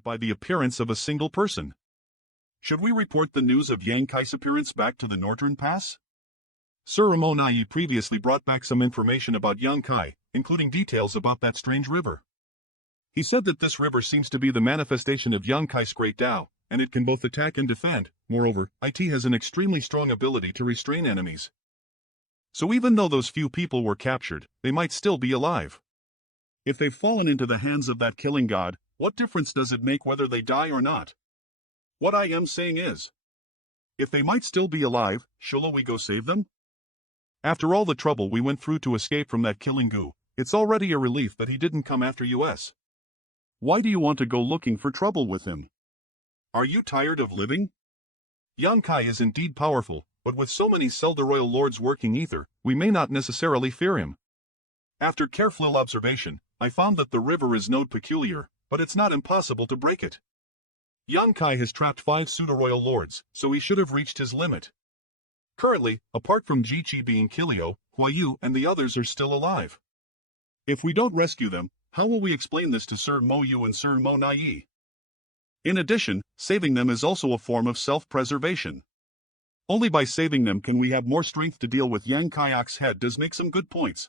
startled by the appearance of a single person. Should we report the news of Yang Kai's appearance back to the Northern Pass? Sir Ramonai previously brought back some information about Yang Kai, including details about that strange river. He said that this river seems to be the manifestation of Yang Kai's great Tao, and it can both attack and defend. Moreover, it has an extremely strong ability to restrain enemies. So even though those few people were captured, they might still be alive. If they've fallen into the hands of that killing god, what difference does it make whether they die or not? What I am saying is, if they might still be alive, shall we go save them? After all the trouble we went through to escape from that killing goo, it's already a relief that he didn't come after us. Why do you want to go looking for trouble with him? Are you tired of living? Yang Kai is indeed powerful, but with so many Zelda Royal Lords working ether, we may not necessarily fear him. After careful observation, I found that the river is node peculiar, but it's not impossible to break it. Yang Kai has trapped 5 pseudo-royal lords, so he should have reached his limit. Currently, apart from Jiqi being Kilio, Huayu and the others are still alive. If we don't rescue them, how will we explain this to Sir Mo Yu and Sir Mo Nai? In addition, saving them is also a form of self-preservation. Only by saving them can we have more strength to deal with Yang Kai's head does make some good points.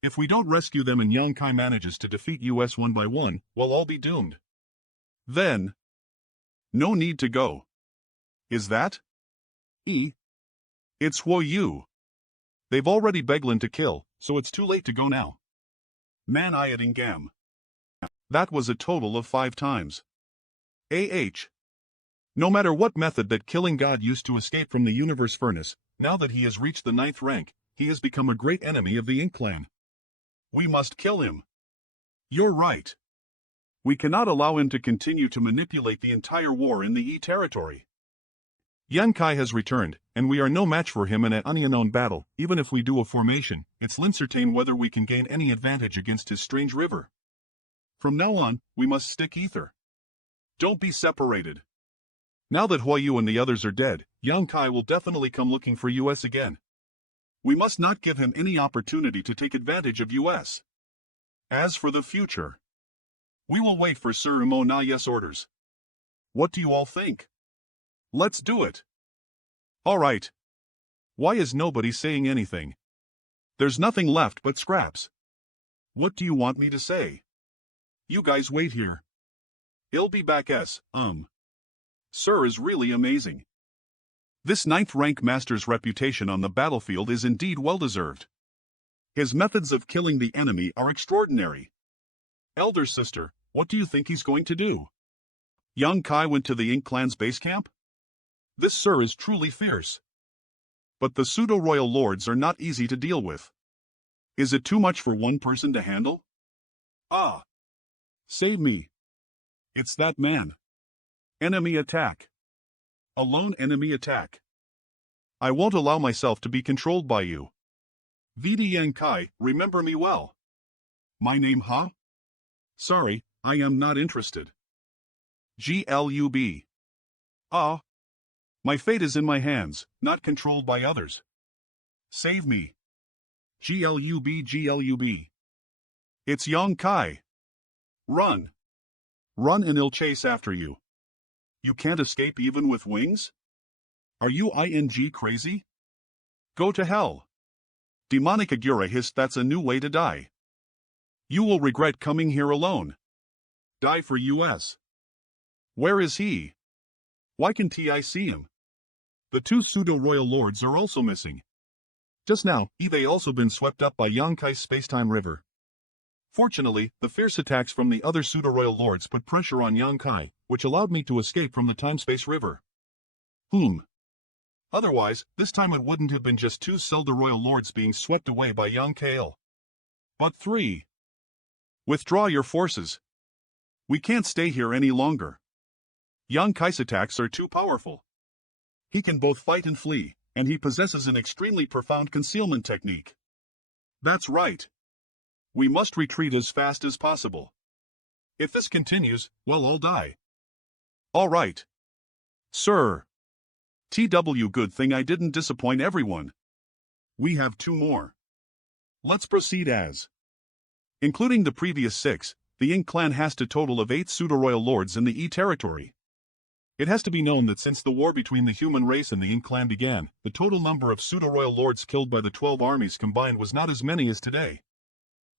If we don't rescue them and Yang Kai manages to defeat us one by one, we'll all be doomed. Then, no need to go. Is that? It's Huayu. They've already begged to kill, so it's too late to go now. Man Iading Gam. That was a total of 5 times. No matter what method that killing god used to escape from the universe furnace, now that he has reached the 9th rank, he has become a great enemy of the Ink Clan. We must kill him. You're right. We cannot allow him to continue to manipulate the entire war in the E territory. Yang Kai has returned, and we are no match for him in an unknown battle. Even if we do a formation, it's uncertain whether we can gain any advantage against his strange river. From now on, we must stick ether. Don't be separated. Now that Huayu and the others are dead, Yang Kai will definitely come looking for us again. We must not give him any opportunity to take advantage of us. As for the future, we will wait for Sir Mo Nai's orders. What do you all think? Let's do it. All right. Why is nobody saying anything? There's nothing left but scraps. What do you want me to say? You guys wait here. He'll be back. Sir is really amazing. This 9th rank master's reputation on the battlefield is indeed well-deserved. His methods of killing the enemy are extraordinary. Elder sister, what do you think he's going to do? Yang Kai went to the Ink Clan's base camp? This sir is truly fierce. But the pseudo-royal lords are not easy to deal with. Is it too much for one person to handle? Save me. It's that man. Enemy attack. A lone enemy attack. I won't allow myself to be controlled by you. VD Yang Kai, remember me well. My name Sorry, I am not interested. GLUB. My fate is in my hands, not controlled by others. Save me. GLUB. It's Yang Kai. Run. Run and he'll chase after you. You can't escape even with wings? Are you crazy? Go to hell. Demonic Agura hissed, that's a new way to die. You will regret coming here alone. Die for us. Where is he? Why can't I see him? The 2 pseudo-royal lords are also missing. Just now, they also been swept up by Yang Kai's space-time river. Fortunately, the fierce attacks from the other pseudo-royal lords put pressure on Yang Kai, which allowed me to escape from the time-space river. Otherwise, this time it wouldn't have been just 2 Zelda royal lords being swept away by Yang Kai, but 3. Withdraw your forces. We can't stay here any longer. Yang Kai's attacks are too powerful. He can both fight and flee, and he possesses an extremely profound concealment technique. That's right. We must retreat as fast as possible. If this continues, we'll all die. All right. Sir. TW, good thing I didn't disappoint everyone. We have 2 more. Let's proceed as. Including the previous 6, the Ying clan has a total of 8 pseudo-royal lords in the E territory. It has to be known that since the war between the human race and the Ying clan began, the total number of pseudo-royal lords killed by the 12 armies combined was not as many as today.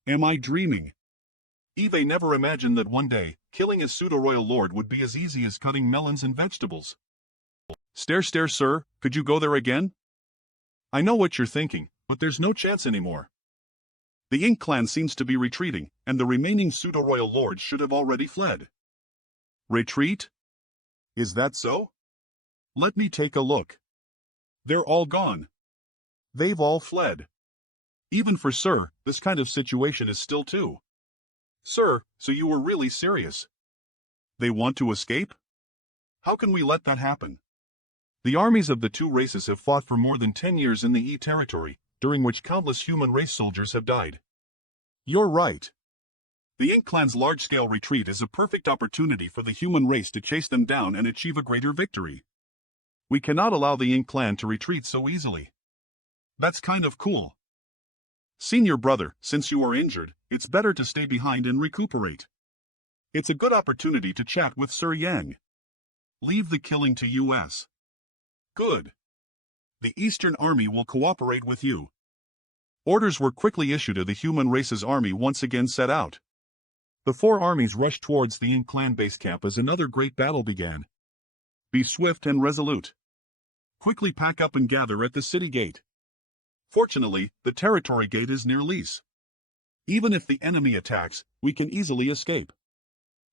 Am I dreaming? Eve never imagined that one day, killing a pseudo-royal lord would be as easy as cutting melons and vegetables. Stare, sir, could you go there again? I know what you're thinking, but there's no chance anymore. The Ying clan seems to be retreating, and the remaining pseudo-royal lords should have already fled. Retreat? Is that so? Let me take a look. They're all gone. They've all fled. Even for Sir, this kind of situation is still too. Sir, so you were really serious? They want to escape? How can we let that happen? The armies of the two races have fought for more than 10 years in the E territory, during which countless human race soldiers have died. You're right. The Ying clan's large-scale retreat is a perfect opportunity for the human race to chase them down and achieve a greater victory. We cannot allow the Ying clan to retreat so easily. That's kind of cool. Senior brother, since you are injured, it's better to stay behind and recuperate. It's a good opportunity to chat with Sir Yang. Leave the killing to us. Good. The Eastern Army will cooperate with you. Orders were quickly issued to the human race's army once again set out. The 4 armies rushed towards the Ying clan base camp as another great battle began. Be swift and resolute. Quickly pack up and gather at the city gate. Fortunately, the territory gate is near Lise. Even if the enemy attacks, we can easily escape.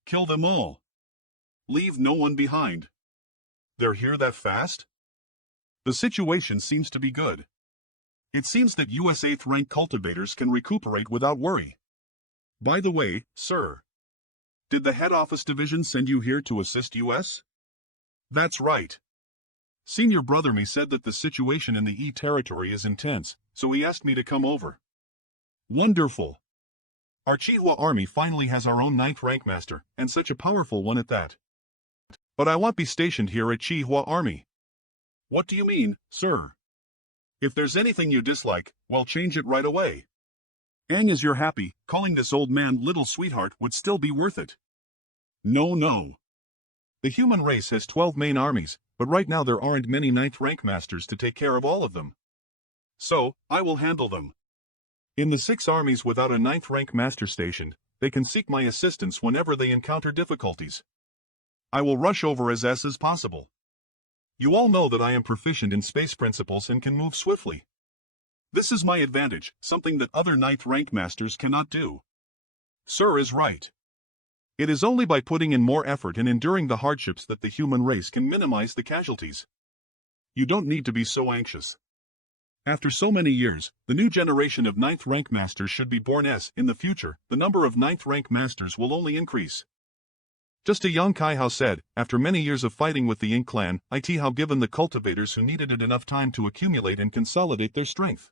Kill them all. Leave no one behind. They're here that fast? The situation seems to be good. It seems that US 8th rank cultivators can recuperate without worry. By the way, sir, did the head office division send you here to assist us? That's right. Senior brother me said that the situation in the E territory is intense, so he asked me to come over. Wonderful. Our Chihua army finally has our own 9th rank master, and such a powerful one at that. But I won't be stationed here at Chihua army. What do you mean, sir? If there's anything you dislike, well, change it right away. As you're happy, calling this old man little sweetheart would still be worth it. No. The human race has 12 main armies, but right now there aren't many 9th rank masters to take care of all of them. So, I will handle them. In the 6 armies without a 9th rank master stationed, they can seek my assistance whenever they encounter difficulties. I will rush over as fast as possible. You all know that I am proficient in space principles and can move swiftly. This is my advantage, something that other 9th rank masters cannot do. Sir is right. It is only by putting in more effort and enduring the hardships that the human race can minimize the casualties. You don't need to be so anxious. After so many years, the new generation of 9th rank masters should be born in the future, the number of 9th rank masters will only increase. Just a young Kai Hao said, after many years of fighting with the Ying clan, it have given the cultivators who needed it enough time to accumulate and consolidate their strength.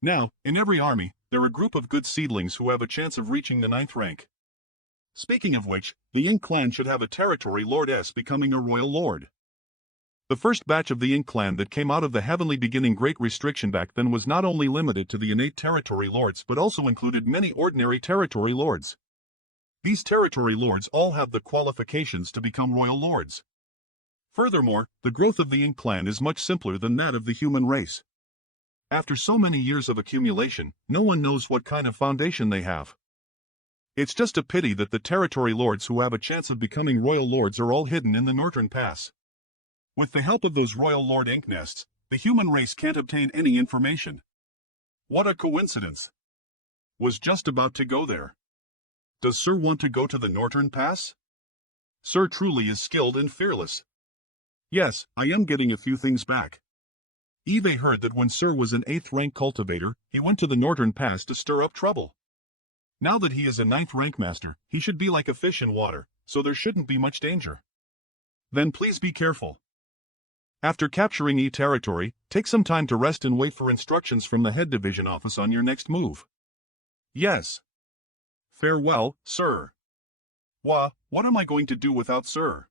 Now, in every army, there are a group of good seedlings who have a chance of reaching the 9th rank. Speaking of which, the Ying clan should have a territory lord becoming a royal lord. The first batch of the Ying clan that came out of the heavenly beginning great restriction back then was not only limited to the innate territory lords but also included many ordinary territory lords. These territory lords all have the qualifications to become royal lords. Furthermore, the growth of the Ying clan is much simpler than that of the human race. After so many years of accumulation, no one knows what kind of foundation they have. It's just a pity that the territory lords who have a chance of becoming royal lords are all hidden in the Northern Pass. With the help of those royal lord ink nests, the human race can't obtain any information. What a coincidence. Was just about to go there. Does Sir want to go to the Northern Pass? Sir truly is skilled and fearless. Yes, I am getting a few things back. Eve heard that when Sir was an 8th rank cultivator, he went to the Northern Pass to stir up trouble. Now that he is a 9th rank master, he should be like a fish in water, so there shouldn't be much danger. Then please be careful. After capturing E territory, take some time to rest and wait for instructions from the head division office on your next move. Yes. Farewell, sir. What am I going to do without Sir?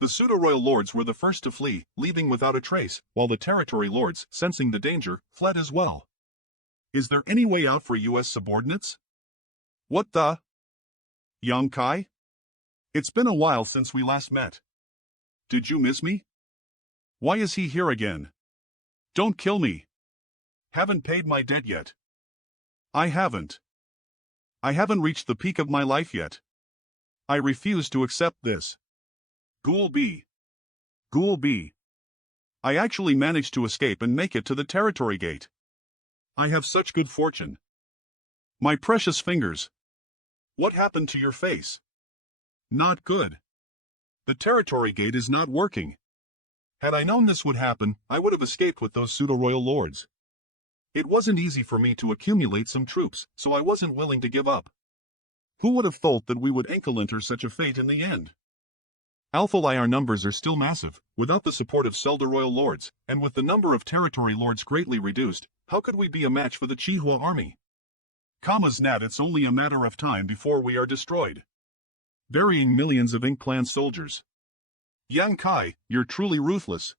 The pseudo-royal lords were the first to flee, leaving without a trace, while the territory lords, sensing the danger, fled as well. Is there any way out for US subordinates? What the? Young Kai? It's been a while since we last met. Did you miss me? Why is he here again? Don't kill me. Haven't paid my debt yet. I haven't. I haven't reached the peak of my life yet. I refuse to accept this. Ghoul B. Ghoul B. I actually managed to escape and make it to the territory gate. I have such good fortune. My precious fingers. What happened to your face? Not good. The territory gate is not working. Had I known this would happen, I would have escaped with those pseudo-royal lords. It wasn't easy for me to accumulate some troops, so I wasn't willing to give up. Who would have thought that we would encounter such a fate in the end? Alpha-Li, our numbers are still massive. Without the support of pseudo-royal lords, and with the number of territory lords greatly reduced, how could we be a match for the Chihua army? Nat, it's only a matter of time before we are destroyed. Burying millions of Ink Clan soldiers. Yang Kai, you're truly ruthless.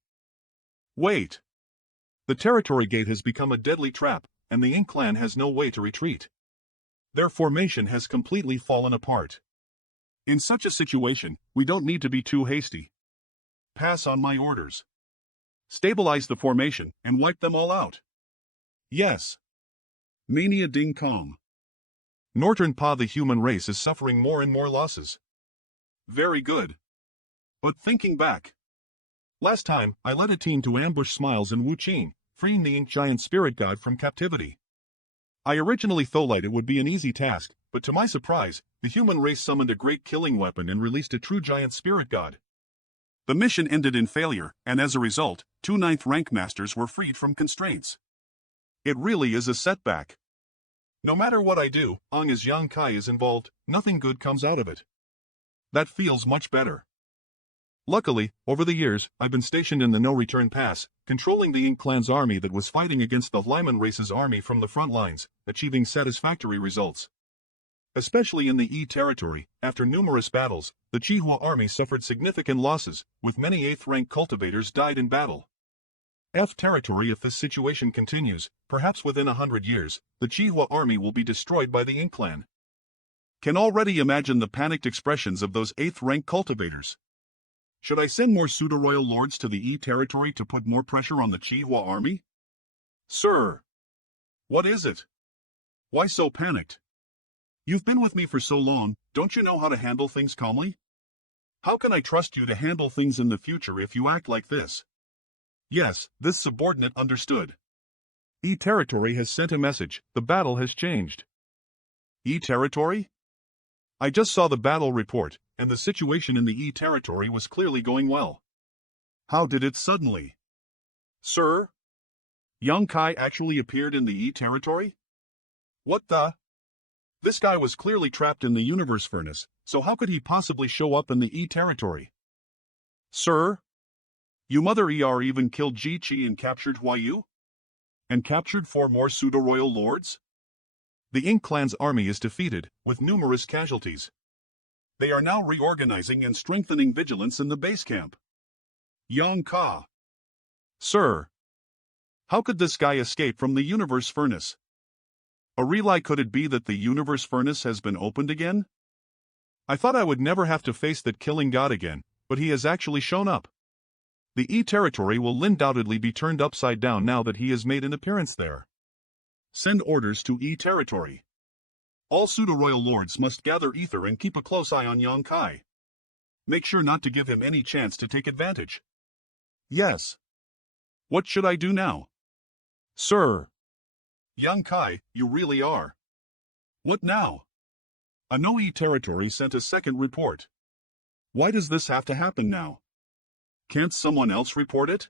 Wait. The territory gate has become a deadly trap, and the Ink Clan has no way to retreat. Their formation has completely fallen apart. In such a situation, we don't need to be too hasty. Pass on my orders. Stabilize the formation and wipe them all out. Yes. Mania Ding Kong. Northern Pa, the human race is suffering more and more losses. Very good. But thinking back. Last time, I led a team to ambush Smiles and Wu Qing, freeing the Ink Giant Spirit God from captivity. I originally thought it would be an easy task, but to my surprise, the human race summoned a great killing weapon and released a true giant spirit god. The mission ended in failure, and as a result, 2 9th rank masters were freed from constraints. It really is a setback. No matter what I do, as Yang Kai is involved, nothing good comes out of it. That feels much better. Luckily, over the years, I've been stationed in the No-Return Pass, controlling the Ink Clan's army that was fighting against the Lyman race's army from the front lines, achieving satisfactory results. Especially in the E territory, after numerous battles, the Chihua army suffered significant losses, with many 8th rank cultivators died in battle. F territory. If this situation continues, perhaps within 100 years, the Chihua army will be destroyed by the Ink Clan. Can already imagine the panicked expressions of those 8th rank cultivators. Should I send more pseudo-royal lords to the E territory to put more pressure on the Chihua army? Sir! What is it? Why so panicked? You've been with me for so long, don't you know how to handle things calmly? How can I trust you to handle things in the future if you act like this? Yes, this subordinate understood. E territory has sent a message, the battle has changed. E territory? I just saw the battle report, and the situation in the E territory was clearly going well. How did it suddenly? Sir? Yang Kai actually appeared in the E territory? What the? This guy was clearly trapped in the universe furnace, so how could he possibly show up in the E territory? Sir? You mother ER even killed Ji Chi and captured Yu? And captured 4 more pseudo-royal lords? The Ink Clan's army is defeated, with numerous casualties. They are now reorganizing and strengthening vigilance in the base camp. Yang Ka. Sir. How could this guy escape from the universe furnace? A relay. Could it be that the universe furnace has been opened again? I thought I would never have to face that killing god again, but he has actually shown up. The E territory will undoubtedly be turned upside down now that he has made an appearance there. Send orders to E territory. All pseudo-royal lords must gather ether and keep a close eye on Yang Kai. Make sure not to give him any chance to take advantage. Yes. What should I do now? Sir. Yang Kai, you really are. What now? A No-E territory sent a second report. Why does this have to happen now? Can't someone else report it?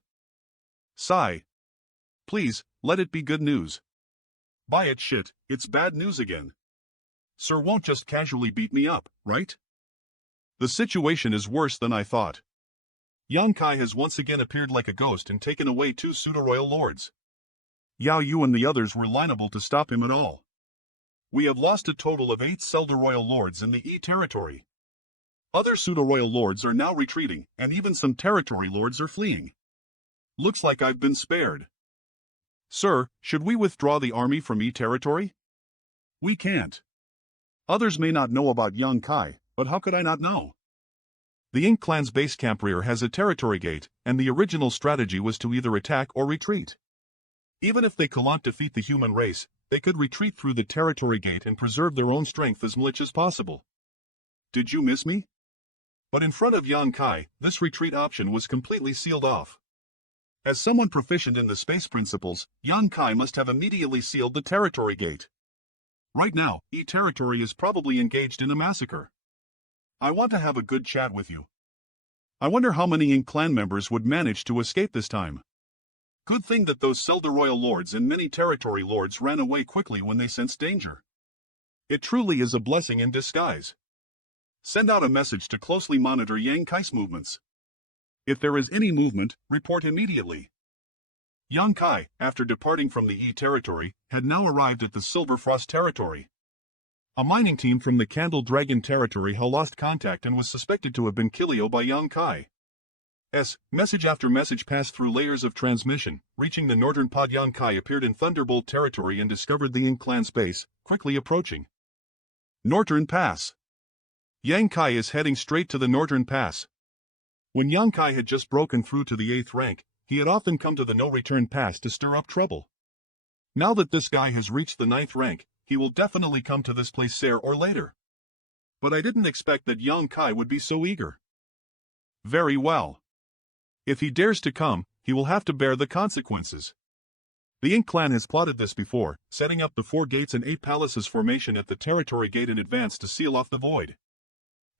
Sigh. Please, let it be good news. Buy it shit, it's bad news again. Sir won't just casually beat me up, right? The situation is worse than I thought. Yang Kai has once again appeared like a ghost and taken away 2 pseudo-royal lords. Yao Yu and the others were liable to stop him at all. We have lost a total of 8 pseudo-royal lords in the E territory. Other pseudo-royal lords are now retreating, and even some territory lords are fleeing. Looks like I've been spared. Sir, should we withdraw the army from E territory? We can't. Others may not know about young Kai, but how could I not know? The Ink Clan's base camp rear has a territory gate, and the original strategy was to either attack or retreat. Even if they cannot defeat the human race, they could retreat through the territory gate and preserve their own strength as much as possible. Did you miss me? But in front of Yang Kai, this retreat option was completely sealed off. As someone proficient in the space principles, Yang Kai must have immediately sealed the territory gate. Right now, E-Territory is probably engaged in a massacre. I want to have a good chat with you. I wonder how many Ink Clan members would manage to escape this time. Good thing that those Zelda Royal Lords and many Territory Lords ran away quickly when they sensed danger. It truly is a blessing in disguise. Send out a message to closely monitor Yang Kai's movements. If there is any movement, report immediately. Yang Kai, after departing from the E-Territory, had now arrived at the Silver Frost Territory. A mining team from the Candle Dragon Territory had lost contact and was suspected to have been killed by Yang Kai. Message after message passed through layers of transmission, reaching the northern pod. Yang Kai appeared in Thunderbolt Territory and discovered the Ink Clan's base, quickly approaching. Northern Pass. Yang Kai is heading straight to the Northern Pass. When Yang Kai had just broken through to the 8th rank, he had often come to the no-return pass to stir up trouble. Now that this guy has reached the 9th rank, he will definitely come to this place sooner or later. But I didn't expect that Yang Kai would be so eager. Very well. If he dares to come, he will have to bear the consequences. The Ink Clan has plotted this before, setting up the 4 gates and 8 palaces formation at the territory gate in advance to seal off the void.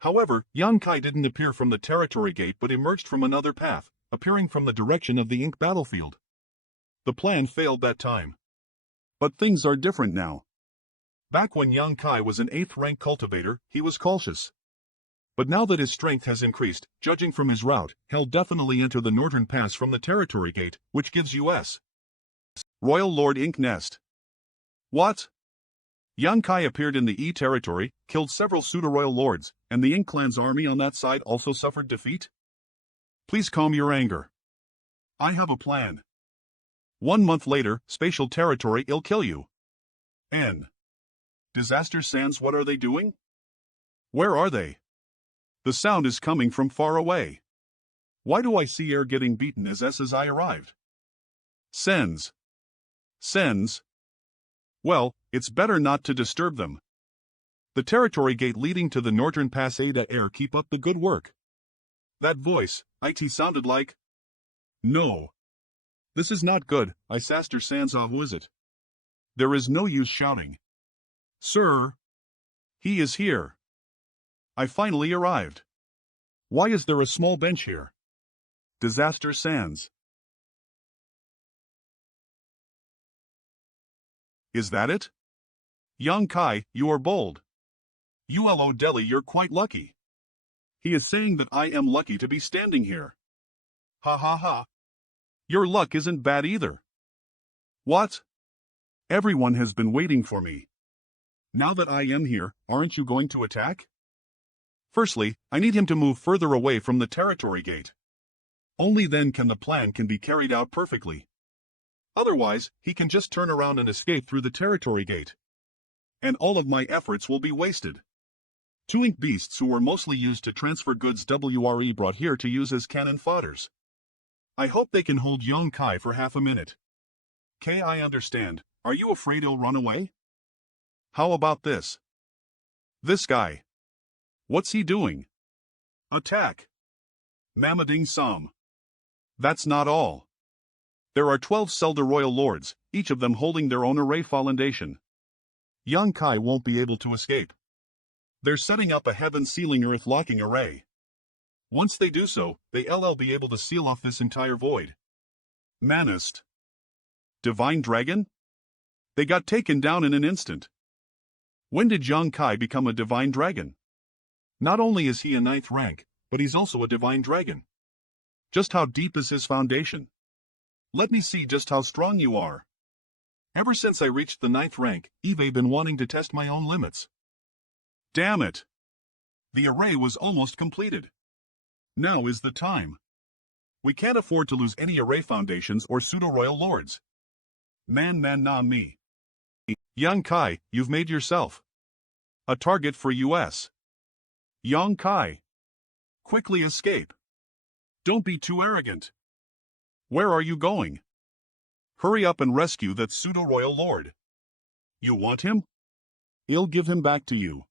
However, Yang Kai didn't appear from the territory gate but emerged from another path, appearing from the direction of the Ink battlefield. The plan failed that time. But things are different now. Back when Yang Kai was an 8th rank cultivator, he was cautious. But now that his strength has increased, judging from his route, he'll definitely enter the northern pass from the territory gate, which gives US Royal Lord Ink Nest. What? Yang Kai appeared in the E-Territory, killed several pseudo-royal lords, and the Ink Clan's army on that side also suffered defeat? Please calm your anger. I have a plan. 1 month later, Spatial Territory will kill you. N. Disaster Sands, what are they doing? Where are they? The sound is coming from far away. Why do I see air getting beaten as I arrived? Sens. Well, it's better not to disturb them. The territory gate leading to the northern pass Ada Air, keep up the good work. That voice, it sounded like... No. This is not good, Isaster Sansa, who is it? There is no use shouting. Sir. He is here. I finally arrived. Why is there a small bench here? Disaster Sands. Is that it? Yang Kai, you are bold. Ulo Deli, you're quite lucky. He is saying that I am lucky to be standing here. Ha ha ha. Your luck isn't bad either. What? Everyone has been waiting for me. Now that I am here, aren't you going to attack? Firstly, I need him to move further away from the territory gate. Only then can the plan be carried out perfectly. Otherwise, he can just turn around and escape through the territory gate. And all of my efforts will be wasted. 2 ink beasts who were mostly used to transfer goods were brought here to use as cannon fodders. I hope they can hold Yang Kai for half a minute. I understand. Are you afraid he'll run away? How about this? This guy. What's he doing? Attack. Mamading Sam. That's not all. There are 12 Zelda Royal Lords, each of them holding their own array foundation. Yang Kai won't be able to escape. They're setting up a heaven-sealing earth-locking array. Once they do so, they'll be able to seal off this entire void. Manist. Divine Dragon? They got taken down in an instant. When did Yang Kai become a Divine Dragon? Not only is he a 9th rank, but he's also a Divine Dragon. Just how deep is his foundation? Let me see just how strong you are. Ever since I reached the 9th rank, I've been wanting to test my own limits. Damn it! The array was almost completed. Now is the time. We can't afford to lose any array foundations or pseudo-royal lords. Man, nah me. Yang Kai, you've made yourself. A target for US. Yang Kai. Quickly escape. Don't be too arrogant. Where are you going? Hurry up and rescue that pseudo-royal lord. You want him? I'll give him back to you.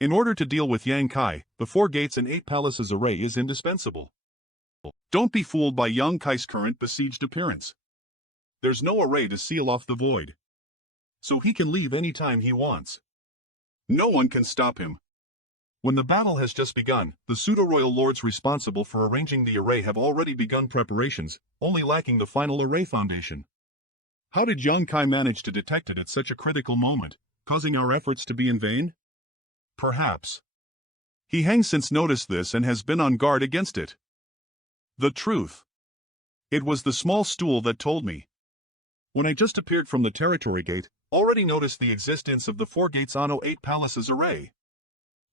In order to deal with Yang Kai, the 4 gates and 8 palaces array is indispensable. Don't be fooled by Yang Kai's current besieged appearance. There's no array to seal off the void, so he can leave any time he wants. No one can stop him. When the battle has just begun, the pseudo-royal lords responsible for arranging the array have already begun preparations, only lacking the final array foundation. How did Yang Kai manage to detect it at such a critical moment, causing our efforts to be in vain? Perhaps he has since noticed this and has been on guard against it. The truth. It was the small stool that told me. When I just appeared from the territory gate, already noticed the existence of the 4 gates Anno 8 palaces array.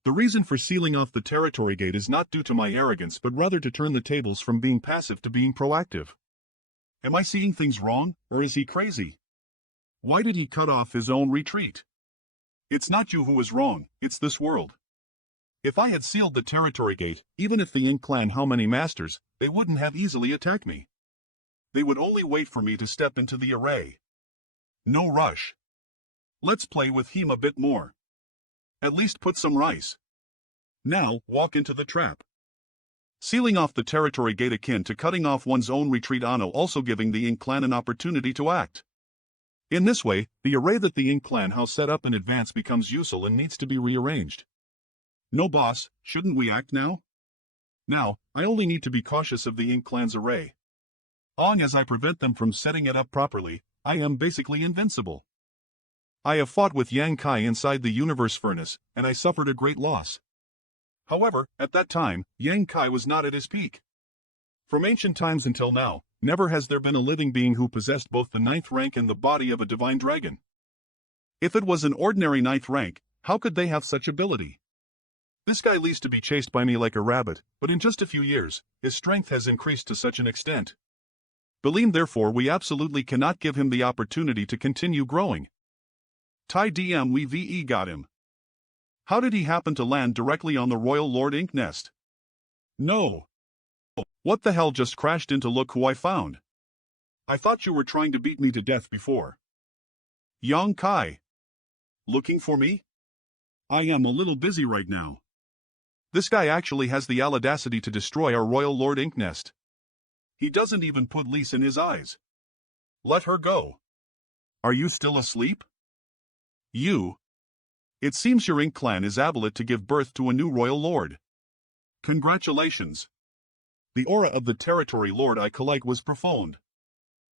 The reason for sealing off the territory gate is not due to my arrogance but rather to turn the tables from being passive to being proactive. Am I seeing things wrong, or is he crazy? Why did he cut off his own retreat? It's not you who is wrong, it's this world. If I had sealed the territory gate, even if the Ink clan how many masters, they wouldn't have easily attacked me. They would only wait for me to step into the array. No rush. Let's play with him a bit more. At least put some rice. Now, walk into the trap. Sealing off the territory gate akin to cutting off one's own retreat Anno, also giving the Ink clan an opportunity to act. In this way, the array that the Ink clan has set up in advance becomes useful and needs to be rearranged. No boss, shouldn't we act now? Now, I only need to be cautious of the Ink clan's array. Long as I prevent them from setting it up properly, I am basically invincible. I have fought with Yang Kai inside the universe furnace, and I suffered a great loss. However, at that time, Yang Kai was not at his peak. From ancient times until now, never has there been a living being who possessed both the 9th rank and the body of a divine dragon. If it was an ordinary 9th rank, how could they have such ability? This guy used to be chased by me like a rabbit, but in just a few years, his strength has increased to such an extent. Believe therefore we absolutely cannot give him the opportunity to continue growing. Tai DM we VE got him. How did he happen to land directly on the Royal Lord Ink nest? No. What the hell just crashed into look who I found. I thought you were trying to beat me to death before. Yang Kai. Looking for me? I am a little busy right now. This guy actually has the audacity to destroy our Royal Lord Ink nest. He doesn't even put lease in his eyes. Let her go. Are you still asleep? You. It seems your Ink clan is able to give birth to a new Royal Lord. Congratulations. The aura of the territory lord I collect was profound.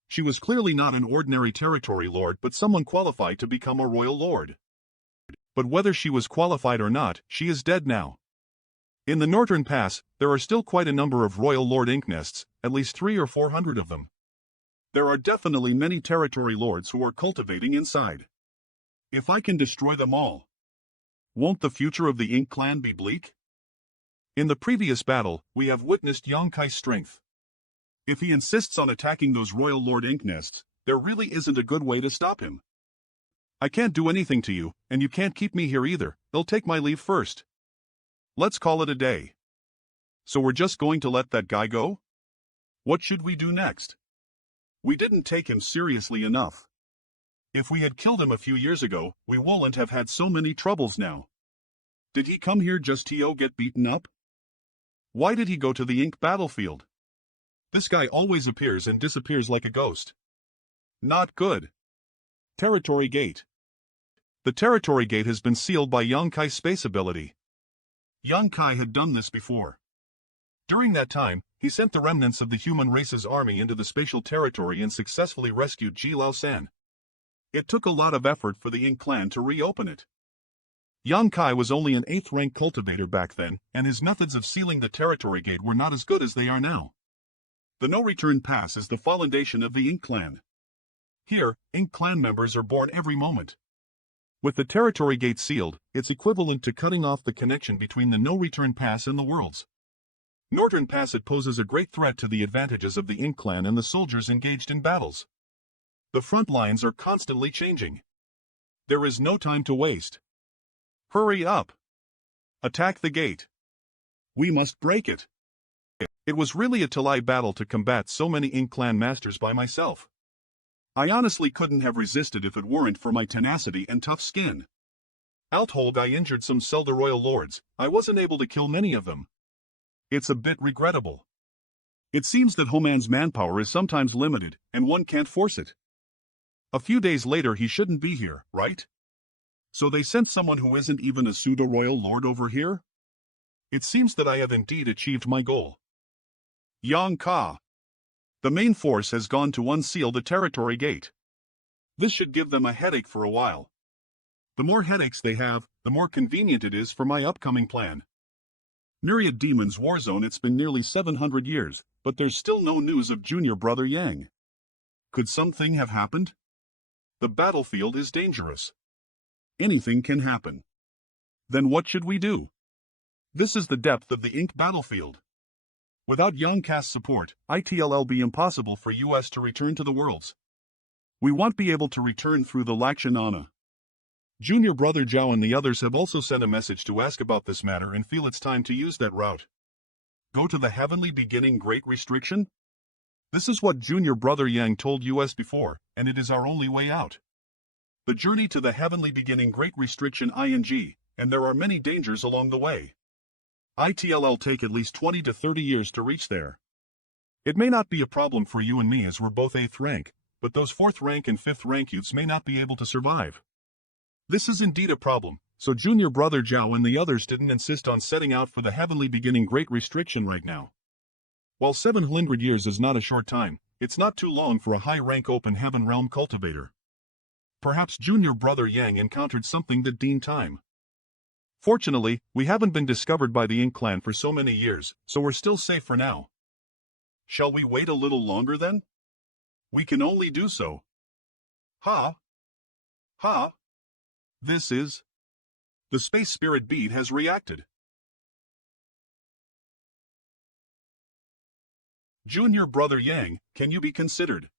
She was clearly not an ordinary territory lord but someone qualified to become a Royal Lord. But whether she was qualified or not, she is dead now. In the Northern Pass, there are still quite a number of Royal Lord Ink nests, at least 300 or 400 of them. There are definitely many territory lords who are cultivating inside. If I can destroy them all, won't the future of the Ink clan be bleak? In the previous battle, we have witnessed Yang Kai's strength. If he insists on attacking those Royal Lord Ink nests, there really isn't a good way to stop him. I can't do anything to you, and you can't keep me here either. They'll take my leave first. Let's call it a day. So we're just going to let that guy go? What should we do next? We didn't take him seriously enough. If we had killed him a few years ago, we wouldn't have had so many troubles now. Did he come here just to get beaten up? Why did he go to the Ink battlefield? This guy always appears and disappears like a ghost. Not good. Territory Gate. The Territory Gate has been sealed by Yang Kai's space ability. Yang Kai had done this before. During that time, he sent the remnants of the human race's army into the spatial territory and successfully rescued Ji Lao San. It took a lot of effort for the Ink clan to reopen it. Yang Kai was only an 8th rank cultivator back then, and his methods of sealing the territory gate were not as good as they are now. The no-return pass is the foundation of the Ink clan. Here, Ink clan members are born every moment. With the territory gate sealed, it's equivalent to cutting off the connection between the no-return pass and the worlds. Northern Pass it poses a great threat to the advantages of the Ink clan and the soldiers engaged in battles. The front lines are constantly changing. There is no time to waste. Hurry up! Attack the gate! We must break it! It was really a Talai battle to combat so many Ink Clan masters by myself. I honestly couldn't have resisted if it weren't for my tenacity and tough skin. Although I injured some Zelda royal lords, I wasn't able to kill many of them. It's a bit regrettable. It seems that Homan's manpower is sometimes limited, and one can't force it. A few days later he shouldn't be here, right? So they sent someone who isn't even a pseudo-royal lord over here? It seems that I have indeed achieved my goal. Yang Ka. The main force has gone to unseal the territory gate. This should give them a headache for a while. The more headaches they have, the more convenient it is for my upcoming plan. Myriad Demons Warzone. It's been nearly 700 years, but there's still no news of junior brother Yang. Could something have happened? The battlefield is dangerous. Anything can happen. Then what should we do? This is the depth of the Ink battlefield. Without Yang Ka's support, it'll be impossible for US to return to the worlds. We won't be able to return through the Lakshanana. Junior brother Zhao and the others have also sent a message to ask about this matter and feel it's time to use that route. Go to the heavenly beginning great restriction? This is what junior brother Yang told us before, and it is our only way out. The journey to the heavenly beginning great restriction ing, and there are many dangers along the way. It'll take at least 20 to 30 years to reach there. It may not be a problem for you and me as we're both 8th rank, but those 4th rank and 5th rank youths may not be able to survive. This is indeed a problem, so junior brother Zhao and the others didn't insist on setting out for the heavenly beginning great restriction right now. While 700 years is not a short time, it's not too long for a high-rank open heaven realm cultivator. Perhaps junior brother Yang encountered something that deemed time. Fortunately, we haven't been discovered by the Ink clan for so many years, so we're still safe for now. Shall we wait a little longer then? We can only do so. Ha! Ha! This is... The space spirit bead has reacted. Junior brother Yang, can you be considered?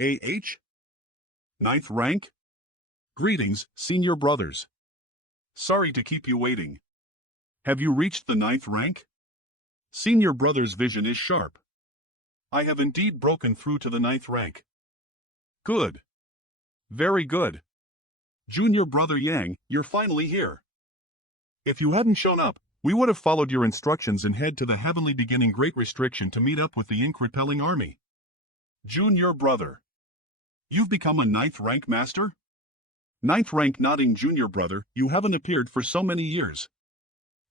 AH? 9th rank? Greetings, senior brothers. Sorry to keep you waiting. Have you reached the 9th rank? Senior brother's vision is sharp. I have indeed broken through to the 9th rank. Good. Very good. Junior brother Yang, you're finally here. If you hadn't shown up, we would have followed your instructions and head to the heavenly beginning great restriction to meet up with the Ink repelling army. Junior brother. You've become a 9th rank master? 9th rank nodding junior brother, you haven't appeared for so many years.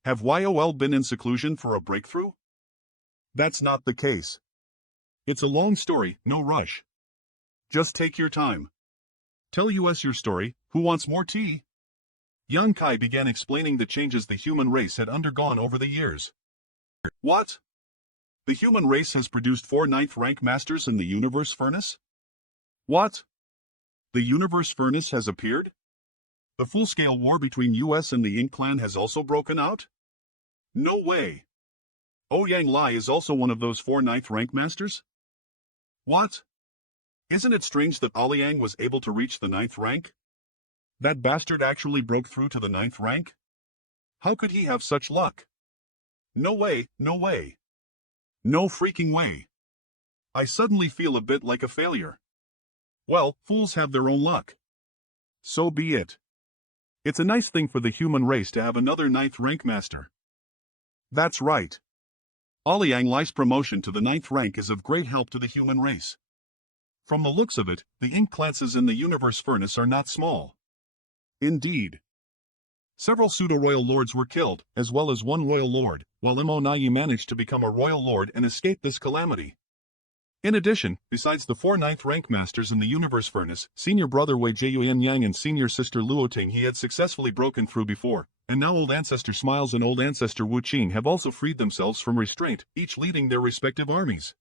Have YOL been in seclusion for a breakthrough? That's not the case. It's a long story, no rush. Just take your time. Tell us your story. Who wants more tea? Yang Kai began explaining the changes the human race had undergone over the years. What? The human race has produced 4 9th rank masters in the universe furnace? What? The universe furnace has appeared? The full-scale war between US and the Ink clan has also broken out? No way! Yang Lai is also one of those 4 9th rank masters? What? Isn't it strange that Aliang was able to reach the 9th rank? That bastard actually broke through to the 9th rank? How could he have such luck? No way, no way. No freaking way. I suddenly feel a bit like a failure. Well, fools have their own luck. So be it. It's a nice thing for the human race to have another 9th rank master. That's right. Aliang Lai's promotion to the 9th rank is of great help to the human race. From the looks of it, the Ink classes in the universe furnace are not small. Indeed. Several pseudo-royal lords were killed, as well as one royal lord, while Monai managed to become a royal lord and escape this calamity. In addition, besides the 4 9th rank masters in the universe furnace, senior brother Wei Jiuyuan Yang and senior sister Luoting he had successfully broken through before, and now old ancestor Smiles and old ancestor Wu Qing have also freed themselves from restraint, each leading their respective armies.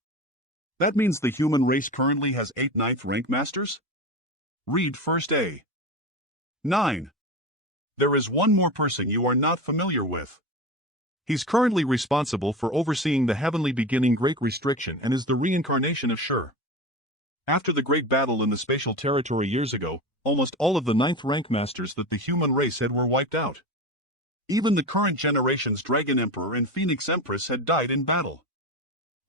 That means the human race currently has 8 9th rank masters? Read first A. 9. There is one more person you are not familiar with. He's currently responsible for overseeing the heavenly beginning great restriction and is the reincarnation of Shur. After the great battle in the spatial territory years ago, almost all of the 9th rank masters that the human race had were wiped out. Even the current generation's Dragon Emperor and Phoenix Empress had died in battle.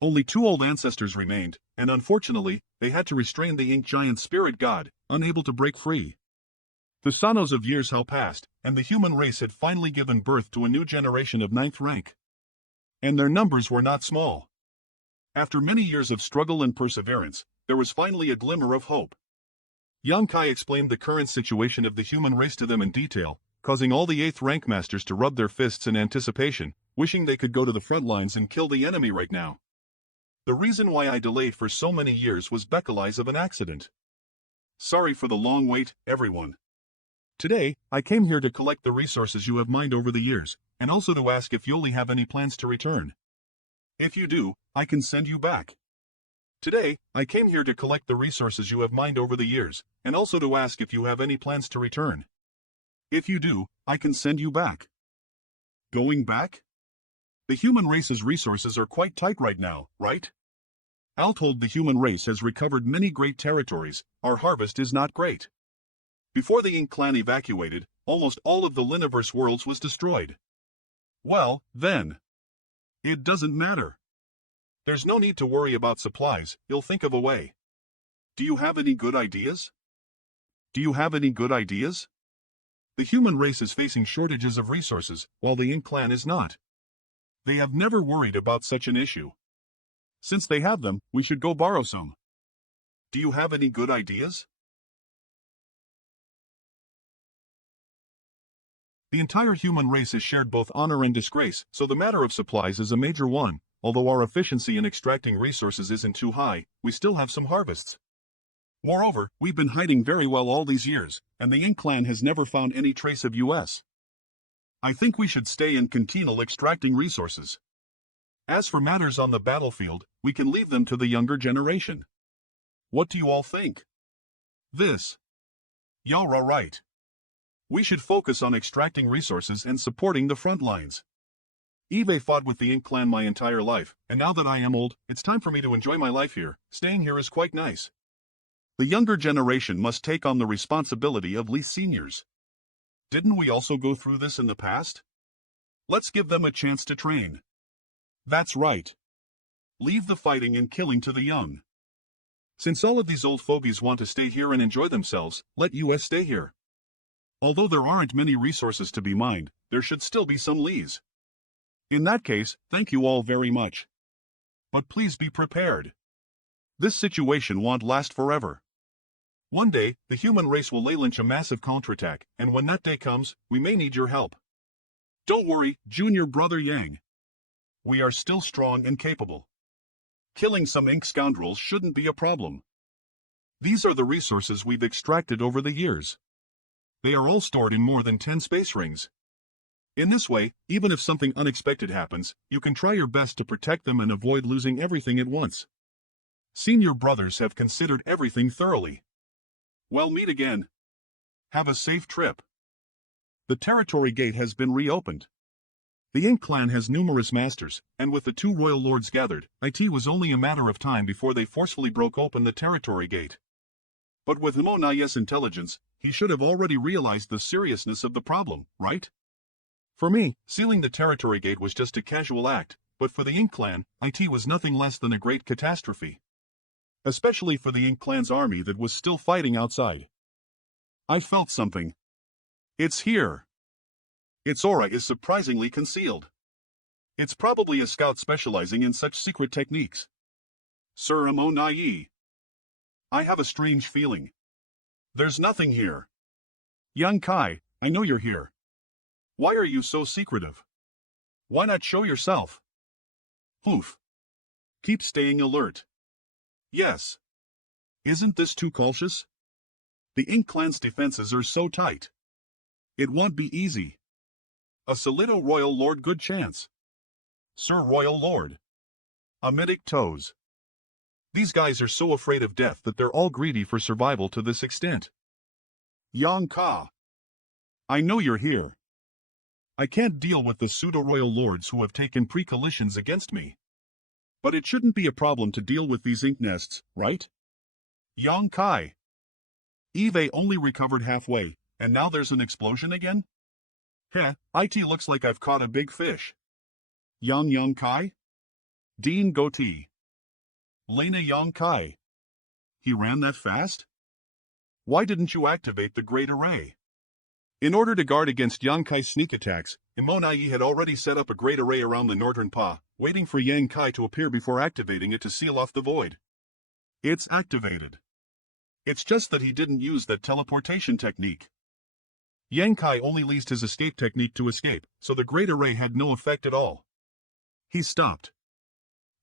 Only 2 old ancestors remained, and unfortunately, they had to restrain the ink giant spirit god, unable to break free. The sanos of years had passed, and the human race had finally given birth to a new generation of 9th rank. And their numbers were not small. After many years of struggle and perseverance, there was finally a glimmer of hope. Yang Kai explained the current situation of the human race to them in detail, causing all the 8th rank masters to rub their fists in anticipation, wishing they could go to the front lines and kill the enemy right now. The reason why I delayed for so many years was because of an accident. Sorry for the long wait, everyone. Today, I came here to collect the resources you have mined over the years, and also to ask if you only have any plans to return. If you do, I can send you back. Today, I came here to collect the resources you have mined over the years, and also to ask if you have any plans to return. If you do, I can send you back. Going back? The human race's resources are quite tight right now, right? Al told the human race has recovered many great territories, our harvest is not great. Before the Ink clan evacuated, almost all of the Liniverse worlds was destroyed. Well, then. It doesn't matter. There's no need to worry about supplies, you'll think of a way. Do you have any good ideas? Do you have any good ideas? The human race is facing shortages of resources, while the Ink clan is not. They have never worried about such an issue. Since they have them, we should go borrow some. Do you have any good ideas? The entire human race has shared both honor and disgrace, so the matter of supplies is a major one. Although our efficiency in extracting resources isn't too high, we still have some harvests. Moreover, we've been hiding very well all these years, and the Ink clan has never found any trace of us. I think we should stay and continue extracting resources. As for matters on the battlefield, we can leave them to the younger generation. What do you all think? This. Y'all are right. We should focus on extracting resources and supporting the front lines. Eve fought with the Ink clan my entire life, and now that I am old, it's time for me to enjoy my life here. Staying here is quite nice. The younger generation must take on the responsibility of least seniors. Didn't we also go through this in the past? Let's give them a chance to train. That's right. Leave the fighting and killing to the young. Since all of these old fogies want to stay here and enjoy themselves, let us stay here. Although there aren't many resources to be mined, there should still be some lees. In that case, thank you all very much. But please be prepared. This situation won't last forever. One day, the human race will launch a massive counterattack, and when that day comes, we may need your help. Don't worry, junior brother Yang. We are still strong and capable. Killing some Ink scoundrels shouldn't be a problem. These are the resources we've extracted over the years. They are all stored in more than 10 space rings. In this way, even if something unexpected happens, you can try your best to protect them and avoid losing everything at once. Senior brothers have considered everything thoroughly. Well, meet again. Have a safe trip. The territory gate has been reopened. The Ink clan has numerous masters, and with the 2 royal lords gathered, it was only a matter of time before they forcefully broke open the territory gate. But with Monaya's intelligence, he should have already realized the seriousness of the problem, right? For me, sealing the territory gate was just a casual act, but for the Ink clan, it was nothing less than a great catastrophe. Especially for the Ink clan's army that was still fighting outside. I felt something. It's here. Its aura is surprisingly concealed. It's probably a scout specializing in such secret techniques. Sir Amonai. I have a strange feeling. There's nothing here. Yang Kai, I know you're here. Why are you so secretive? Why not show yourself? Oof. Keep staying alert. Yes. Isn't this too cautious? The Ink clan's defenses are so tight. It won't be easy. A Solito Royal Lord good chance. Sir Royal Lord. Amitic Toes. These guys are so afraid of death that they're all greedy for survival to this extent. Yang Ka. I know you're here. I can't deal with the pseudo-royal lords who have taken precautions against me. But it shouldn't be a problem to deal with these ink nests, right? Yang Kai. Eve only recovered halfway, and now there's an explosion again? Heh, it looks like I've caught a big fish. Young Kai? Dean Goatee. Lena Young Kai. He ran that fast? Why didn't you activate the Great Array? In order to guard against Yang Kai's sneak attacks, Imonai had already set up a great array around the northern paw, waiting for Yang Kai to appear before activating it to seal off the void. It's activated. It's just that he didn't use that teleportation technique. Yang Kai only used his escape technique to escape, so the great array had no effect at all. He stopped.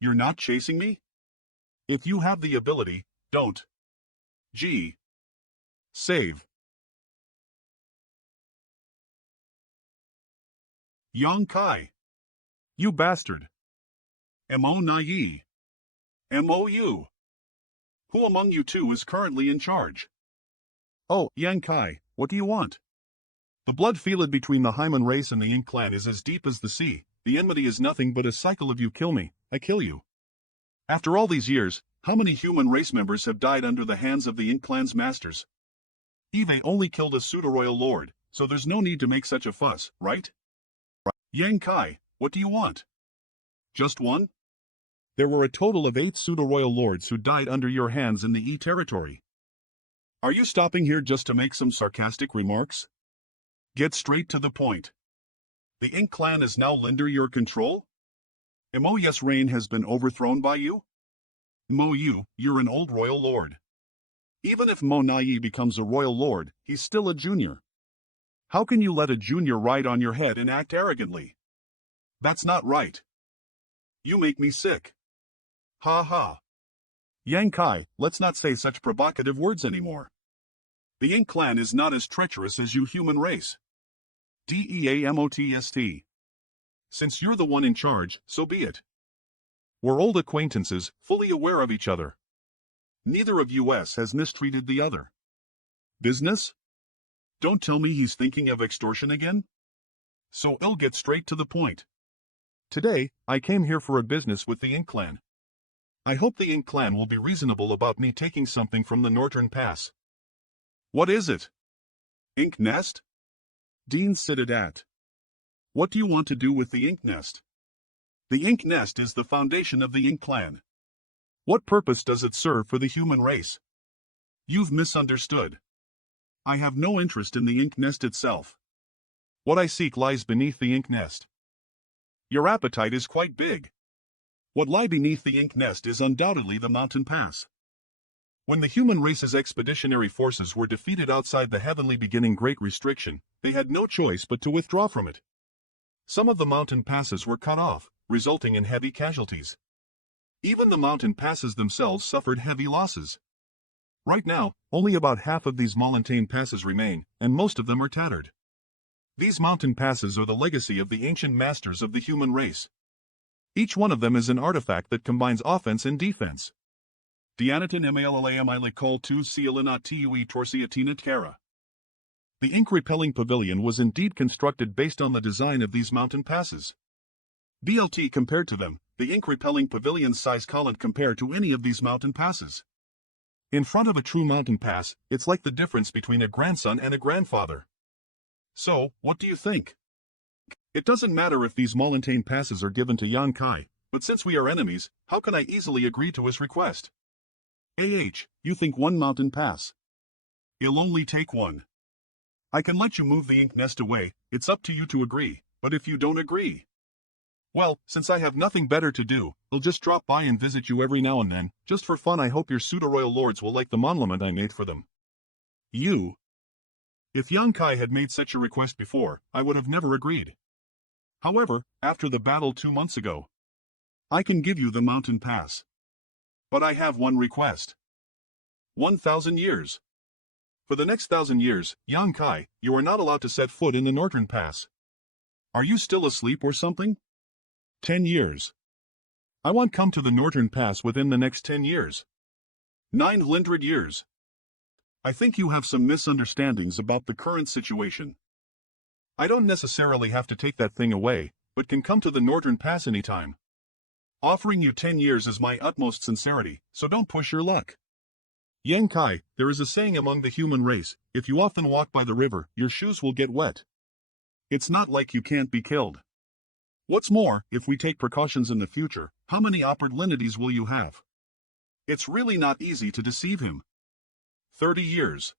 You're not chasing me? If you have the ability, don't. Gee. Save. Yang Kai. You bastard. Mo-Nai. M-O-U. Who among you two is currently in charge? Oh, Yang Kai, what do you want? The blood feud between the Hyman race and the Ink clan is as deep as the sea. The enmity is nothing but a cycle of you kill me, I kill you. After all these years, how many human race members have died under the hands of the Ink clan's masters? Eve only killed a pseudo-royal lord, so there's no need to make such a fuss, right? Yang Kai, what do you want? Just one? There were a total of 8 pseudo-royal lords who died under your hands in the E territory. Are you stopping here just to make some sarcastic remarks? Get straight to the point. The Ink clan is now under your control? Mo's reign has been overthrown by you? Mo-Yu, you're an old royal lord. Even if Mo-Nai becomes a royal lord, he's still a junior. How can you let a junior ride on your head and act arrogantly? That's not right. You make me sick. Ha ha. Yang Kai, let's not say such provocative words anymore. The Ink clan is not as treacherous as you human race. Deamotst. Since you're the one in charge, so be it. We're old acquaintances, fully aware of each other. Neither of us has mistreated the other. Business? Don't tell me he's thinking of extortion again? So I'll get straight to the point. Today, I came here for a business with the Ink clan. I hope the Ink clan will be reasonable about me taking something from the Northern Pass. What is it? Ink nest? Dean stated at. What do you want to do with the Ink nest? The Ink nest is the foundation of the Ink clan. What purpose does it serve for the human race? You've misunderstood. I have no interest in the Ink nest itself. What I seek lies beneath the Ink nest. Your appetite is quite big. What lies beneath the Ink nest is undoubtedly the mountain pass. When the human race's expeditionary forces were defeated outside the heavenly beginning Great Restriction, they had no choice but to withdraw from it. Some of the mountain passes were cut off, resulting in heavy casualties. Even the mountain passes themselves suffered heavy losses. Right now, only about half of these mountain passes remain, and most of them are tattered. These mountain passes are the legacy of the ancient masters of the human race. Each one of them is an artifact that combines offense and defense. Dianatin Malalamile call to Sealinat Tui Torsiatina Terra. The ink-repelling pavilion was indeed constructed based on the design of these mountain passes. BLT compared to them, the ink-repelling pavilion's size can't compare to any of these mountain passes. In front of a true mountain pass, it's like the difference between a grandson and a grandfather. So, what do you think? It doesn't matter if these mountain passes are given to Yang Kai, but since we are enemies, how can I easily agree to his request? You think one mountain pass? It'll only take one. I can let you move the ink nest away, it's up to you to agree, but if you don't agree, well, since I have nothing better to do, I'll just drop by and visit you every now and then, just for fun. I hope your pseudo-royal lords will like the monument I made for them. You. If Yang Kai had made such a request before, I would have never agreed. However, after the battle 2 months ago, I can give you the mountain pass. But I have one request. 1,000 years. For the next 1,000 years, Yang Kai, you are not allowed to set foot in the Northern Pass. Are you still asleep or something? 10 years. I want come to the Northern Pass within the next 10 years. 900 years. I think you have some misunderstandings about the current situation. I don't necessarily have to take that thing away, but can come to the Northern Pass anytime. Offering you 10 years is my utmost sincerity, so don't push your luck. Yang Kai, there is a saying among the human race, if you often walk by the river, your shoes will get wet. It's not like you can't be killed. What's more, if we take precautions in the future, how many opportunities will you have? It's really not easy to deceive him. 30 years.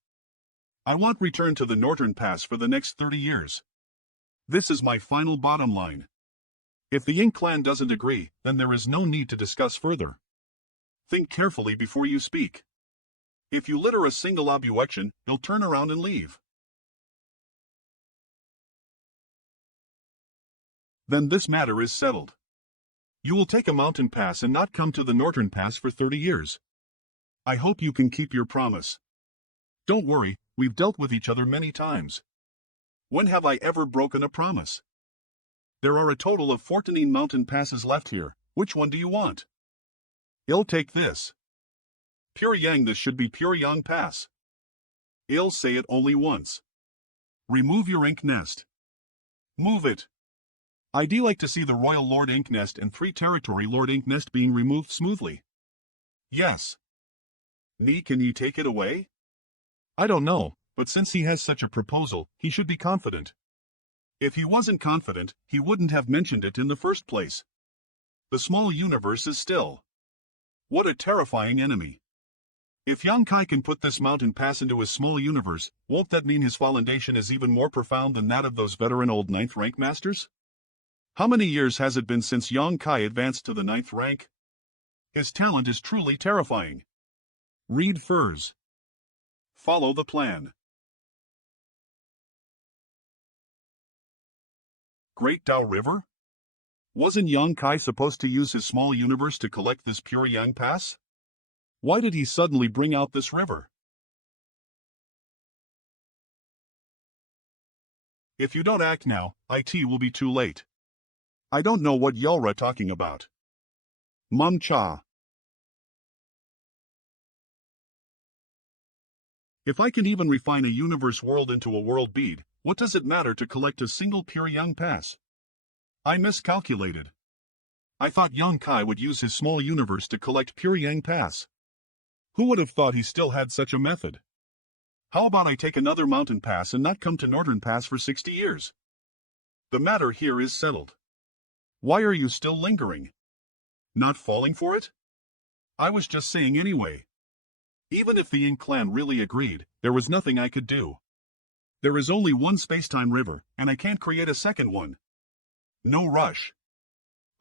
I want return to the Northern Pass for the next 30 years. This is my final bottom line. If the Ink clan doesn't agree, then there is no need to discuss further. Think carefully before you speak. If you litter a single objection, he'll turn around and leave. Then this matter is settled. You will take a mountain pass and not come to the Northern Pass for 30 years. I hope you can keep your promise. Don't worry, we've dealt with each other many times. When have I ever broken a promise? There are a total of 14 mountain passes left here. Which one do you want? I'll take this. Pyongyang, this should be Pyongyang Pass. I'll say it only once. Remove your ink nest. Move it. I'd like to see the Royal Lord Ink Nest and 3 Territory Lord Ink Nest being removed smoothly. Yes. Can you take it away? I don't know, but since he has such a proposal, he should be confident. If he wasn't confident, he wouldn't have mentioned it in the first place. The small universe is still. What a terrifying enemy. If Yang Kai can put this mountain pass into his small universe, won't that mean his foundation is even more profound than that of those veteran old 9th rank masters? How many years has it been since Yang Kai advanced to the 9th rank? His talent is truly terrifying. Read Furs. Follow the plan. Great Tao River? Wasn't Yang Kai supposed to use his small universe to collect this Pyongyang Pass? Why did he suddenly bring out this river? If you don't act now, it will be too late. I don't know what y'all talking about. Mum Cha. If I can even refine a universe world into a world bead, what does it matter to collect a single Pyongyang Pass? I miscalculated. I thought Yang Kai would use his small universe to collect Pyongyang Pass. Who would have thought he still had such a method? How about I take another mountain pass and not come to Northern Pass for 60 years? The matter here is settled. Why are you still lingering? Not falling for it? I was just saying anyway. Even if the Ink clan really agreed, there was nothing I could do. There is only one space-time river, and I can't create a second one. No rush.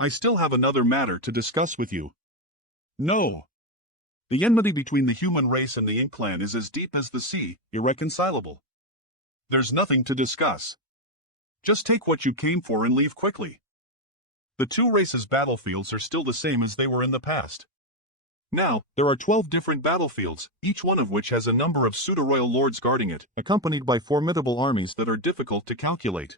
I still have another matter to discuss with you. No. The enmity between the human race and the Ink clan is as deep as the sea, irreconcilable. There's nothing to discuss. Just take what you came for and leave quickly. The two races' battlefields are still the same as they were in the past. Now, there are 12 different battlefields, each one of which has a number of pseudo-royal lords guarding it, accompanied by formidable armies that are difficult to calculate.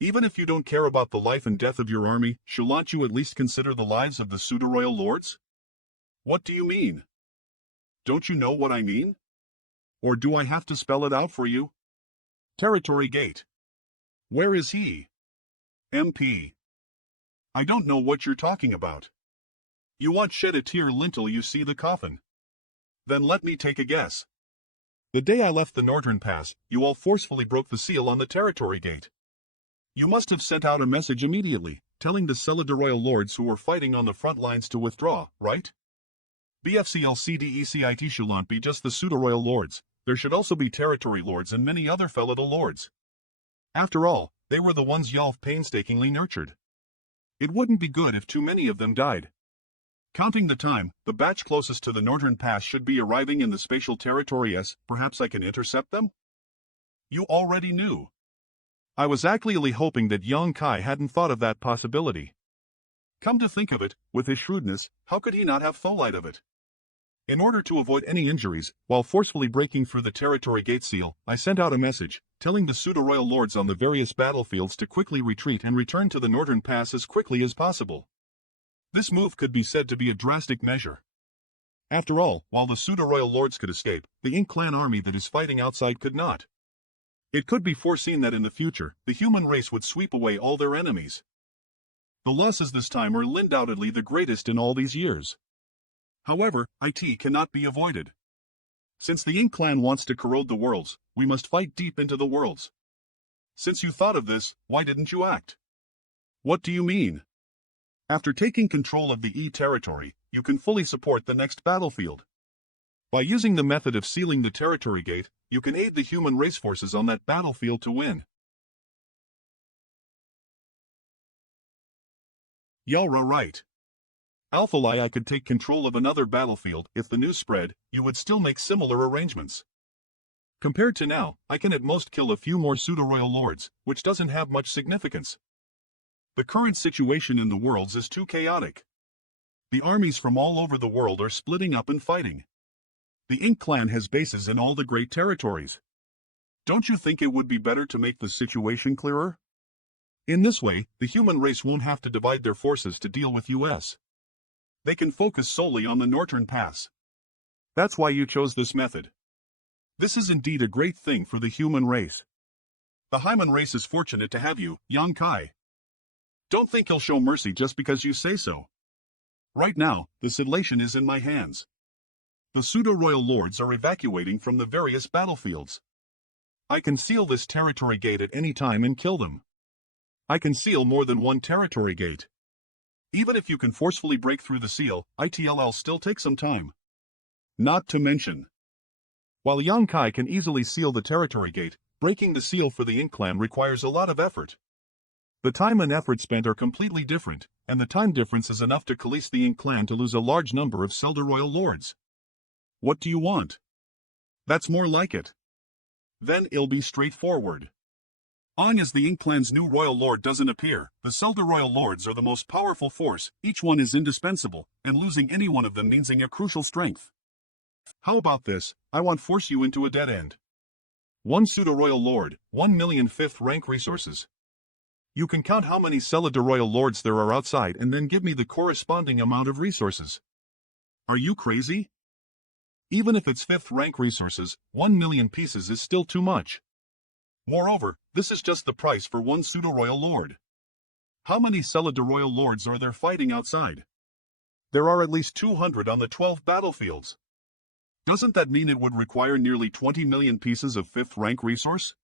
Even if you don't care about the life and death of your army, shouldn't you at least consider the lives of the pseudo-royal lords? What do you mean? Don't you know what I mean? Or do I have to spell it out for you? Territory Gate. Where is he? MP. I don't know what you're talking about. You want shed a tear until you see the coffin. Then let me take a guess. The day I left the Northern Pass, you all forcefully broke the seal on the Territory Gate. You must have sent out a message immediately, telling the Cellular Royal Lords who were fighting on the front lines to withdraw, right? BFCLCDECIT shouldn't be just the pseudo-royal lords, there should also be territory lords and many other fellow lords. After all, they were the ones y'all painstakingly nurtured. It wouldn't be good if too many of them died. Counting the time, the batch closest to the Northern Pass should be arriving in the spatial territory S. Perhaps I can intercept them? You already knew. I was actually hoping that Yang Kai hadn't thought of that possibility. Come to think of it, with his shrewdness, how could he not have thought of it? In order to avoid any injuries, while forcefully breaking through the territory gate seal, I sent out a message, telling the pseudo-royal lords on the various battlefields to quickly retreat and return to the Northern Pass as quickly as possible. This move could be said to be a drastic measure. After all, while the pseudo-royal lords could escape, the Ink clan army that is fighting outside could not. It could be foreseen that in the future, the human race would sweep away all their enemies. The losses this time are undoubtedly the greatest in all these years. However, it cannot be avoided. Since the Ink clan wants to corrode the worlds, we must fight deep into the worlds. Since you thought of this, why didn't you act? What do you mean? After taking control of the E territory, you can fully support the next battlefield. By using the method of sealing the territory gate, you can aid the human race forces on that battlefield to win. You're right. Alpha Lie, I could take control of another battlefield. If the news spread, you would still make similar arrangements. Compared to now, I can at most kill a few more pseudo-royal lords, which doesn't have much significance. The current situation in the worlds is too chaotic. The armies from all over the world are splitting up and fighting. The Ink clan has bases in all the great territories. Don't you think it would be better to make the situation clearer? In this way, the human race won't have to divide their forces to deal with US. They can focus solely on the Northern Pass. That's why you chose this method. This is indeed a great thing for the human race. The Hyman race is fortunate to have you, Yang Kai. Don't think he'll show mercy just because you say so. Right now, the situation is in my hands. The pseudo-royal lords are evacuating from the various battlefields. I can seal this territory gate at any time and kill them. I can seal more than one territory gate. Even if you can forcefully break through the seal, it'll still take some time. Not to mention, while Yang Kai can easily seal the territory gate, breaking the seal for the Ink clan requires a lot of effort. The time and effort spent are completely different, and the time difference is enough to coalesce the Ink clan to lose a large number of pseudo-royal lords. What do you want? That's more like it. Then it'll be straightforward. Long as the Ink clan's new royal lord doesn't appear, the pseudo-royal lords are the most powerful force. Each one is indispensable, and losing any one of them means a crucial strength. How about this? I won't force you into a dead end. One pseudo-royal lord, 1 million 5th rank resources. You can count how many Celida-royal lords there are outside and then give me the corresponding amount of resources. Are you crazy? Even if it's 5th rank resources, 1 million pieces is still too much. Moreover, this is just the price for one pseudo-royal lord. How many Celida-royal lords are there fighting outside? There are at least 200 on the 12 battlefields. Doesn't that mean it would require nearly 20 million pieces of 5th rank resource?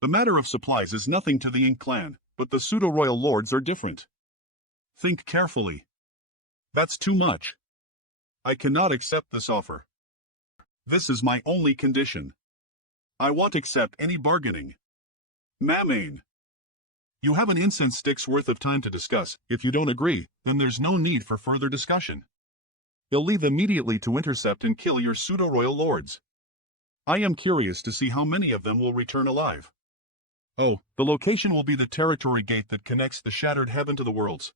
The matter of supplies is nothing to the Ink clan, but the pseudo-royal lords are different. Think carefully. That's too much. I cannot accept this offer. This is my only condition. I won't accept any bargaining. Mamane. You have an incense stick's worth of time to discuss. If you don't agree, then there's no need for further discussion. He'll leave immediately to intercept and kill your pseudo-royal lords. I am curious to see how many of them will return alive. Oh, the location will be the territory gate that connects the shattered heaven to the worlds.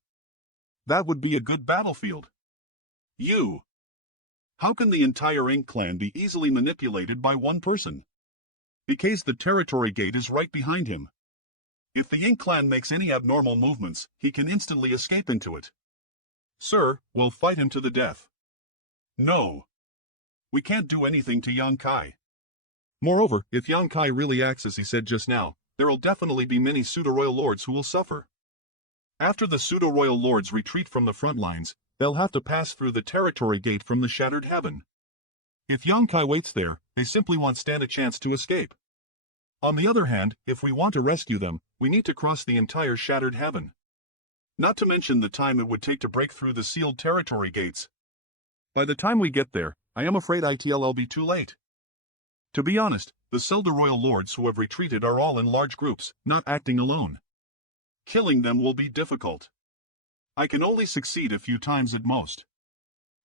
That would be a good battlefield. You. How can the entire Ink clan be easily manipulated by one person? Because the territory gate is right behind him. If the Ink clan makes any abnormal movements, he can instantly escape into it. Sir, we'll fight him to the death. No. We can't do anything to Yang Kai. Moreover, if Yang Kai really acts as he said just now, there'll definitely be many pseudo-royal lords who will suffer. After the pseudo-royal lords retreat from the front lines, they'll have to pass through the territory gate from the shattered heaven. If Yang Kai waits there, they simply won't stand a chance to escape. On the other hand, if we want to rescue them, we need to cross the entire shattered heaven. Not to mention the time it would take to break through the sealed territory gates. By the time we get there, I am afraid it'll be too late. To be honest, the pseudo-royal lords who have retreated are all in large groups, not acting alone. Killing them will be difficult. I can only succeed a few times at most.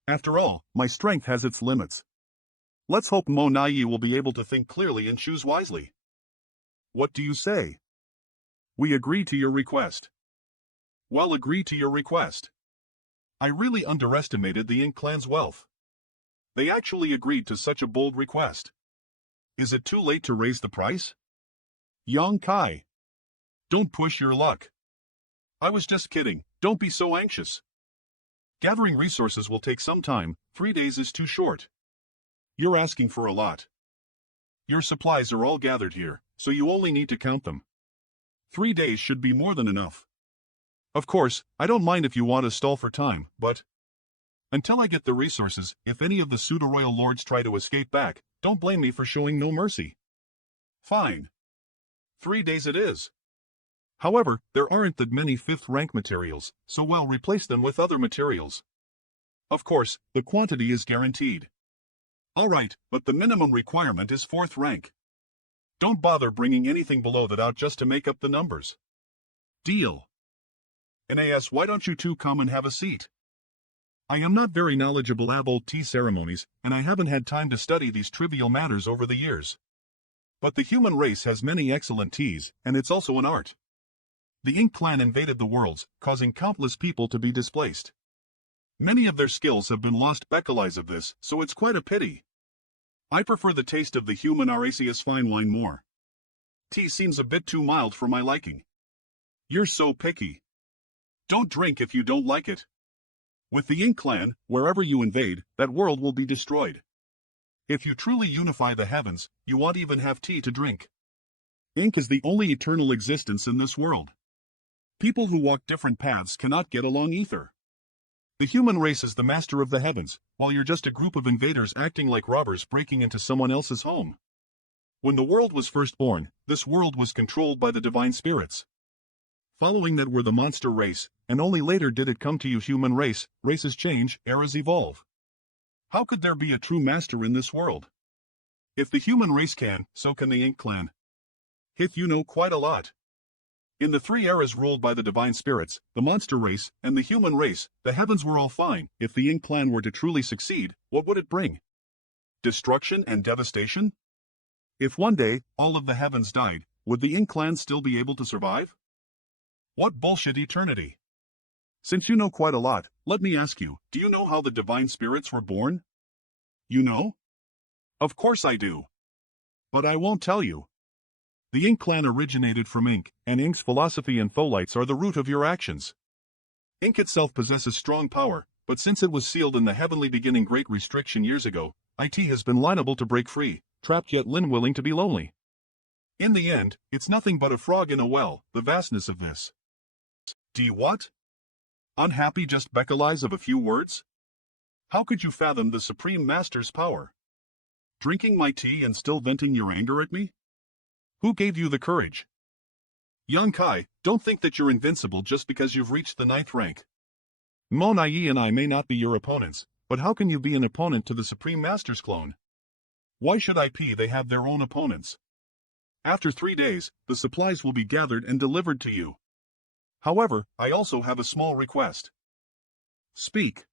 After all, my strength has its limits. Let's hope Mo Nai will be able to think clearly and choose wisely. What do you say? We agree to your request. Well, agree to your request. I really underestimated the Ink clan's wealth. They actually agreed to such a bold request. Is it too late to raise the price? Yang Kai. Don't push your luck. I was just kidding, don't be so anxious. Gathering resources will take some time, 3 days is too short. You're asking for a lot. Your supplies are all gathered here, so you only need to count them. 3 days should be more than enough. Of course, I don't mind if you want to stall for time, but until I get the resources, if any of the pseudo-royal lords try to escape back, don't blame me for showing no mercy. Fine. 3 days it is. However, there aren't that many 5th rank materials, so we'll replace them with other materials. Of course, the quantity is guaranteed. Alright, but the minimum requirement is 4th rank. Don't bother bringing anything below that out just to make up the numbers. Deal. NAS, why don't you two come and have a seat? I am not very knowledgeable about tea ceremonies, and I haven't had time to study these trivial matters over the years. But the human race has many excellent teas, and it's also an art. The Ink clan invaded the worlds, causing countless people to be displaced. Many of their skills have been lost because of this, so it's quite a pity. I prefer the taste of the human Araceus fine wine more. Tea seems a bit too mild for my liking. You're so picky. Don't drink if you don't like it. With the Ink clan, wherever you invade, that world will be destroyed. If you truly unify the heavens, you won't even have tea to drink. Ink is the only eternal existence in this world. People who walk different paths cannot get along either. The human race is the master of the heavens, while you're just a group of invaders acting like robbers breaking into someone else's home. When the world was first born, this world was controlled by the divine spirits. Following that were the monster race, and only later did it come to you human race. Races change, eras evolve. How could there be a true master in this world? If the human race can, so can the Ink clan. Hith, you know quite a lot. In the 3 eras ruled by the divine spirits, the monster race, and the human race, the heavens were all fine. If the Ink clan were to truly succeed, what would it bring? Destruction and devastation? If one day, all of the heavens died, would the Ink clan still be able to survive? What bullshit eternity. Since you know quite a lot, let me ask you, do you know how the divine spirits were born? You know? Of course I do. But I won't tell you. The Ink clan originated from Ink, and Ink's philosophy and pholites are the root of your actions. Ink itself possesses strong power, but since it was sealed in the heavenly beginning great restriction years ago, it has been liable to break free, trapped yet willing to be lonely. In the end, it's nothing but a frog in a well, the vastness of this. What? Unhappy just because of a few words? How could you fathom the Supreme Master's power? Drinking my tea and still venting your anger at me? Who gave you the courage? Young Kai, don't think that you're invincible just because you've reached the 9th rank. Monai and I may not be your opponents, but how can you be an opponent to the Supreme Master's clone? Why should they have their own opponents? After 3 days, the supplies will be gathered and delivered to you. However, I also have a small request. Speak.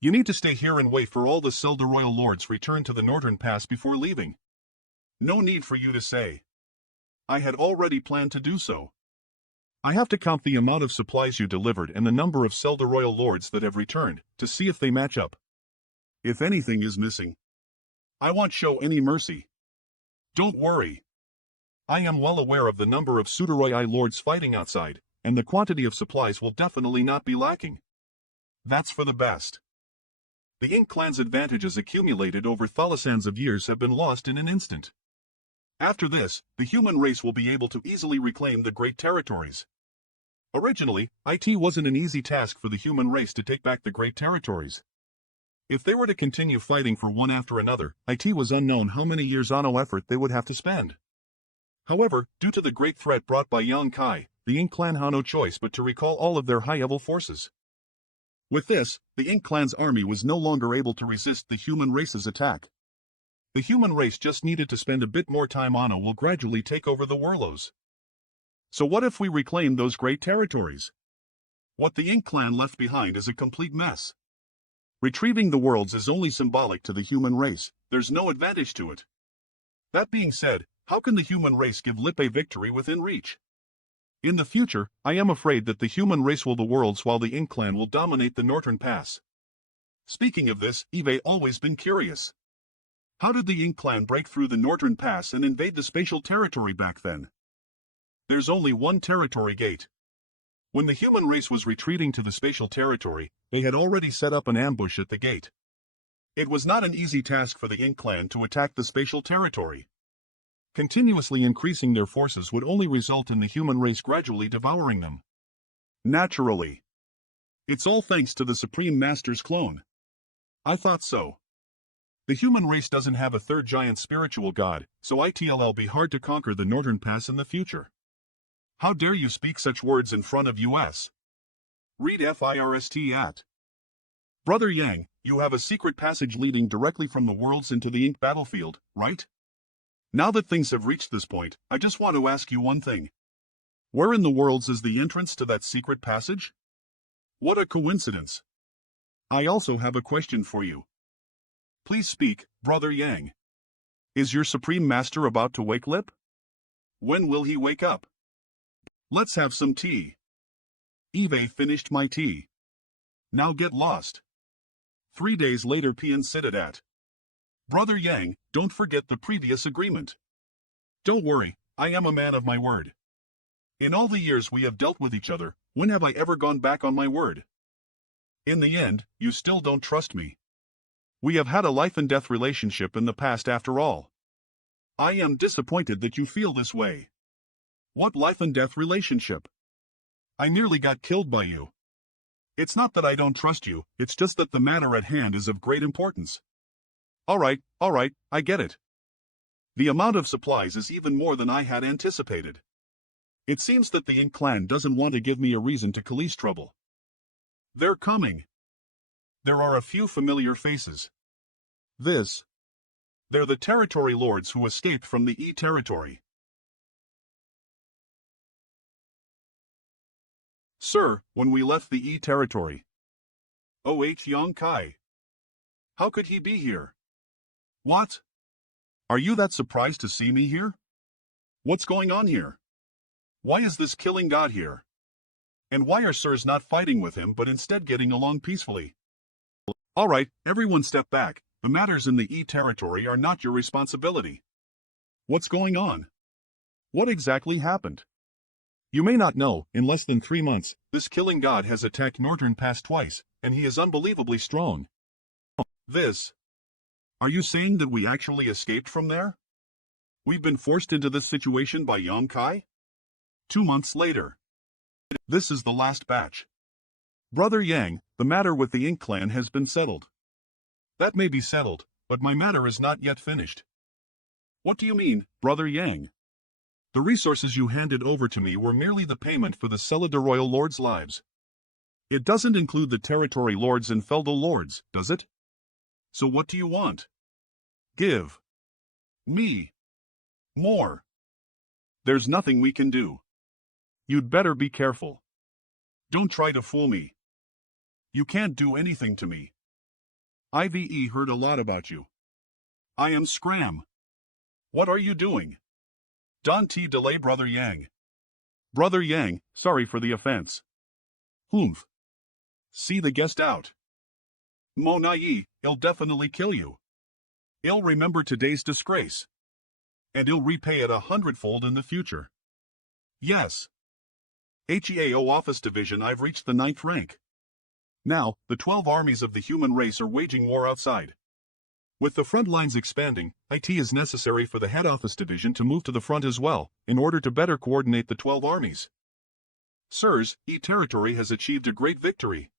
You need to stay here and wait for all the Selder Royal Lords return to the Northern Pass before leaving. No need for you to say. I had already planned to do so. I have to count the amount of supplies you delivered and the number of Selder Royal Lords that have returned, to see if they match up. If anything is missing, I won't show any mercy. Don't worry. I am well aware of the number of Sudaroi Lords fighting outside, and the quantity of supplies will definitely not be lacking. That's for the best. The Ink clan's advantages accumulated over thousands of years have been lost in an instant. After this, the human race will be able to easily reclaim the great territories. Originally, it wasn't an easy task for the human race to take back the great territories. If they were to continue fighting for one after another, it was unknown how many years on effort they would have to spend. However, due to the great threat brought by Young Kai, the Ink clan had no choice but to recall all of their high-level forces. With this, the Ink clan's army was no longer able to resist the human race's attack. The human race just needed to spend a bit more time on will gradually take over the Warlos. So what if we reclaim those great territories? What the Ink clan left behind is a complete mess. Retrieving the worlds is only symbolic to the human race, there's no advantage to it. That being said, how can the human race give Lip a victory within reach? In the future, I am afraid that the human race will the worlds while the Ink clan will dominate the Northern Pass. Speaking of this, I've always been curious. How did the Ink clan break through the Northern Pass and invade the spatial territory back then? There's only one territory gate. When the human race was retreating to the spatial territory, they had already set up an ambush at the gate. It was not an easy task for the Ink clan to attack the spatial territory. Continuously increasing their forces would only result in the human race gradually devouring them. Naturally. It's all thanks to the Supreme Master's clone. I thought so. The human race doesn't have a third giant spiritual god, so it'll be hard to conquer the Northern Pass in the future. How dare you speak such words in front of us? Read FIRST at. Brother Yang, you have a secret passage leading directly from the worlds into the ink battlefield, right? Now that things have reached this point, I just want to ask you one thing. Where in the worlds is the entrance to that secret passage? What a coincidence. I also have a question for you. Please speak, Brother Yang. Is your Supreme Master about to wake up? When will he wake up? Let's have some tea. Eve finished my tea. Now get lost. 3 days later Pian sitted at. Brother Yang, don't forget the previous agreement. Don't worry, I am a man of my word. In all the years we have dealt with each other, when have I ever gone back on my word? In the end, you still don't trust me. We have had a life and death relationship in the past after all. I am disappointed that you feel this way. What life and death relationship? I nearly got killed by you. It's not that I don't trust you, it's just that the matter at hand is of great importance. Alright, I get it. The amount of supplies is even more than I had anticipated. It seems that the Ink clan doesn't want to give me a reason to cause trouble. They're coming. There are a few familiar faces. They're the territory lords who escaped from the E territory. Sir, when we left the E territory. Yang Kai. How could he be here? What? Are you that surprised to see me here? What's going on here? Why is this killing god here? And why are sirs not fighting with him but instead getting along peacefully? Alright, everyone step back. The matters in the E territory are not your responsibility. What's going on? What exactly happened? You may not know, in less than 3 months, this killing god has attacked Northern Pass twice, and he is unbelievably strong. Are you saying that we actually escaped from there? We've been forced into this situation by Yang Kai? 2 months later. This is the last batch. Brother Yang, the matter with the Ink clan has been settled. That may be settled, but my matter is not yet finished. What do you mean, Brother Yang? The resources you handed over to me were merely the payment for the Celida Royal Lords' lives. It doesn't include the Territory Lords and Feudal Lords, does it? So what do you want? Give me more. There's nothing we can do. You'd better be careful. Don't try to fool me. You can't do anything to me. IVE heard a lot about you. I am Scram. What are you doing? Don't delay Brother Yang. Brother Yang, sorry for the offense. Humph. See the guest out. Monai, he'll definitely kill you. He'll remember today's disgrace. And he'll repay it 100-fold in the future. Yes. HEAO Office Division, I've reached the 9th rank. Now, the 12 armies of the human race are waging war outside. With the front lines expanding, IT is necessary for the head office division to move to the front as well, in order to better coordinate the 12 armies. Sirs, E territory has achieved a great victory.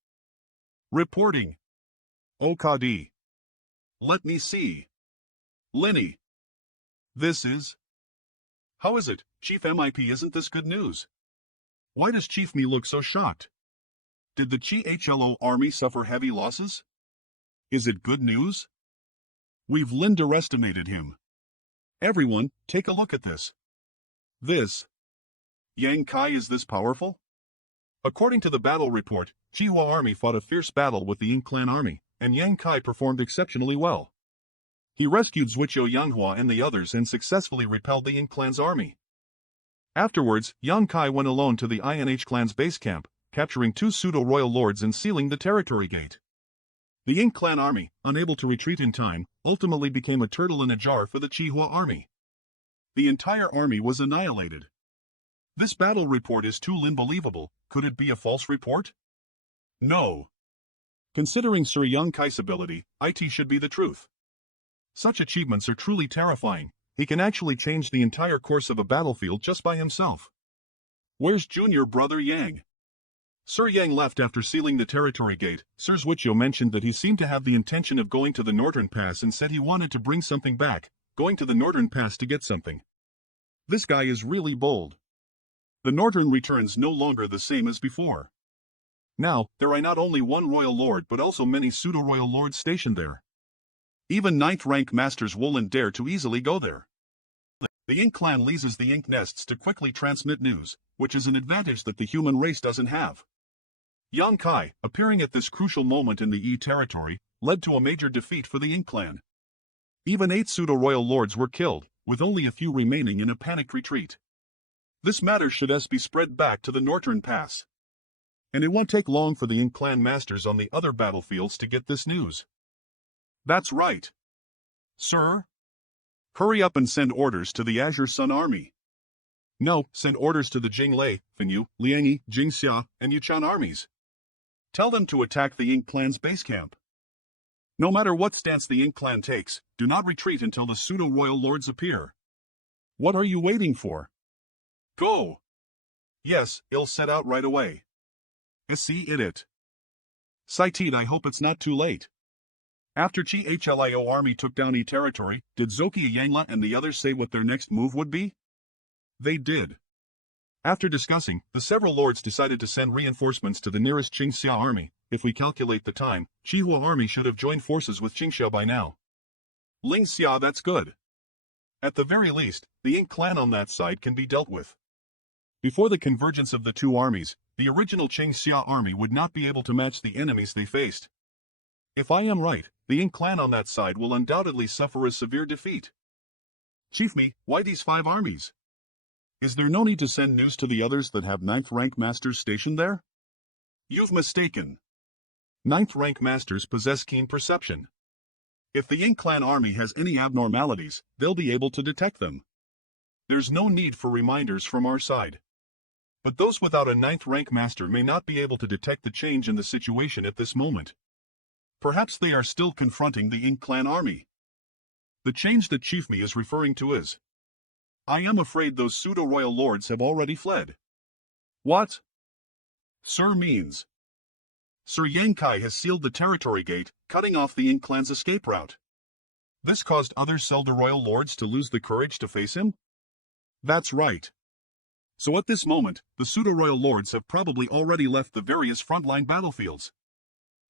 Reporting. OKD. Let me see. Lenny. This is... How is it, Chief MIP? Isn't this good news? Why does Chief Me look so shocked? Did the CHLO army suffer heavy losses? Is it good news? We've underestimated him. Everyone, take a look at this. Yang Kai is this powerful? According to the battle report, Chihua army fought a fierce battle with the Ink clan army, and Yang Kai performed exceptionally well. He rescued Zhuichou Yanghua and the others and successfully repelled the Ink clan's army. Afterwards, Yang Kai went alone to the INH clan's base camp, capturing 2 pseudo-royal lords and sealing the territory gate. The Ink clan army, unable to retreat in time, ultimately became a turtle in a jar for the Chihua army. The entire army was annihilated. This battle report is too unbelievable. Could it be a false report? No. Considering Sir Yang Kai's ability, IT should be the truth. Such achievements are truly terrifying. He can actually change the entire course of a battlefield just by himself. Where's Junior Brother Yang? Sir Yang left after sealing the territory gate. Sir Zwichyo mentioned that he seemed to have the intention of going to the Northern Pass and said he wanted to bring something back, going to the Northern Pass to get something. This guy is really bold. The Northern returns no longer the same as before. Now, there are not only one royal lord but also many pseudo-royal lords stationed there. Even 9th rank masters won't dare to easily go there. The Ink clan leases the Ink nests to quickly transmit news, which is an advantage that the human race doesn't have. Yang Kai, appearing at this crucial moment in the E territory, led to a major defeat for the Ink clan. Even 8 pseudo-royal lords were killed, with only a few remaining in a panicked retreat. This matter should be spread back to the Northern Pass. And it won't take long for the Ink clan masters on the other battlefields to get this news. That's right. Sir? Hurry up and send orders to the Azure Sun Army. No, send orders to the Jinglei, Finyu, Liangyi, Jingxia, and Yuchan armies. Tell them to attack the Ink clan's base camp. No matter what stance the Ink clan takes, do not retreat until the pseudo-royal lords appear. What are you waiting for? Go! Yes, I'll set out right away. See it. Saitid, I hope it's not too late. After Chi-Hlio army took down E territory, did Zokia Yangla and the others say what their next move would be? They did. After discussing, the several lords decided to send reinforcements to the nearest Qingxia army. If we calculate the time, Qihua army should have joined forces with Qingxia by now. Lingxia, that's good. At the very least, the Ink clan on that side can be dealt with. Before the convergence of the two armies, the original Qingxia army would not be able to match the enemies they faced. If I am right, the Ink clan on that side will undoubtedly suffer a severe defeat. Chief Me, why these 5 armies? Is there no need to send news to the others that have 9th rank masters stationed there? You've mistaken. 9th rank masters possess keen perception. If the Ink clan army has any abnormalities, they'll be able to detect them. There's no need for reminders from our side. But those without a 9th rank master may not be able to detect the change in the situation at this moment. Perhaps they are still confronting the Ink clan army. The change that Chief Me is referring to is, I am afraid those pseudo-royal lords have already fled. What? Sir means. Sir Yang Kai has sealed the territory gate, cutting off the Ink clan's escape route. This caused other pseudo-royal lords to lose the courage to face him? That's right. So at this moment, the pseudo-royal lords have probably already left the various frontline battlefields.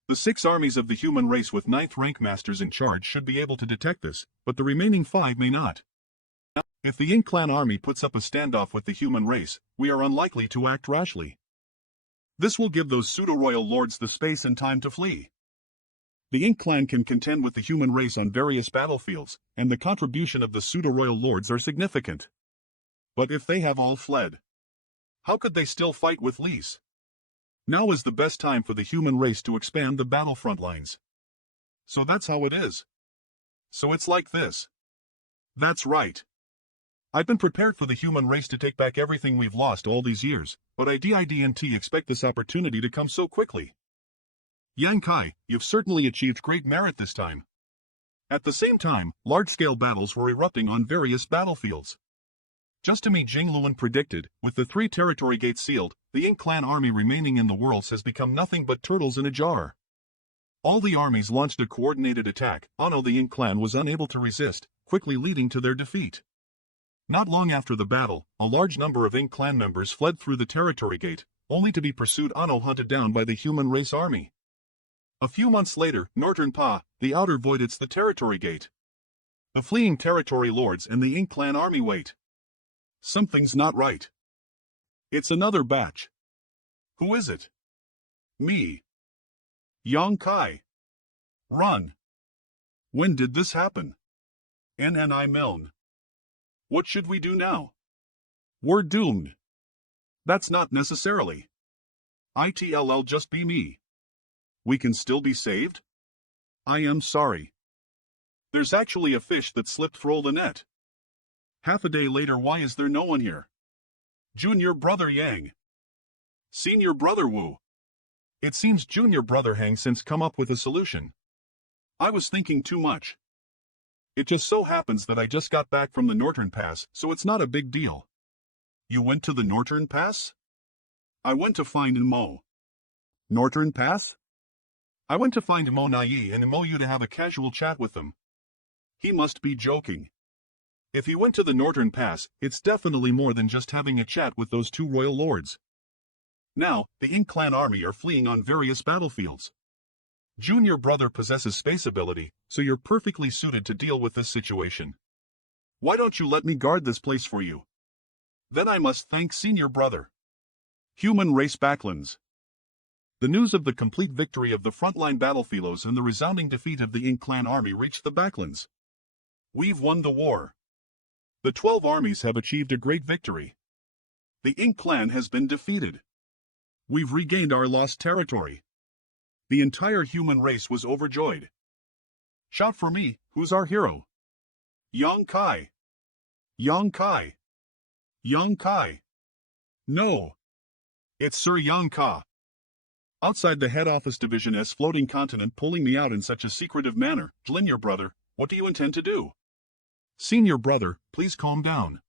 The 6 armies of the human race with 9th rank masters in charge should be able to detect this, but the remaining 5 may not. If the Ink clan army puts up a standoff with the human race, we are unlikely to act rashly. This will give those pseudo-royal lords the space and time to flee. The Ink clan can contend with the human race on various battlefields, and the contribution of the pseudo-royal lords are significant. But if they have all fled, how could they still fight with Lise? Now is the best time for the human race to expand the battlefront lines. So that's how it is. So it's like this. That's right. I've been prepared for the human race to take back everything we've lost all these years, but I didn't expect this opportunity to come so quickly. Yang Kai, you've certainly achieved great merit this time. At the same time, large-scale battles were erupting on various battlefields. Just to meet Jing Luan predicted, with the 3 territory gates sealed, the Ink clan army remaining in the worlds has become nothing but turtles in a jar. All the armies launched a coordinated attack. Ano the Ink clan was unable to resist, quickly leading to their defeat. Not long after the battle, a large number of Ink clan members fled through the territory gate, only to be pursued hunted down by the human race army. A few months later, Northern Pa, the outer voidits the territory gate. The fleeing territory lords and the Ink clan army wait. Something's not right. It's another batch. Who is it? Me. Yang Kai. Run. When did this happen? NNI Milne. What should we do now? We're doomed. That's not necessarily. It'll just be me. We can still be saved? I am sorry. There's actually a fish that slipped through the net. Half a day later, why is there no one here? Junior brother Yang. Senior brother Wu. It seems junior brother Hang since come up with a solution. I was thinking too much. It just so happens that I just got back from the Northern Pass, so it's not a big deal. You went to the Northern Pass? I went to find Mo. Northern Pass? I went to find Mo Nai and Mo Yu to have a casual chat with them. He must be joking. If he went to the Northern Pass, it's definitely more than just having a chat with those two royal lords. Now, the Ink Clan army are fleeing on various battlefields. Junior brother possesses space ability, so you're perfectly suited to deal with this situation. Why don't you let me guard this place for you? Then I must thank senior brother. Human race backlands. The news of the complete victory of the frontline battlephilos and the resounding defeat of the Ink Clan army reached the backlands. We've won the war. The 12 armies have achieved a great victory. The Ink Clan has been defeated. We've regained our lost territory. The entire human race was overjoyed. Shout for me, who's our hero? Yang Kai. Yang Kai. Yang Kai. No. It's Sir Yang Ka. Outside the head office division S floating continent pulling me out in such a secretive manner. Junior brother, what do you intend to do? Senior brother, please calm down.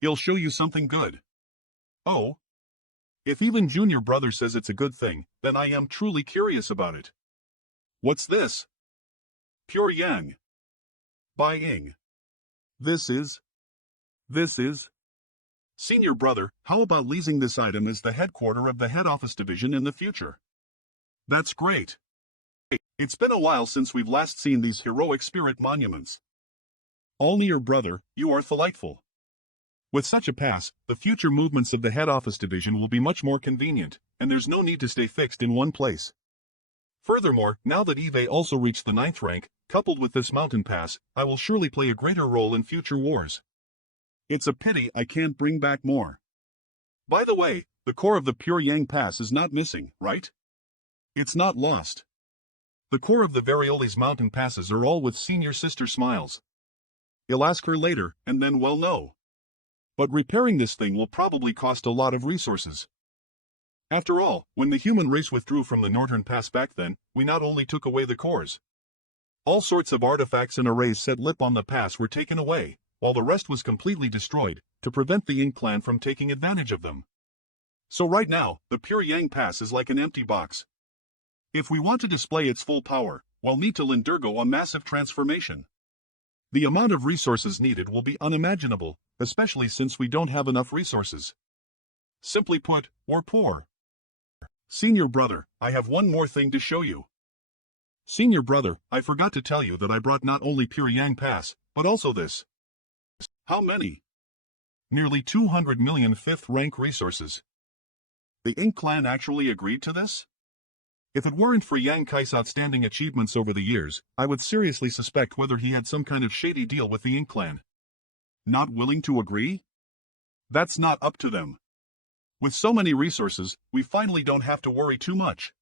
He'll show you something good. Oh? If even junior brother says it's a good thing, then I am truly curious about it. What's this? Pure Yang. By Ing. This is. Senior brother, how about leasing this item as the headquarter of the head office division in the future? That's great. It's been a while since we've last seen these heroic spirit monuments. Only your brother, you are delightful. With such a pass, the future movements of the head office division will be much more convenient, and there's no need to stay fixed in one place. Furthermore, now that Eve also reached the 9th rank, coupled with this mountain pass, I will surely play a greater role in future wars. It's a pity I can't bring back more. By the way, the core of the Pure Yang Pass is not missing, right? It's not lost. The core of the Varioli's mountain passes are all with senior sister Smiles. You'll ask her later, and then well no. But repairing this thing will probably cost a lot of resources. After all, when the human race withdrew from the Northern Pass back then, we not only took away the cores. All sorts of artifacts and arrays set lit on the pass were taken away, while the rest was completely destroyed, to prevent the Ink Clan from taking advantage of them. So right now, the Pure Yang Pass is like an empty box. If we want to display its full power, we'll need to undergo a massive transformation. The amount of resources needed will be unimaginable, especially since we don't have enough resources. Simply put, we're poor. Senior brother, I have one more thing to show you. Senior brother, I forgot to tell you that I brought not only Pure Yang Pass, but also this. How many? Nearly 200 million 5th rank resources. The Ink Clan actually agreed to this? If it weren't for Yang Kai's outstanding achievements over the years, I would seriously suspect whether he had some kind of shady deal with the Ink Clan. Not willing to agree? That's not up to them. With so many resources, we finally don't have to worry too much.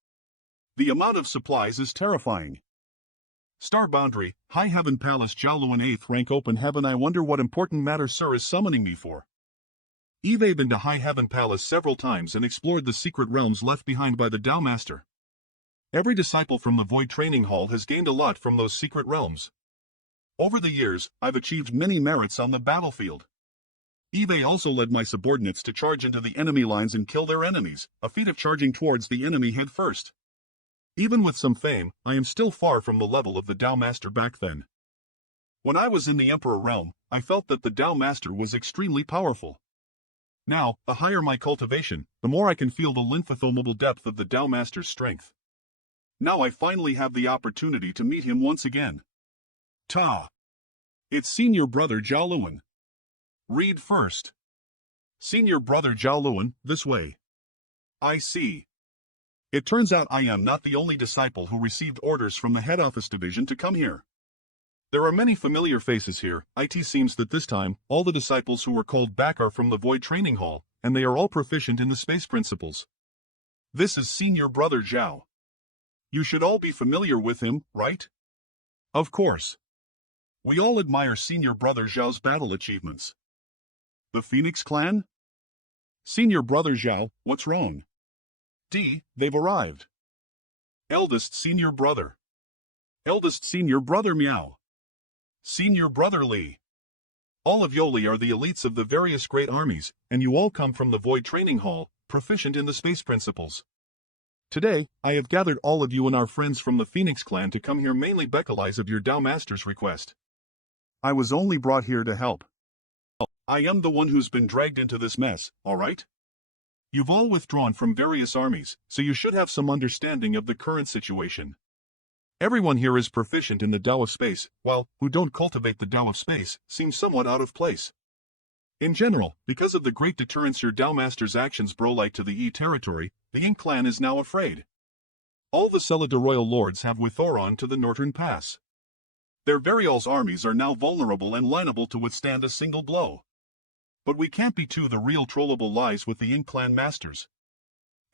The amount of supplies is terrifying. Star Boundary, High Heaven Palace Jiaoluan 8th rank Open Heaven. I wonder what important matter Sir is summoning me for. Eve been to High Heaven Palace several times and explored the secret realms left behind by the Tao Master. Every disciple from the Void Training Hall has gained a lot from those secret realms. Over the years, I've achieved many merits on the battlefield. Eve also led my subordinates to charge into the enemy lines and kill their enemies, a feat of charging towards the enemy head first. Even with some fame, I am still far from the level of the Tao Master back then. When I was in the Emperor realm, I felt that the Tao Master was extremely powerful. Now, the higher my cultivation, the more I can feel the lymphothomable depth of the Tao Master's strength. Now I finally have the opportunity to meet him once again. Ta! It's Senior Brother Jiaoluan. Read first. Senior Brother Jiaoluan, this way. I see. It turns out I am not the only disciple who received orders from the head office division to come here. There are many familiar faces here. It seems that this time, all the disciples who were called back are from the Void Training Hall, and they are all proficient in the space principles. This is Senior Brother Zhao. You should all be familiar with him, right? Of course. We all admire Senior Brother Zhao's battle achievements. The Phoenix Clan? Senior Brother Zhao, what's wrong? They've arrived. Eldest Senior Brother. Eldest Senior Brother Meow. Senior Brother Li. All of Yoli are the elites of the various great armies, and you all come from the Void Training Hall, proficient in the space principles. Today, I have gathered all of you and our friends from the Phoenix clan to come here mainly because of your Tao Master's request. I was only brought here to help. I am the one who's been dragged into this mess, alright? You've all withdrawn from various armies, so you should have some understanding of the current situation. Everyone here is proficient in the Tao of Space, while who don't cultivate the Tao of Space seems somewhat out of place. In general, because of the great deterrence your Tao Master's actions brought to the E territory, the Ink clan is now afraid. All the Celida royal lords have withdrawn to the Northern Pass. Their Varial's armies are now vulnerable and liable to withstand a single blow. But we can't be too the real trollable lies with the Ink clan masters.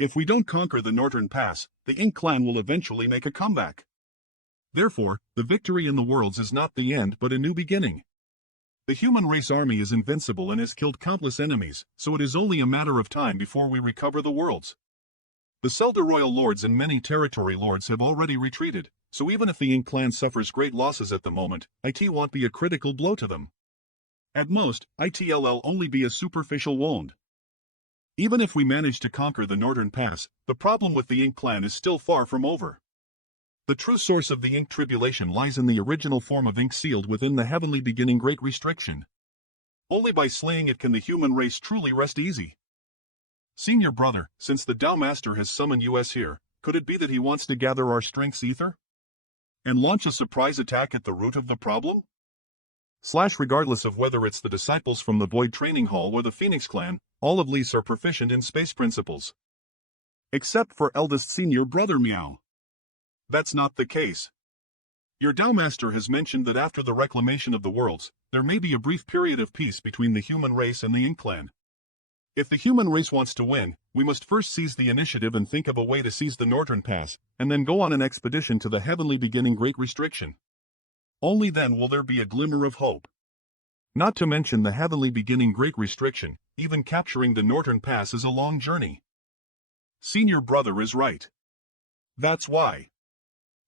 If we don't conquer the Northern Pass, the Ink clan will eventually make a comeback. Therefore, the victory in the worlds is not the end but a new beginning. The human race army is invincible and has killed countless enemies, so it is only a matter of time before we recover the worlds. The Celda royal lords and many territory lords have already retreated, so even if the Ink clan suffers great losses at the moment, it won't be a critical blow to them. At most, it'll only be a superficial wound. Even if we manage to conquer the Northern Pass, the problem with the Ink clan is still far from over. The true source of the Ink tribulation lies in the original form of ink sealed within the heavenly beginning Great Restriction. Only by slaying it can the human race truly rest easy. Senior brother, since the Tao Master has summoned us here, could it be that he wants to gather our strengths ether? And launch a surprise attack at the root of the problem? Regardless of whether it's the disciples from the Void Training Hall or the Phoenix clan, all of Lys are proficient in space principles. Except for eldest senior brother Meow. That's not the case. Your Tao Master has mentioned that after the reclamation of the worlds, there may be a brief period of peace between the human race and the Ink clan. If the human race wants to win, we must first seize the initiative and think of a way to seize the Northern Pass, and then go on an expedition to the heavenly beginning Great Restriction. Only then will there be a glimmer of hope. Not to mention the heavenly beginning Great Restriction, even capturing the Northern Pass is a long journey. Senior brother is right. That's why.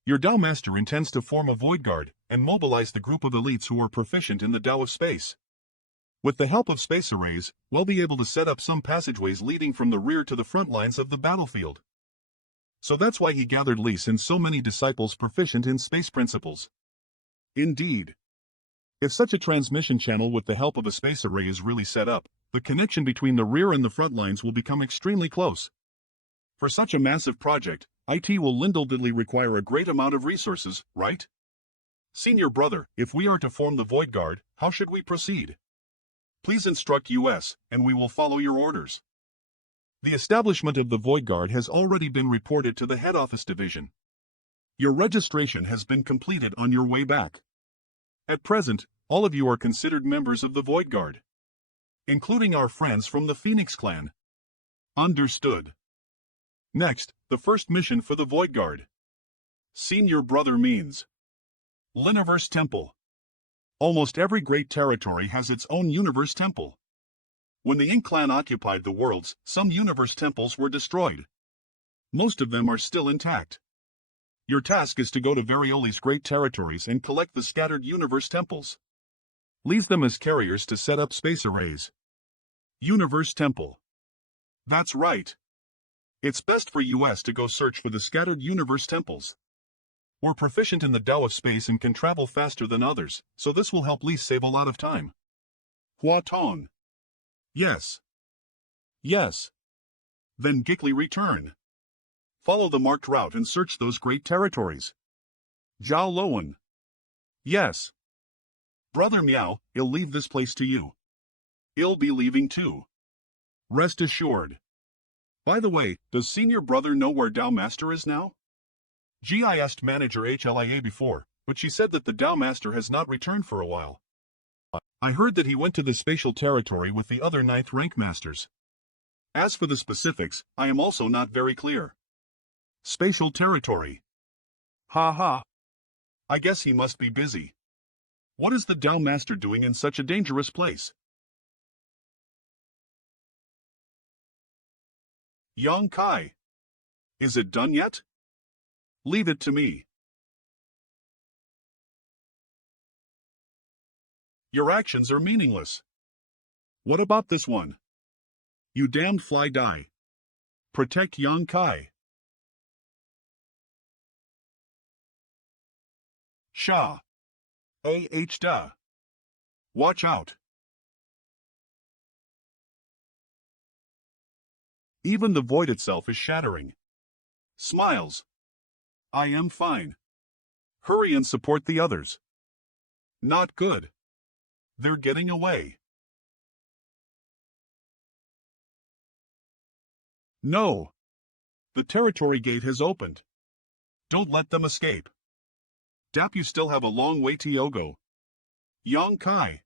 Your Tao Master intends to form a Void Guard and mobilize the group of elites who are proficient in the Tao of Space. With the help of space arrays, we'll be able to set up some passageways leading from the rear to the front lines of the battlefield. So that's why he gathered Lys and so many disciples proficient in space principles. Indeed. If such a transmission channel with the help of a space array is really set up, the connection between the rear and the front lines will become extremely close. For such a massive project, it will undoubtedly require a great amount of resources, right? Senior brother, if we are to form the Void Guard, how should we proceed? Please instruct us, and we will follow your orders. The establishment of the Void Guard has already been reported to the head office division. Your registration has been completed on your way back. At present, all of you are considered members of the Void Guard, including our friends from the Phoenix clan. Understood. Next, the first mission for the Void Guard. Senior brother means Liniverse Temple. Almost every great territory has its own universe temple. When the Ink clan occupied the worlds, some universe temples were destroyed. Most of them are still intact. Your task is to go to Varioli's great territories and collect the scattered universe temples. Leave them as carriers to set up space arrays. Universe Temple. That's right. It's best for us to go search for the scattered universe temples. We're proficient in the Tao of Space and can travel faster than others, so this will help Lys save a lot of time. Hua Tong. Yes. Yes. Then Gickley return. Follow the marked route and search those great territories. Zhao Lowen. Yes. Brother Meow, I'll leave this place to you. I'll be leaving too. Rest assured. By the way, does senior brother know where Tao Master is now? I asked manager HLIA before, but she said that the Tao Master has not returned for a while. I heard that he went to the spatial territory with the other 9th rank masters. As for the specifics, I am also not very clear. Spatial territory. Ha ha. I guess he must be busy. What is the Tao Master doing in such a dangerous place? Yang Kai. Is it done yet? Leave it to me. Your actions are meaningless. What about this one? You damned fly die. Protect Yang Kai. Sha. Da. Watch out. Even the void itself is shattering. Smiles. I am fine. Hurry and support the others. Not good. They're getting away. No. The territory gate has opened. Don't let them escape. Dap, you still have a long way to go. Yang Kai.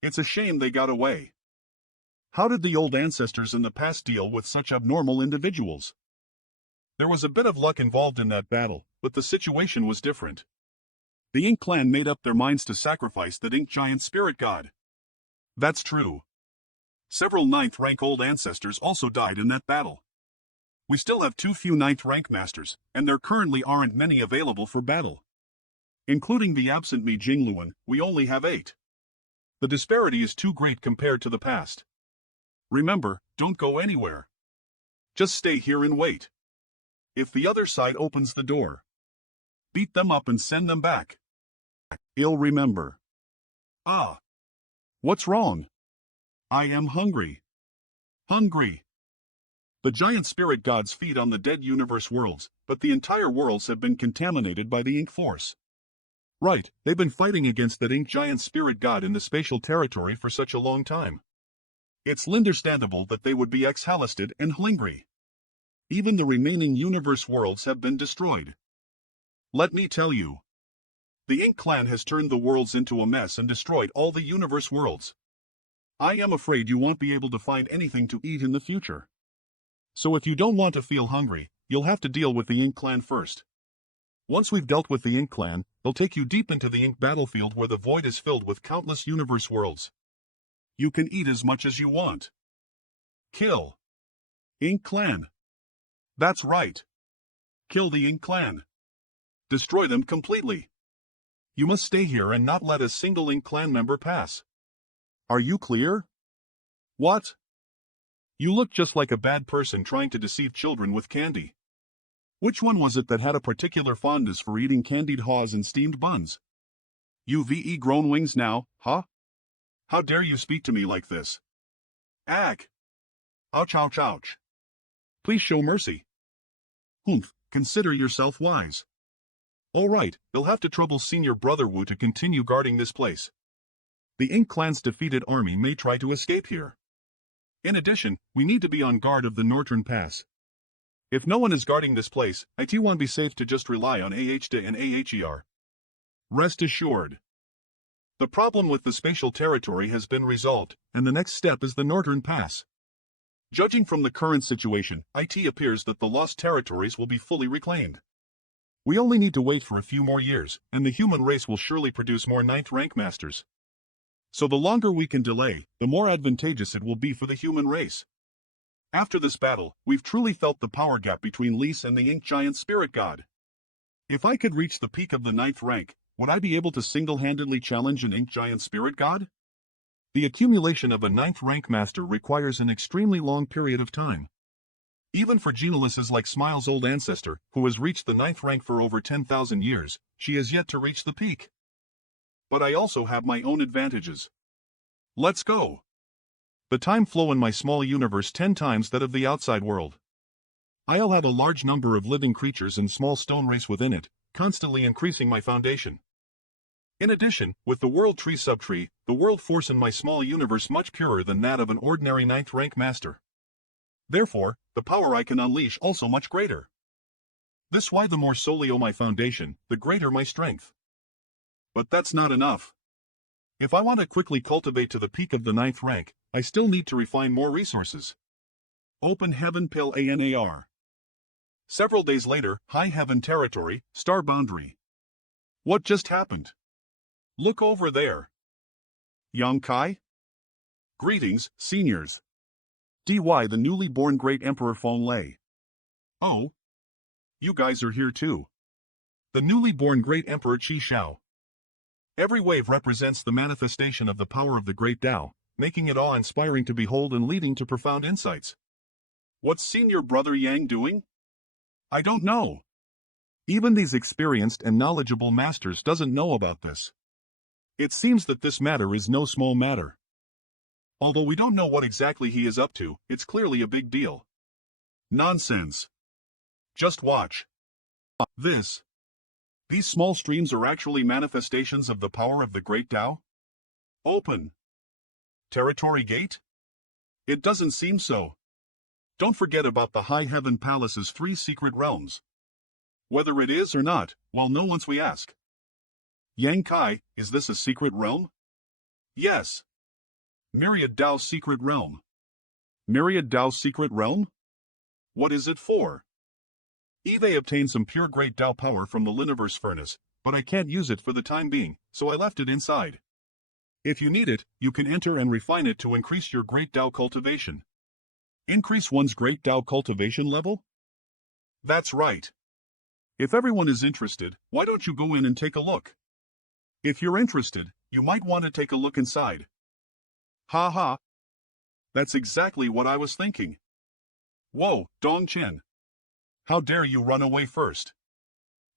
It's a shame they got away. How did the old ancestors in the past deal with such abnormal individuals? There was a bit of luck involved in that battle, but the situation was different. The Ink clan made up their minds to sacrifice that Ink giant spirit god. That's true. Several 9th rank old ancestors also died in that battle. We still have too few 9th rank masters, and there currently aren't many available for battle. Including the absent Mi Jingluan, we only have 8. The disparity is too great compared to the past. Remember, don't go anywhere. Just stay here and wait. If the other side opens the door, beat them up and send them back. I'll remember. Ah. What's wrong? I am hungry. Hungry. The giant spirit gods feed on the dead universe worlds, but the entire worlds have been contaminated by the Ink force. Right, they've been fighting against that Ink giant spirit god in the spatial territory for such a long time. It's understandable that they would be exhausted and hungry. Even the remaining universe worlds have been destroyed. Let me tell you. The Ink clan has turned the worlds into a mess and destroyed all the universe worlds. I am afraid you won't be able to find anything to eat in the future. So if you don't want to feel hungry, you'll have to deal with the Ink clan first. Once we've dealt with the Ink clan, they'll take you deep into the Ink battlefield where the void is filled with countless universe worlds. You can eat as much as you want. Kill. Ink clan. That's right. Kill the Ink clan. Destroy them completely. You must stay here and not let a single Ink clan member pass. Are you clear? What? You look just like a bad person trying to deceive children with candy. Which one was it that had a particular fondness for eating candied haws and steamed buns? You've grown wings now, huh? How dare you speak to me like this? Ag! Ouch, ouch, ouch. Please show mercy. Humph, consider yourself wise. All right, they'll have to trouble Senior Brother Wu to continue guarding this place. The Ink clan's defeated army may try to escape here. In addition, we need to be on guard of the Northern Pass. If no one is guarding this place, it won't be safe to just rely on AHDA and AHER. Rest assured. The problem with the spatial territory has been resolved, and the next step is the Northern Pass. Judging from the current situation, it appears that the lost territories will be fully reclaimed. We only need to wait for a few more years, and the human race will surely produce more 9th rank masters. So the longer we can delay, the more advantageous it will be for the human race. After this battle, we've truly felt the power gap between Lise and the Ink giant spirit god. If I could reach the peak of the 9th rank, would I be able to single-handedly challenge an Ink giant spirit god? The accumulation of a 9th rank master requires an extremely long period of time. Even for geniuses like Smile's old ancestor, who has reached the 9th rank for over 10,000 years, she has yet to reach the peak. But I also have my own advantages. Let's go. The time flow in my small universe 10 times that of the outside world. I'll have a large number of living creatures and small stone race within it, constantly increasing my foundation. In addition, with the world tree subtree, the world force in my small universe much purer than that of an ordinary 9th rank master. Therefore, the power I can unleash also much greater. This why the more solio my foundation, the greater my strength. But that's not enough. If I want to quickly cultivate to the peak of the 9th rank, I still need to refine more resources. Open Heaven Pill ANAR. Several days later, High Heaven Territory, Star Boundary. What just happened? Look over there. Yang Kai? Greetings, seniors. DY the newly born Great Emperor Feng Lei. Oh. You guys are here too. The newly born Great Emperor Qi Xiao. Every wave represents the manifestation of the power of the Great Tao, making it awe-inspiring to behold and leading to profound insights. What's Senior Brother Yang doing? I don't know. Even these experienced and knowledgeable masters doesn't know about this. It seems that this matter is no small matter. Although we don't know what exactly he is up to, it's clearly a big deal. Nonsense. Just watch. These small streams are actually manifestations of the power of the Great Tao? Open. Territory gate? It doesn't seem so. Don't forget about the High Heaven Palace's 3 secret realms. Whether it is or not, well, no once we ask. Yang Kai, is this a secret realm? Yes. Myriad Tao's secret realm. Myriad Tao's secret realm? What is it for? Eve obtained some pure Great Tao power from the Liniverse furnace, but I can't use it for the time being, so I left it inside. If you need it, you can enter and refine it to increase your Great Tao cultivation. Increase one's Great Tao cultivation level? That's right. If everyone is interested, why don't you go in and take a look? If you're interested, you might want to take a look inside. Ha ha. That's exactly what I was thinking. Whoa, Dong Chen. How dare you run away first?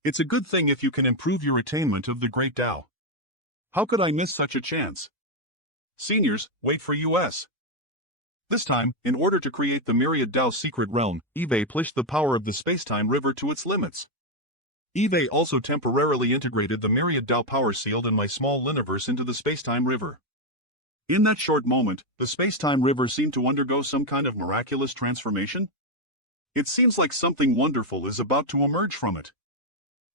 It's a good thing if you can improve your attainment of the Great Tao. How could I miss such a chance? Seniors, wait for US. This time, in order to create the Myriad Tao's secret realm, Eve pushed the power of the space-time river to its limits. Eve also temporarily integrated the Myriad Tao power sealed in my small Liniverse into the space-time river. In that short moment, the space-time river seemed to undergo some kind of miraculous transformation. It seems like something wonderful is about to emerge from it.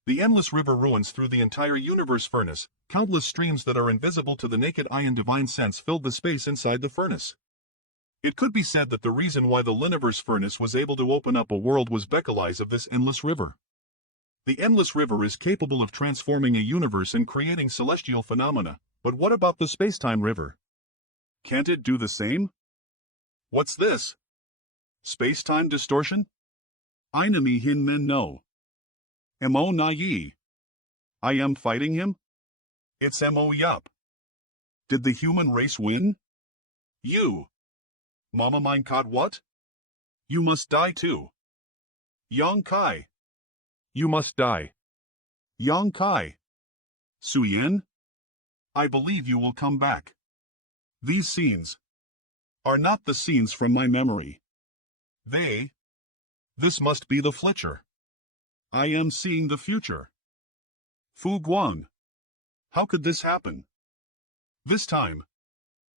The endless river runs through the entire universe furnace, countless streams that are invisible to the naked eye and divine sense filled the space inside the furnace. It could be said that the reason why the Liniverse furnace was able to open up a world was because of this endless river. The endless river is capable of transforming a universe and creating celestial phenomena, but what about the space-time river? Can't it do the same? What's this? Space-time distortion? Einami hin men no. Mo na yi. I am fighting him? It's Mo yup. Did the human race win? You. Mama mine caught what? You must die too. Yang Kai. You must die. Yang Kai. Suyen? I believe you will come back. These scenes are not the scenes from my memory. This must be the Flitcher. I am seeing the future. Fu Guang. How could this happen? This time.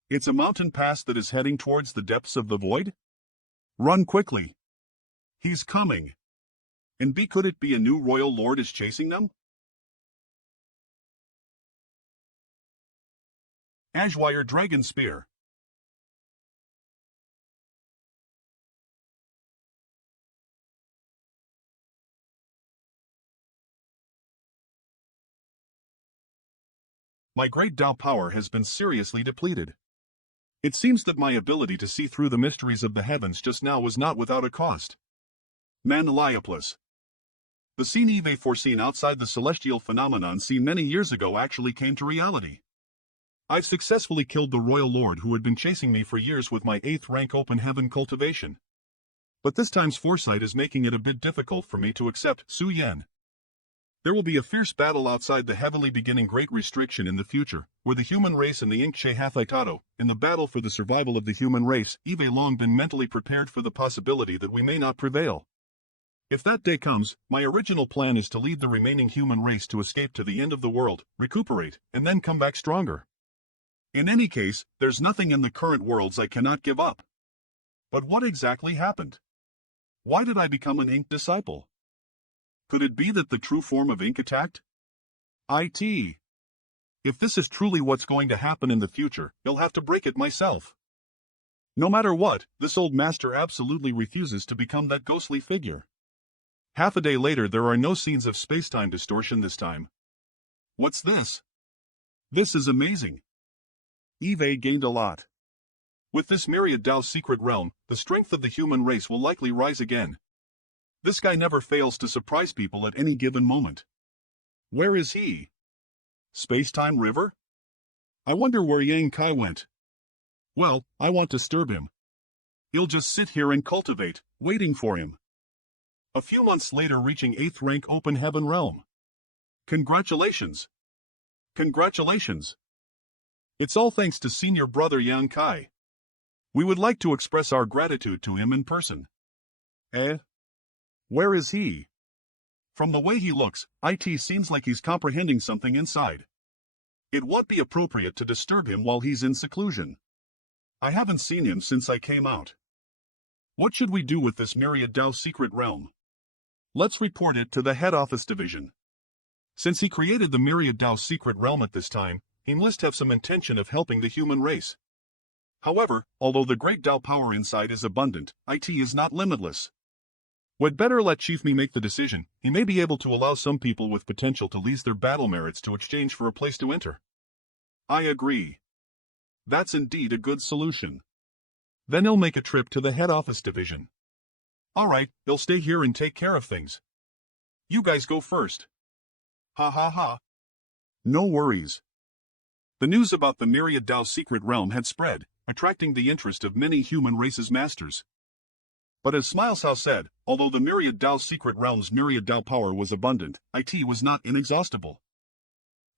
It's a mountain pass that is heading towards the depths of the void? Run quickly. He's coming. And could it be a new royal lord is chasing them? Ashwire Dragon Spear. My great Tao power has been seriously depleted. It seems that my ability to see through the mysteries of the heavens just now was not without a cost. Manhwa. The scene Eve foreseen outside the celestial phenomenon seen many years ago actually came to reality. I've successfully killed the royal lord who had been chasing me for years with my 8th rank open heaven cultivation. But this time's foresight is making it a bit difficult for me to accept Su Yan. There will be a fierce battle outside the heavily beginning Great Restriction in the future, where the human race and the Inkche Hathitato, in the battle for the survival of the human race, Eve long been mentally prepared for the possibility that we may not prevail. If that day comes, my original plan is to lead the remaining human race to escape to the end of the world, recuperate, and then come back stronger. In any case, there's nothing in the current worlds I cannot give up. But what exactly happened? Why did I become an Ink disciple? Could it be that the true form of Ink attacked? If this is truly what's going to happen in the future, I'll have to break it myself. No matter what, this old master absolutely refuses to become that ghostly figure. Half a day later there are no scenes of space-time distortion this time. What's this? This is amazing. Eve gained a lot. With this Myriad Tao's secret realm, the strength of the human race will likely rise again. This guy never fails to surprise people at any given moment. Where is he? Space-time river? I wonder where Yang Kai went. Well, I want to disturb him. He'll just sit here and cultivate, waiting for him. A few months later reaching 8th rank Open Heaven Realm. Congratulations! Congratulations! It's all thanks to senior brother Yang Kai. We would like to express our gratitude to him in person. Eh? Where is he? From the way he looks, it seems like he's comprehending something inside. It won't be appropriate to disturb him while he's in seclusion. I haven't seen him since I came out. What should we do with this Myriad Dao secret realm? Let's report it to the head office division. Since he created the Myriad Dao secret realm at this time, he must have some intention of helping the human race. However, although the great Dao power inside is abundant, it is not limitless. We'd better let Chief Me make the decision. He may be able to allow some people with potential to lease their battle merits to exchange for a place to enter. I agree. That's indeed a good solution. Then he'll make a trip to the head office division. Alright, he'll stay here and take care of things. You guys go first. Ha ha ha. No worries. The news about the Myriad Dao secret realm had spread, attracting the interest of many human race's masters. But as Smileshouse said, although the Myriad Dao secret realm's Myriad Dao power was abundant, it was not inexhaustible.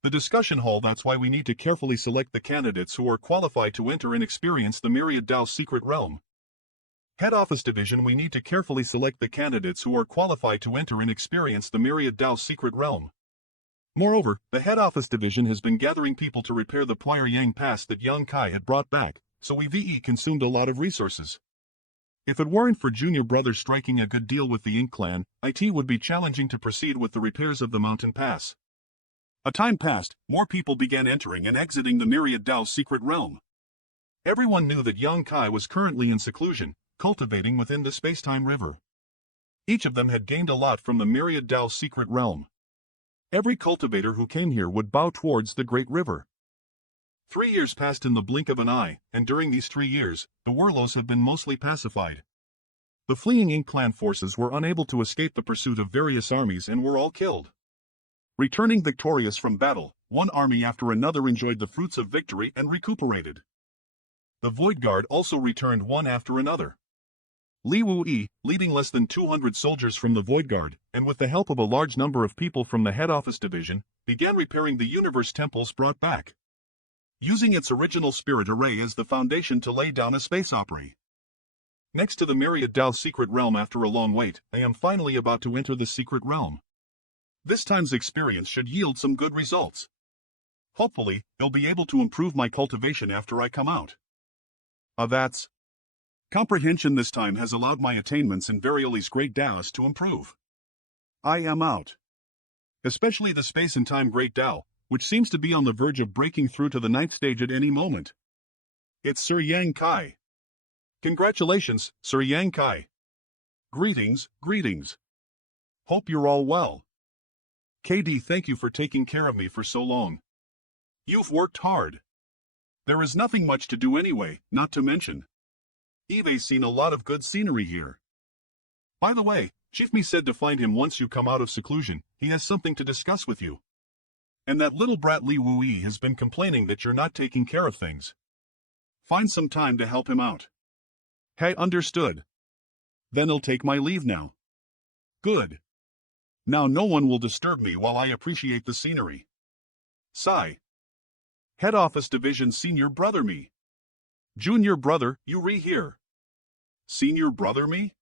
The discussion hall. That's why we need to carefully select the candidates who are qualified to enter and experience the Myriad Dao secret realm. Head office division. We need to carefully select the candidates who are qualified to enter and experience the Myriad Dao secret realm. Moreover, the head office division has been gathering people to repair the prior Yang Pass that Yang Kai had brought back, so we've consumed a lot of resources. If it weren't for Junior Brother striking a good deal with the Ink Clan, it would be challenging to proceed with the repairs of the mountain pass. A time passed, more people began entering and exiting the Myriad Dao secret realm. Everyone knew that Yang Kai was currently in seclusion, cultivating within the space-time river. Each of them had gained a lot from the Myriad Dao secret realm. Every cultivator who came here would bow towards the great river. 3 years passed in the blink of an eye, and during these 3 years, the Warlows have been mostly pacified. The fleeing Ink Clan forces were unable to escape the pursuit of various armies and were all killed. Returning victorious from battle, one army after another enjoyed the fruits of victory and recuperated. The Void Guard also returned one after another. Li Wu-yi, leading less than 200 soldiers from the Void Guard, and with the help of a large number of people from the head office division, began repairing the universe temples brought back, using its original spirit array as the foundation to lay down a space opera. Next to the Myriad Dao secret realm. After a long wait, I am finally about to enter the secret realm. This time's experience should yield some good results. Hopefully, I'll be able to improve my cultivation after I come out. That's comprehension. This time has allowed my attainments in Varioli's Great Daos to improve. I am out. Especially the Space and Time Great Dao, which seems to be on the verge of breaking through to the 9th stage at any moment. It's Sir Yang Kai. Congratulations, Sir Yang Kai. Greetings, greetings. Hope you're all well. KD, thank you for taking care of me for so long. You've worked hard. There is nothing much to do anyway, not to mention Eve's seen a lot of good scenery here. By the way, Chief Me said to find him once you come out of seclusion. He has something to discuss with you. And that little brat Li Wu-yi has been complaining that you're not taking care of things. Find some time to help him out. Hey, understood. Then I'll take my leave now. Good. Now no one will disturb me while I appreciate the scenery. Sigh. Head Office Division Senior Brother Me. Junior Brother, you here. Senior Brother Me?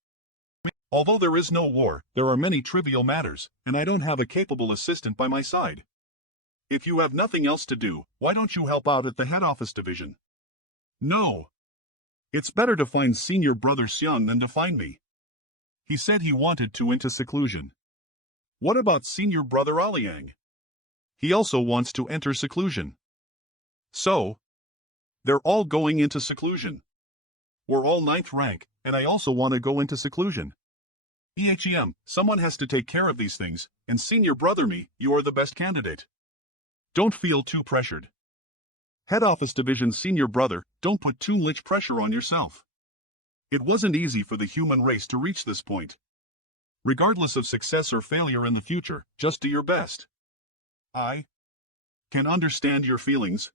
Although there is no war, there are many trivial matters, and I don't have a capable assistant by my side. If you have nothing else to do, why don't you help out at the head office division? No. It's better to find Senior Brother Xiang than to find me. He said he wanted to into seclusion. What about Senior Brother Aliang? He also wants to enter seclusion. So, they're all going into seclusion. We're all 9th rank, and I also want to go into seclusion. Someone has to take care of these things, and Senior Brother Me, you are the best candidate. Don't feel too pressured. Head Office Division Senior Brother, don't put too much pressure on yourself. It wasn't easy for the human race to reach this point. Regardless of success or failure in the future, just do your best. I can understand your feelings.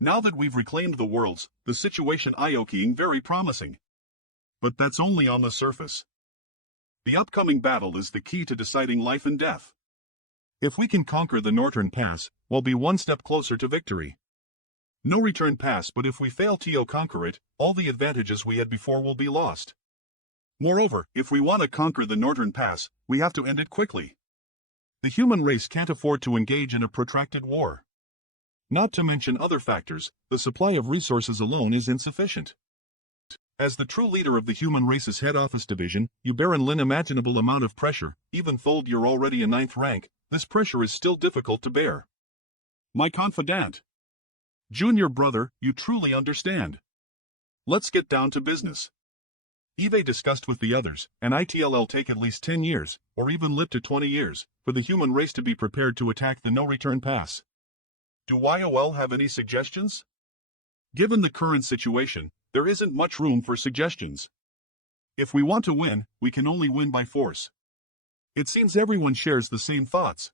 Now that we've reclaimed the worlds, the situation is very promising. But that's only on the surface. The upcoming battle is the key to deciding life and death. If we can conquer the Northern Pass, we'll be one step closer to victory. No return pass, but if we fail to conquer it, all the advantages we had before will be lost. Moreover, if we want to conquer the Northern Pass, we have to end it quickly. The human race can't afford to engage in a protracted war. Not to mention other factors, the supply of resources alone is insufficient. As the true leader of the human race's head office division, you bear an unimaginable amount of pressure. Even though you're already in 9th rank, this pressure is still difficult to bear. My confidant. Junior brother, you truly understand. Let's get down to business. Eve discussed with the others, and it'll take at least 10 years, or even live to 20 years, for the human race to be prepared to attack the no-return pass. Do YOL have any suggestions? Given the current situation, there isn't much room for suggestions. If we want to win, we can only win by force. It seems everyone shares the same thoughts.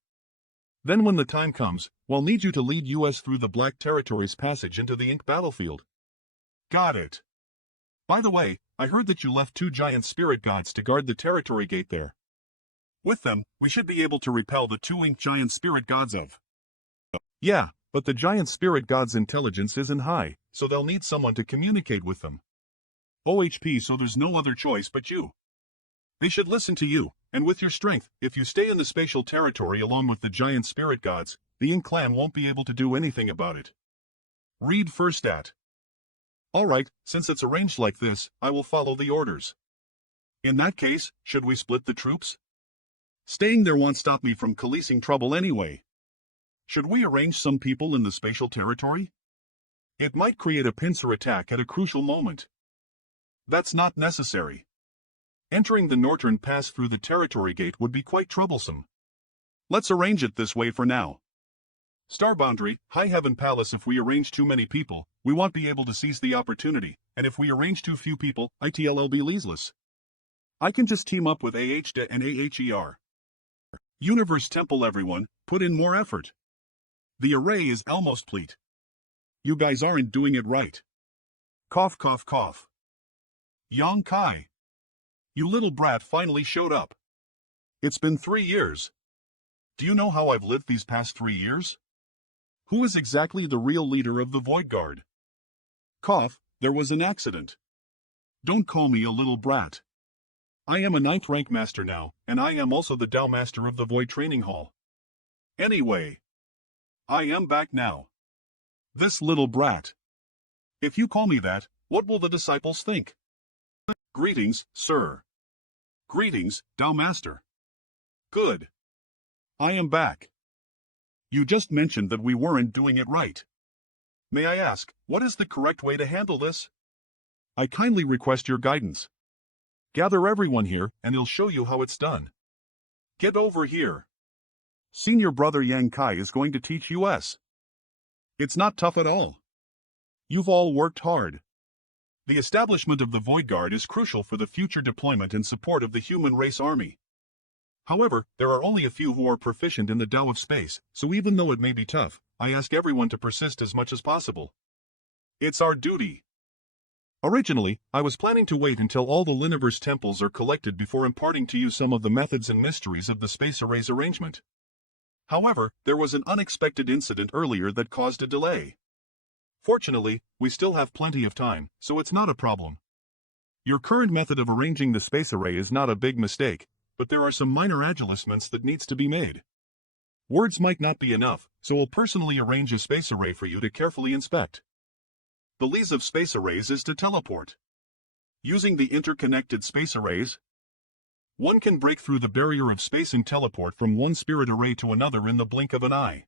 Then when the time comes, we'll need you to lead us through the Black Territory's passage into the Ink battlefield. Got it. By the way, I heard that you left 2 giant spirit gods to guard the territory gate there. With them, we should be able to repel the 2 Ink giant spirit gods of. Yeah, but the giant spirit gods' intelligence isn't high, so they'll need someone to communicate with them. OHP, so there's no other choice but you. They should listen to you, and with your strength, if you stay in the spatial territory along with the giant spirit gods, the Ink clan won't be able to do anything about it. Read first at. Alright, since it's arranged like this, I will follow the orders. In that case, should we split the troops? Staying there won't stop me from policing trouble anyway. Should we arrange some people in the spatial territory? It might create a pincer attack at a crucial moment. That's not necessary. Entering the Northern Pass through the territory gate would be quite troublesome. Let's arrange it this way for now. Star Boundary, High Heaven Palace. If we arrange too many people, we won't be able to seize the opportunity, and if we arrange too few people, it'll be useless. I can just team up with AHDA and AHER. Universe Temple. Everyone, put in more effort. The array is almost complete. You guys aren't doing it right. Cough cough cough. Yang Kai. You little brat finally showed up. It's been 3 years. Do you know how I've lived these past 3 years? Who is exactly the real leader of the Void Guard? Cough, there was an accident. Don't call me a little brat. I am a 9th rank master now, and I am also the Dao master of the Void Training Hall. Anyway, I am back now. This little brat. If you call me that, what will the disciples think? Greetings, sir. Greetings, Dao master. Good. I am back. You just mentioned that we weren't doing it right. May I ask, what is the correct way to handle this? I kindly request your guidance. Gather everyone here, and I'll show you how it's done. Get over here. Senior brother Yang Kai is going to teach us. It's not tough at all. You've all worked hard. The establishment of the Void Guard is crucial for the future deployment and support of the human race army. However, there are only a few who are proficient in the Tao of space, so even though it may be tough, I ask everyone to persist as much as possible. It's our duty. Originally, I was planning to wait until all the Liniverse temples are collected before imparting to you some of the methods and mysteries of the space array's arrangement. However, there was an unexpected incident earlier that caused a delay. Fortunately, we still have plenty of time, so it's not a problem. Your current method of arranging the space array is not a big mistake, but there are some minor adjustments that needs to be made. Words might not be enough, so I'll personally arrange a space array for you to carefully inspect. The lease of space arrays is to teleport. Using the interconnected space arrays, one can break through the barrier of space and teleport from one spirit array to another in the blink of an eye.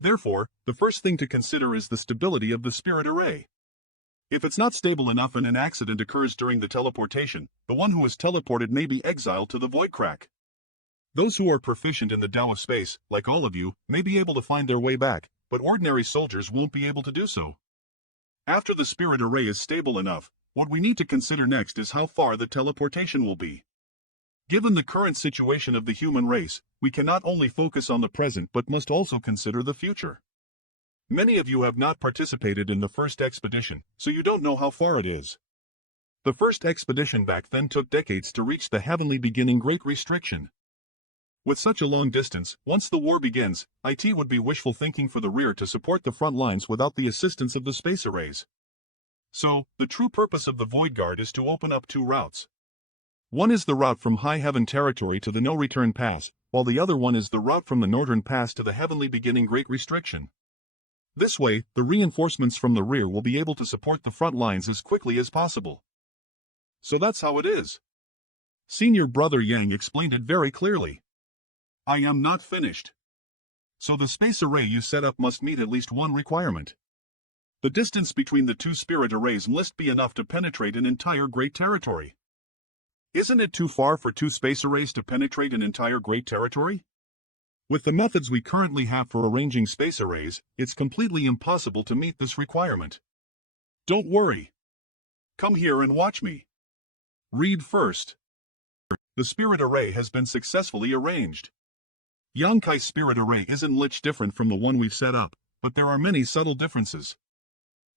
Therefore, the first thing to consider is the stability of the spirit array. If it's not stable enough and an accident occurs during the teleportation, the one who is teleported may be exiled to the void crack. Those who are proficient in the Tao of space, like all of you, may be able to find their way back, but ordinary soldiers won't be able to do so. After the spirit array is stable enough, what we need to consider next is how far the teleportation will be. Given the current situation of the human race, we cannot only focus on the present but must also consider the future. Many of you have not participated in the first expedition, so you don't know how far it is. The first expedition back then took decades to reach the heavenly beginning Great Restriction. With such a long distance, once the war begins, it would be wishful thinking for the rear to support the front lines without the assistance of the space arrays. So, the true purpose of the Void Guard is to open up two routes. One is the route from High Heaven territory to the No-Return Pass, while the other one is the route from the Northern Pass to the heavenly beginning Great Restriction. This way, the reinforcements from the rear will be able to support the front lines as quickly as possible. So that's how it is. Senior Brother Yang explained it very clearly. I am not finished. So the space array you set up must meet at least one requirement. The distance between the two spirit arrays must be enough to penetrate an entire great territory. Isn't it too far for two space arrays to penetrate an entire great territory? With the methods we currently have for arranging space arrays, it's completely impossible to meet this requirement. Don't worry. Come here and watch me. Read first. The spirit array has been successfully arranged. Yankai's spirit array isn't much different from the one we've set up, but there are many subtle differences.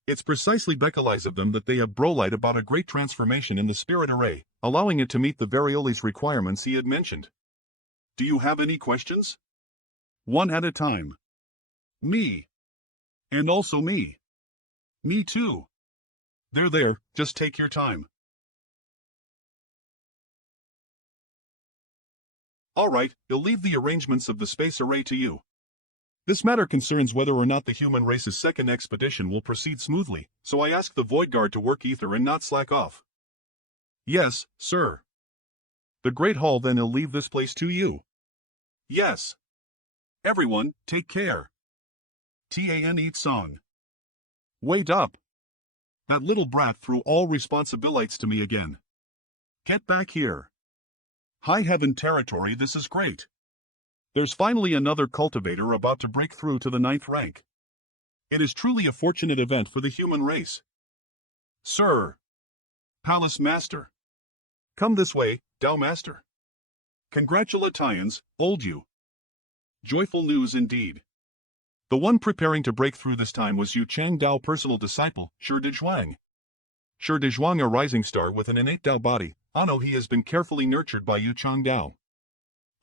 It's precisely because of them that they have brolied about a great transformation in the spirit array, allowing it to meet the Varioli's requirements he had mentioned. Do you have any questions? One at a time. Me. And also me. Me too. There, just take your time. Alright, I'll leave the arrangements of the space array to you. This matter concerns whether or not the human race's second expedition will proceed smoothly, so I ask the Void Guard to work ether and not slack off. Yes, sir. The Great Hall then will leave this place to you. Yes. Everyone, take care. Tan eat song. Wait up. That little brat threw all responsibilities to me again. Get back here. High Heaven territory, this is great. There's finally another cultivator about to break through to the 9th rank. It is truly a fortunate event for the human race. Sir. Palace Master. Come this way, Dao Master. Congratulations, old you. Joyful news indeed. The one preparing to break through this time was Yu Chang Dao personal disciple, Shi Dezhuang. Shi Dezhuang, a rising star with an innate Dao body, Ano he has been carefully nurtured by Yu Chang Dao.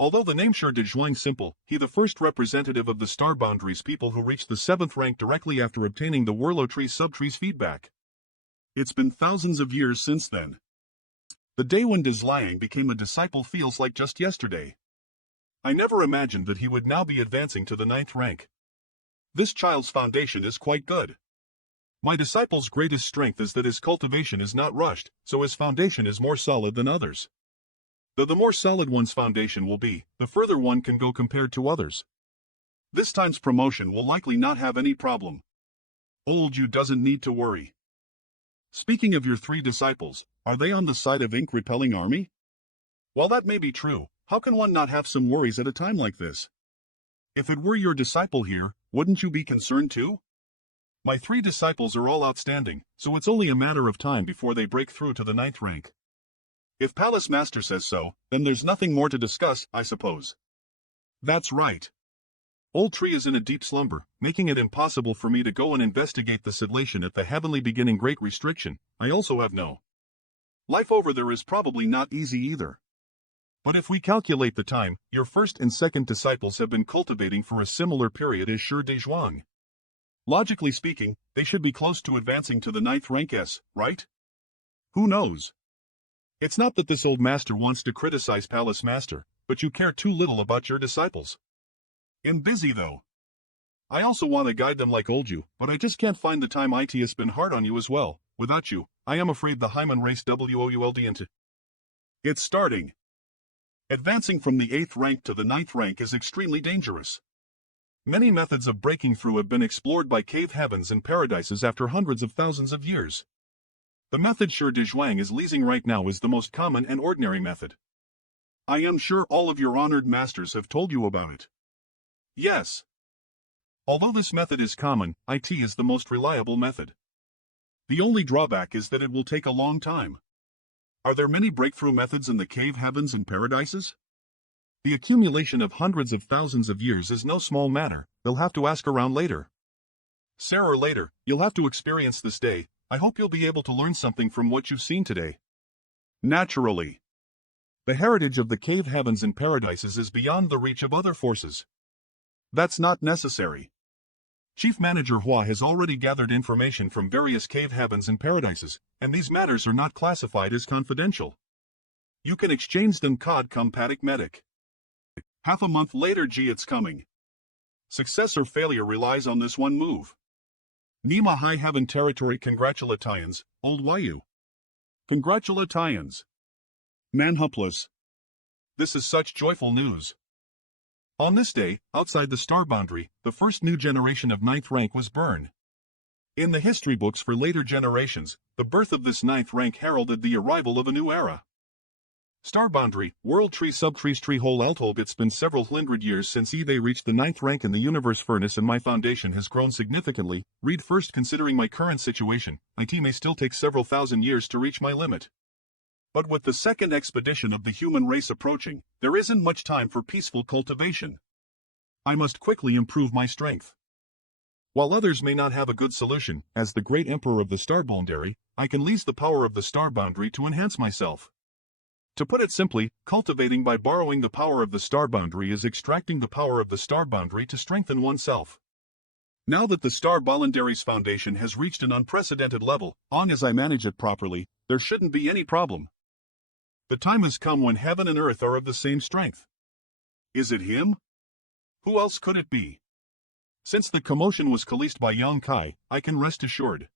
Although the name Shi Dezhuang simple, he the first representative of the star boundaries people who reached the 7th rank directly after obtaining the Werlo Tree subtree's feedback. It's been thousands of years since then. The day when Dezliang became a disciple feels like just yesterday. I never imagined that he would now be advancing to the 9th rank. This child's foundation is quite good. My disciple's greatest strength is that his cultivation is not rushed, so his foundation is more solid than others. Though the more solid one's foundation will be, the further one can go compared to others. This time's promotion will likely not have any problem. Old you doesn't need to worry. Speaking of your 3 disciples, are they on the side of ink-repelling army? While that may be true, how can one not have some worries at a time like this? If it were your disciple here, wouldn't you be concerned too? My 3 disciples are all outstanding, so it's only a matter of time before they break through to the 9th rank. If Palace Master says so, then there's nothing more to discuss, I suppose. That's right. Old Tree is in a deep slumber, making it impossible for me to go and investigate the situation at the heavenly beginning Great Restriction. I also have no life over there is probably not easy either. But if we calculate the time, your first and second disciples have been cultivating for a similar period as Shi Dezhuang. Logically speaking, they should be close to advancing to the 9th rank S, right? Who knows? It's not that this old master wants to criticize Palace Master, but you care too little about your disciples. I'm busy though. I also want to guide them like old you, but I just can't find the time. It has been hard on you as well. Without you, I am afraid the Hyman race would into. It's starting. Advancing from the 8th rank to the 9th rank is extremely dangerous. Many methods of breaking through have been explored by cave heavens and paradises after hundreds of thousands of years. The method Shi Dezhuang is leasing right now is the most common and ordinary method. I am sure all of your honored masters have told you about it. Yes. Although this method is common, it is the most reliable method. The only drawback is that it will take a long time. Are there many breakthrough methods in the cave heavens and paradises? The accumulation of hundreds of thousands of years is no small matter. They'll have to ask around later. Sooner or later, you'll have to experience this day. I hope you'll be able to learn something from what you've seen today. Naturally. The heritage of the cave heavens and paradises is beyond the reach of other forces. That's not necessary. Chief Manager Hua has already gathered information from various cave heavens and paradises, and these matters are not classified as confidential. You can exchange them cod compatic medic. Half a month later it's coming. Success or failure relies on this one move. Nima High Heaven Territory congratulations, Old Wayu. Congratulations. Manhwa. This is such joyful news. On this day, outside the star boundary, the first new generation of 9th rank was born. In the history books for later generations, the birth of this 9th rank heralded the arrival of a new era. Star boundary, world tree subtrees tree hole although it's been several hundred years since they reached the 9th rank in the universe furnace and my foundation has grown significantly. Read first. Considering my current situation, IT may still take several thousand years to reach my limit. But with the second expedition of the human race approaching, there isn't much time for peaceful cultivation. I must quickly improve my strength. While others may not have a good solution, as the great emperor of the star boundary, I can lease the power of the star boundary to enhance myself. To put it simply, cultivating by borrowing the power of the star boundary is extracting the power of the star boundary to strengthen oneself. Now that the star boundary's foundation has reached an unprecedented level, long as I manage it properly, there shouldn't be any problem. The time has come when heaven and earth are of the same strength. Is it him? Who else could it be? Since the commotion was released by Yang Kai, I can rest assured.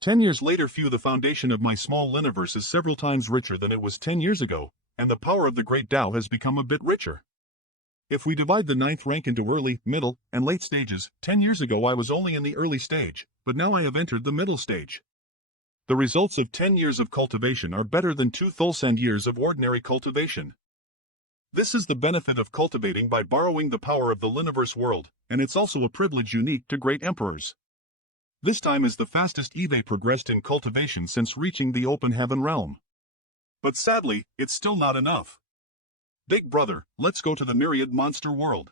10 years later the foundation of my small universe is several times richer than it was 10 years ago, and the power of the great Tao has become a bit richer. If we divide the 9th rank into early, middle, and late stages, 10 years ago I was only in the early stage, but now I have entered the middle stage. The results of 10 years of cultivation are better than 2,000 years of ordinary cultivation. This is the benefit of cultivating by borrowing the power of the universe world, and it's also a privilege unique to great emperors. This time is the fastest Eve progressed in cultivation since reaching the open heaven realm. But sadly, it's still not enough. Big brother, let's go to the myriad monster world.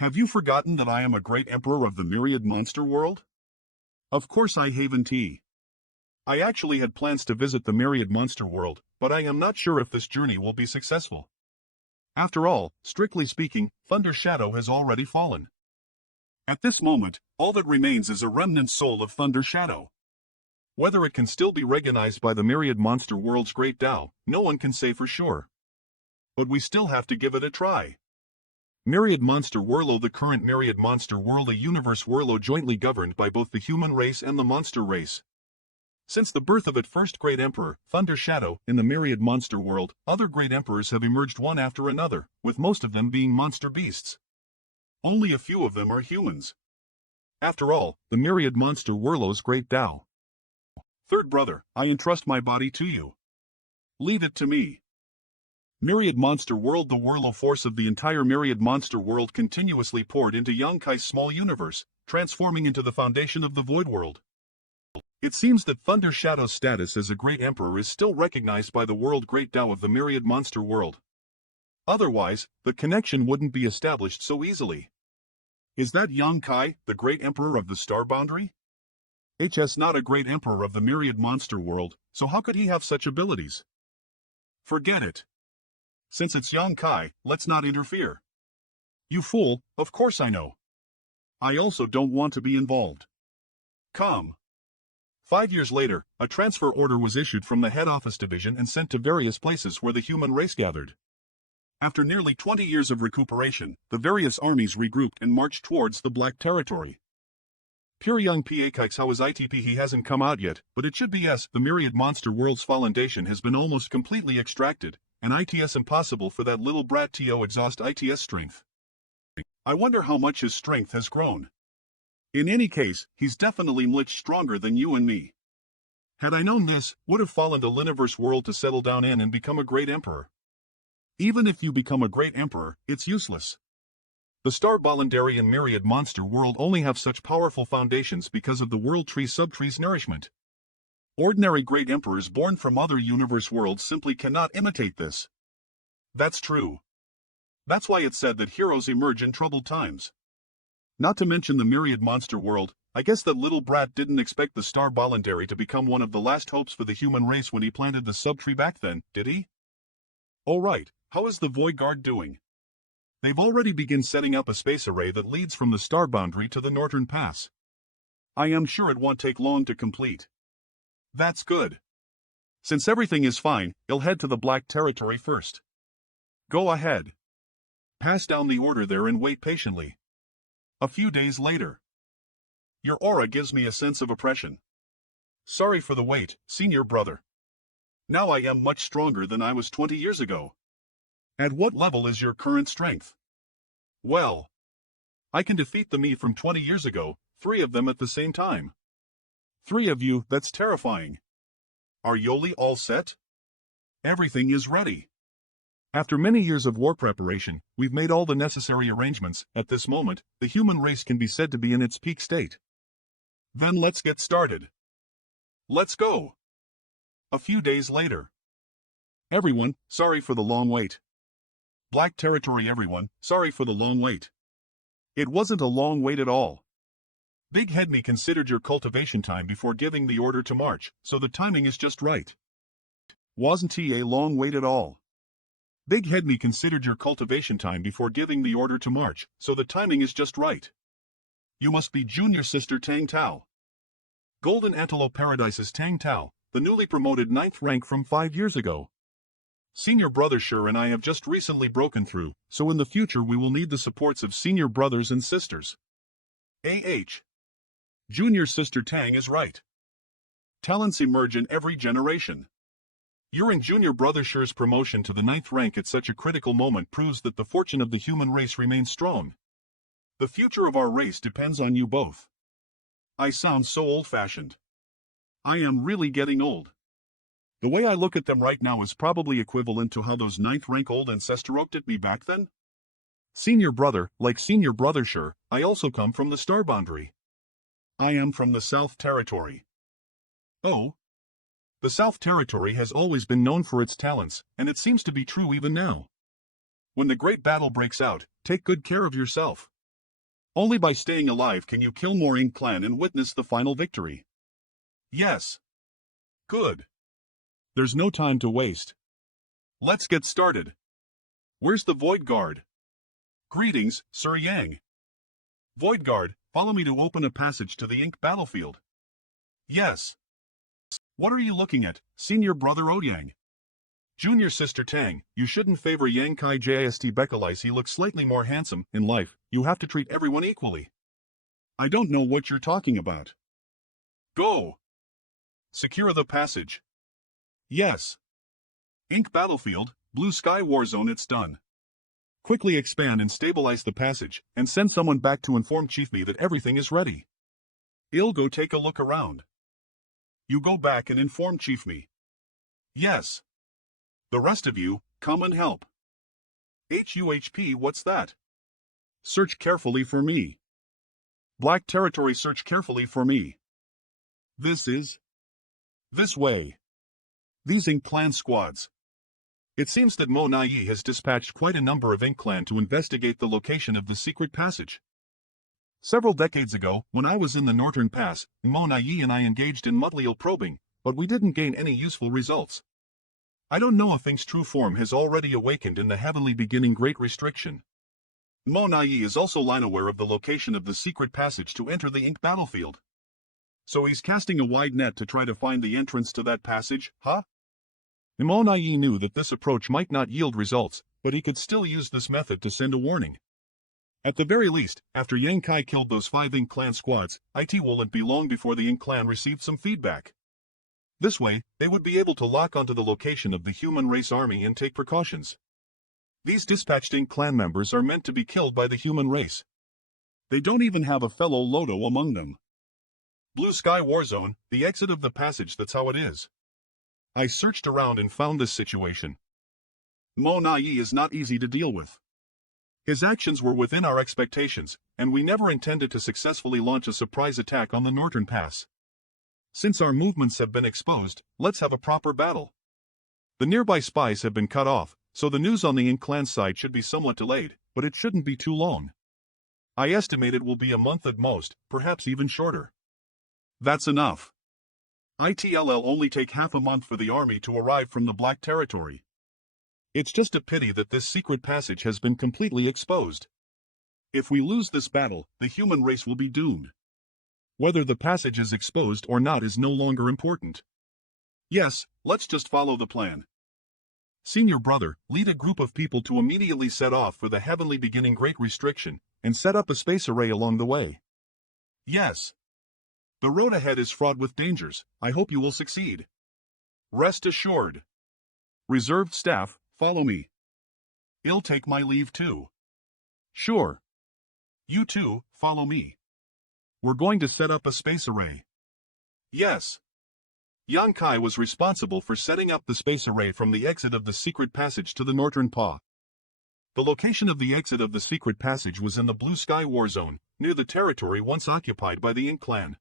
Have you forgotten that I am a great emperor of the myriad monster world? Of course I haven't. I actually had plans to visit the myriad monster world, but I am not sure if this journey will be successful. After all, strictly speaking, Thunder Shadow has already fallen. At this moment, all that remains is a remnant soul of Thunder Shadow. Whether it can still be recognized by the myriad monster world's great Tao, no one can say for sure. But we still have to give it a try. Myriad Monster World. The current Myriad Monster World, a universe world jointly governed by both the human race and the monster race. Since the birth of its first great emperor, Thunder Shadow, in the Myriad Monster World, other great emperors have emerged one after another, with most of them being monster beasts. Only a few of them are humans. After all, the Myriad Monster World's great Tao. Third brother, I entrust my body to you. Leave it to me. Myriad Monster World. The whirl force of the entire Myriad Monster World continuously poured into Yang Kai's small universe, transforming into the foundation of the Void World. It seems that Thunder Shadow's status as a great emperor is still recognized by the world great Tao of the Myriad Monster World. Otherwise, the connection wouldn't be established so easily. Is that Yang Kai, the great emperor of the star boundary? HS not a great emperor of the Myriad Monster World, so how could he have such abilities? Forget it. Since it's Yang Kai, let's not interfere. You fool, of course I know. I also don't want to be involved. Come. 5 years later, a transfer order was issued from the head office division and sent to various places where the human race gathered. After nearly 20 years of recuperation, the various armies regrouped and marched towards the Black Territory. Pure young Pakikes, how is ITP? He hasn't come out yet, but it should be yes. The Myriad Monster World's foundation has been almost completely extracted, and ITS impossible for that little brat to exhaust ITS strength. I wonder how much his strength has grown. In any case, he's definitely much stronger than you and me. Had I known this, would have fallen to Liniverse World to settle down in and become a great emperor. Even if you become a great emperor, it's useless. The Star Boundary and Myriad Monster World only have such powerful foundations because of the World Tree Subtree's nourishment. Ordinary great emperors born from other universe worlds simply cannot imitate this. That's true. That's why it's said that heroes emerge in troubled times. Not to mention the Myriad Monster World, I guess that little brat didn't expect the star voluntary to become one of the last hopes for the human race when he planted the subtree back then, did he? All right, how is the Void Guard doing? They've already begun setting up a space array that leads from the star boundary to the northern pass. I am sure it won't take long to complete. That's good. Since everything is fine, I'll head to the Black Territory first. Go ahead. Pass down the order there and wait patiently. A few days later. Your aura gives me a sense of oppression. Sorry for the wait, senior brother. Now I am much stronger than I was 20 years ago. At what level is your current strength? Well, I can defeat the me from 20 years ago, 3 of them at the same time. 3 of you, that's terrifying. Are Yoli all set? Everything is ready. After many years of war preparation, we've made all the necessary arrangements. At this moment, the human race can be said to be in its peak state. Then let's get started. Let's go. A few days later. Everyone, sorry for the long wait. Black Territory everyone, sorry for the long wait. It wasn't a long wait at all. Big Head Me considered your cultivation time before giving the order to march, so the timing is just right. Wasn't a long wait at all. Big Head Me considered your cultivation time before giving the order to march, so the timing is just right. You must be Junior Sister Tang Tao. Golden Antelope Paradise's Tang Tao, the newly promoted 9th rank from 5 years ago. Senior Brother Sure and I have just recently broken through, so in the future we will need the supports of senior brothers and sisters. Junior Sister Tang is right. Talents emerge in every generation. Your and Junior Brother Sure's promotion to the 9th rank at such a critical moment proves that the fortune of the human race remains strong. The future of our race depends on you both. I sound so old-fashioned. I am really getting old. The way I look at them right now is probably equivalent to how those 9th rank old ancestors looked at me back then. Senior brother, like Senior Brother Sure, I also come from the star boundary. I am from the South Territory. Oh. The South Territory has always been known for its talents, and it seems to be true even now. When the great battle breaks out, take good care of yourself. Only by staying alive can you kill more Ink Clan and witness the final victory. Yes. Good. There's no time to waste. Let's get started. Where's the Void Guard? Greetings, Sir Yang. Void Guard, follow me to open a passage to the Ink battlefield. Yes. What are you looking at, Senior Brother Ouyang? Junior Sister Tang, you shouldn't favor Yang Kai Jist Bekalice. He looks slightly more handsome. In life, you have to treat everyone equally. I don't know what you're talking about. Go! Secure the passage. Yes. Ink battlefield, Blue Sky Warzone, it's done. Quickly expand and stabilize the passage, and send someone back to inform Chief Me that everything is ready. I'll go take a look around. You go back and inform Chief Me. Yes. The rest of you, come and help. HUHP, what's that? Search carefully for me. Black Territory, search carefully for me. This way. These Ink Clan squads. It seems that Mo Nai has dispatched quite a number of Ink Clan to investigate the location of the secret passage. Several decades ago, when I was in the Northern Pass, Mo Nai and I engaged in Mudliel probing, but we didn't gain any useful results. I don't know if Ink's true form has already awakened in the heavenly beginning Great Restriction. Mo Nai is also line aware of the location of the secret passage to enter the Ink battlefield. So he's casting a wide net to try to find the entrance to that passage, huh? Mo Nai knew that this approach might not yield results, but he could still use this method to send a warning. At the very least, after Yang Kai killed those 5 Ink Clan squads, it wouldn't be long before the Ink Clan received some feedback. This way, they would be able to lock onto the location of the human race army and take precautions. These dispatched Ink Clan members are meant to be killed by the human race. They don't even have a fellow Lodo among them. Blue Sky Warzone, the exit of the passage, that's how it is. I searched around and found this situation. Mo Nai is not easy to deal with. His actions were within our expectations, and we never intended to successfully launch a surprise attack on the Northern Pass. Since our movements have been exposed, let's have a proper battle. The nearby spies have been cut off, so the news on the Ink Clan side should be somewhat delayed, but it shouldn't be too long. I estimate it will be a month at most, perhaps even shorter. That's enough. It'll only take half a month for the army to arrive from the Black Territory. It's just a pity that this secret passage has been completely exposed. If we lose this battle, the human race will be doomed. Whether the passage is exposed or not is no longer important. Yes, let's just follow the plan. Senior brother, lead a group of people to immediately set off for the heavenly beginning Great Restriction, and set up a space array along the way. Yes. The road ahead is fraught with dangers. I hope you will succeed. Rest assured. Reserved staff, follow me. I'll take my leave too. Sure. You too, follow me. We're going to set up a space array. Yes. Yang Kai was responsible for setting up the space array from the exit of the secret passage to the northern paw. The location of the exit of the secret passage was in the Blue Sky War Zone, near the territory once occupied by the Ink clan.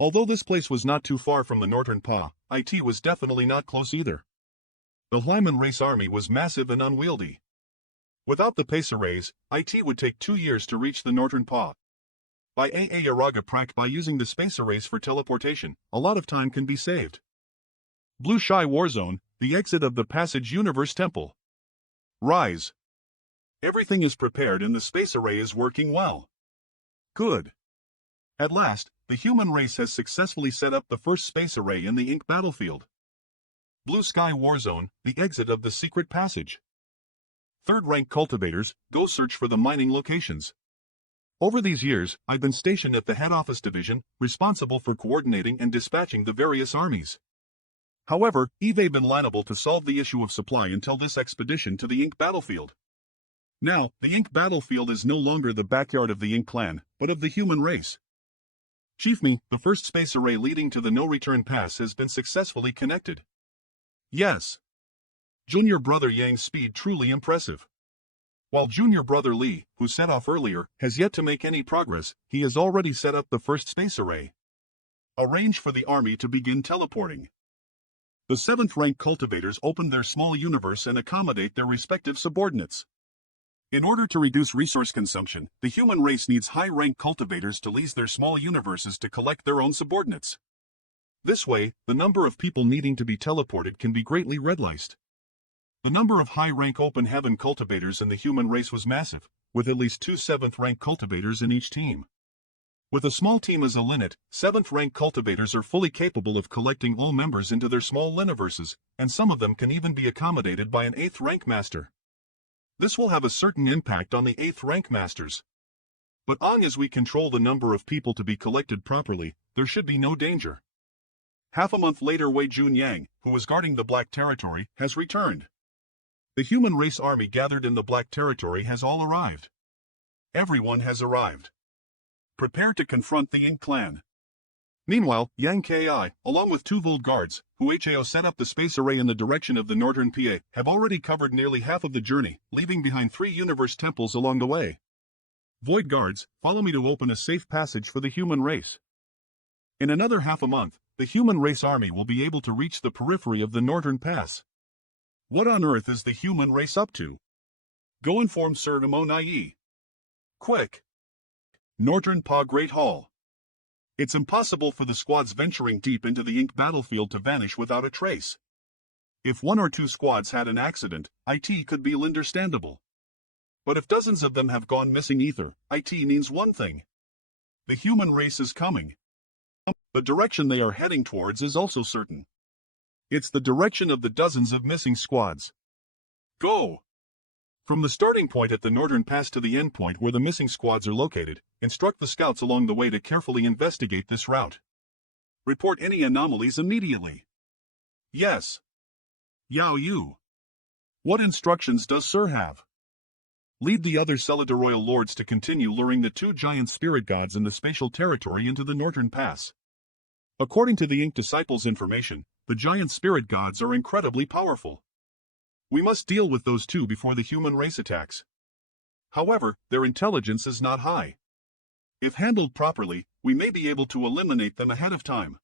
Although this place was not too far from the northern paw, it was definitely not close either. The Hyman race army was massive and unwieldy. Without the space arrays, it would take 2 years to reach the northern paw. By Yaraga Prak by using the space arrays for teleportation, a lot of time can be saved. Blue Sky War Zone, the exit of the Passage Universe Temple. Rise. Everything is prepared and the space array is working well. Good. At last, the human race has successfully set up the first space array in the Ink battlefield. Blue Sky War Zone, the exit of the secret passage. Third-rank cultivators, go search for the mining locations. Over these years, I've been stationed at the head office division, responsible for coordinating and dispatching the various armies. However, I've been unable to solve the issue of supply until this expedition to the Ink battlefield. Now, the Ink battlefield is no longer the backyard of the Ink clan, but of the human race. Chief Me, the first space array leading to the no-return pass has been successfully connected. Yes. Junior brother Yang's speed truly impressive. While junior brother Lee, who set off earlier, has yet to make any progress, he has already set up the first space array. Arrange for the army to begin teleporting. The 7th-rank cultivators open their small universe and accommodate their respective subordinates. In order to reduce resource consumption, the human race needs high-rank cultivators to lease their small universes to collect their own subordinates. This way, the number of people needing to be teleported can be greatly reduced. The number of high-rank open heaven cultivators in the human race was massive, with at least 2 7th-rank cultivators in each team. With a small team as a linnet, 7th-rank cultivators are fully capable of collecting all members into their small liniverses, and some of them can even be accommodated by an 8th-rank master. This will have a certain impact on the 8th-rank masters. But long as we control the number of people to be collected properly, there should be no danger. Half a month later, Wei Jun Yang, who was guarding the Black Territory, has returned. The human race army gathered in the Black Territory has all arrived. Everyone has arrived. Prepare to confront the Ink clan. Meanwhile, Yang Ki, along with 2 Vold guards, who HAO set up the space array in the direction of the northern PA, have already covered nearly half of the journey, leaving behind 3 universe temples along the way. Void guards, follow me to open a safe passage for the human race. In another half a month, the human race army will be able to reach the periphery of the northern pass. What on earth is the human race up to? Go inform Sir Nai. Quick! Northern Pa Great Hall. It's impossible for the squads venturing deep into the Ink battlefield to vanish without a trace. If 1 or 2 squads had an accident, it could be understandable. But if dozens of them have gone missing ether, it means one thing. The human race is coming. The direction they are heading towards is also certain. It's the direction of the dozens of missing squads. Go! From the starting point at the northern pass to the end point where the missing squads are located, instruct the scouts along the way to carefully investigate this route. Report any anomalies immediately. Yes. Yao Yu. What instructions does Sir have? Lead the other Celida Royal Lords to continue luring the 2 giant spirit gods in the spatial territory into the northern pass. According to the Ink Disciples' information, the giant spirit gods are incredibly powerful. We must deal with those 2 before the human race attacks. However, their intelligence is not high. If handled properly, we may be able to eliminate them ahead of time.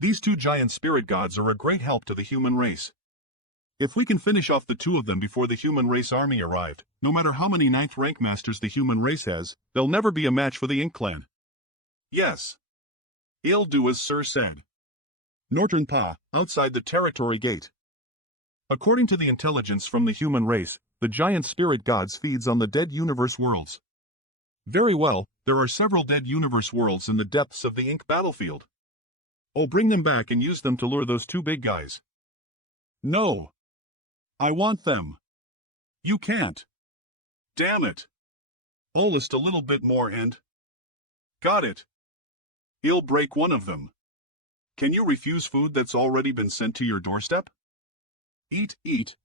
These 2 giant spirit gods are a great help to the human race. If we can finish off the two of them before the human race army arrived, no matter how many ninth rank masters the human race has, they'll never be a match for the Ink clan. Yes. I'll do as Sir said. Northern Pa, outside the territory gate. According to the intelligence from the human race, the giant spirit gods feeds on the dead universe worlds. Very well, there are several dead universe worlds in the depths of the Ink battlefield. Oh, bring them back and use them to lure those two big guys. No. I want them. You can't. Damn it. Oh, list a little bit more and... Got it. I'll break one of them. Can you refuse food that's already been sent to your doorstep? Eat,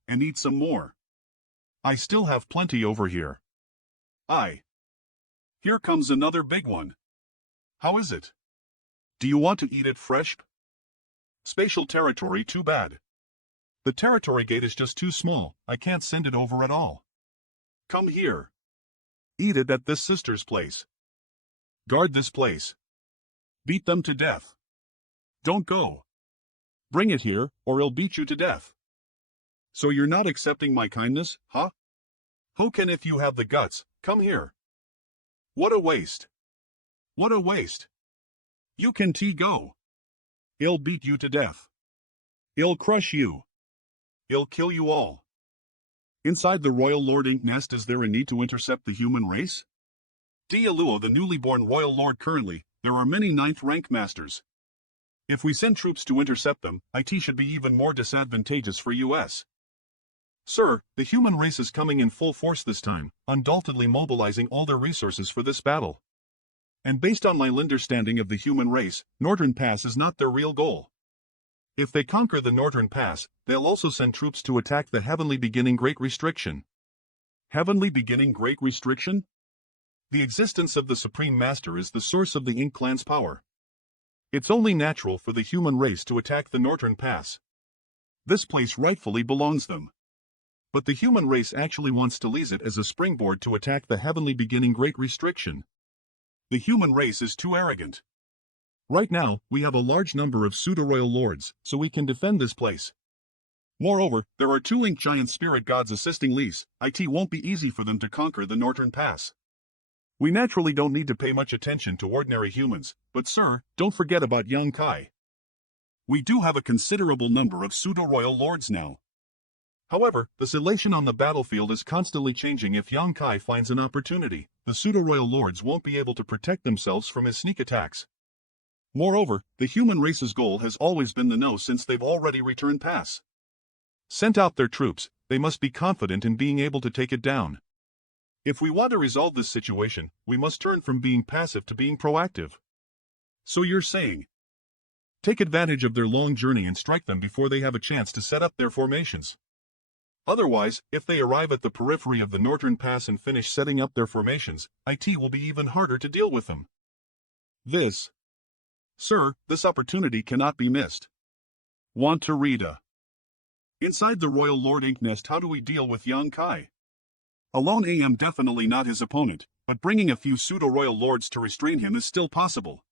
and eat some more. I still have plenty over here. Here comes another big one. How is it? Do you want to eat it fresh? Spatial territory, too bad. The territory gate is just too small, I can't send it over at all. Come here. Eat it at this sister's place. Guard this place. Beat them to death. Don't go. Bring it here, or I'll beat you to death. So you're not accepting my kindness, huh? Who can if you have the guts, come here. What a waste. What a waste. You can go. I'll beat you to death. I'll crush you. I'll kill you all. Inside the Royal Lord Ink nest, is there a need to intercept the human race? Dialuo, the newly born Royal Lord. Currently, there are many ninth rank masters. If we send troops to intercept them, it should be even more disadvantageous for us. Sir, the human race is coming in full force this time, undoubtedly mobilizing all their resources for this battle. And based on my understanding of the human race, Northern Pass is not their real goal. If they conquer the Northern Pass, they'll also send troops to attack the Heavenly Beginning Great Restriction. Heavenly Beginning Great Restriction? The existence of the Supreme Master is the source of the Ink clan's power. It's only natural for the human race to attack the Northern Pass. This place rightfully belongs them. But the human race actually wants to use it as a springboard to attack the Heavenly Beginning Great Restriction. The human race is too arrogant. Right now, we have a large number of pseudo-royal lords, so we can defend this place. Moreover, there are two Ink giant spirit gods assisting Lise. It won't be easy for them to conquer the Northern Pass. We naturally don't need to pay much attention to ordinary humans, but sir, don't forget about young Kai. We do have a considerable number of pseudo-royal lords now. However, the situation on the battlefield is constantly changing. If young Kai finds an opportunity, the pseudo-royal lords won't be able to protect themselves from his sneak attacks. Moreover, the human race's goal has always been the no since they've already returned pass. Sent out their troops, they must be confident in being able to take it down. If we want to resolve this situation, we must turn from being passive to being proactive. So you're saying, take advantage of their long journey and strike them before they have a chance to set up their formations. Otherwise, if they arrive at the periphery of the Northern Pass and finish setting up their formations, it will be even harder to deal with them. Sir, this opportunity cannot be missed. Want to read a... Inside the Royal Lord Ink nest, how do we deal with young Kai? Alone I am definitely not his opponent, but bringing a few pseudo-royal lords to restrain him is still possible.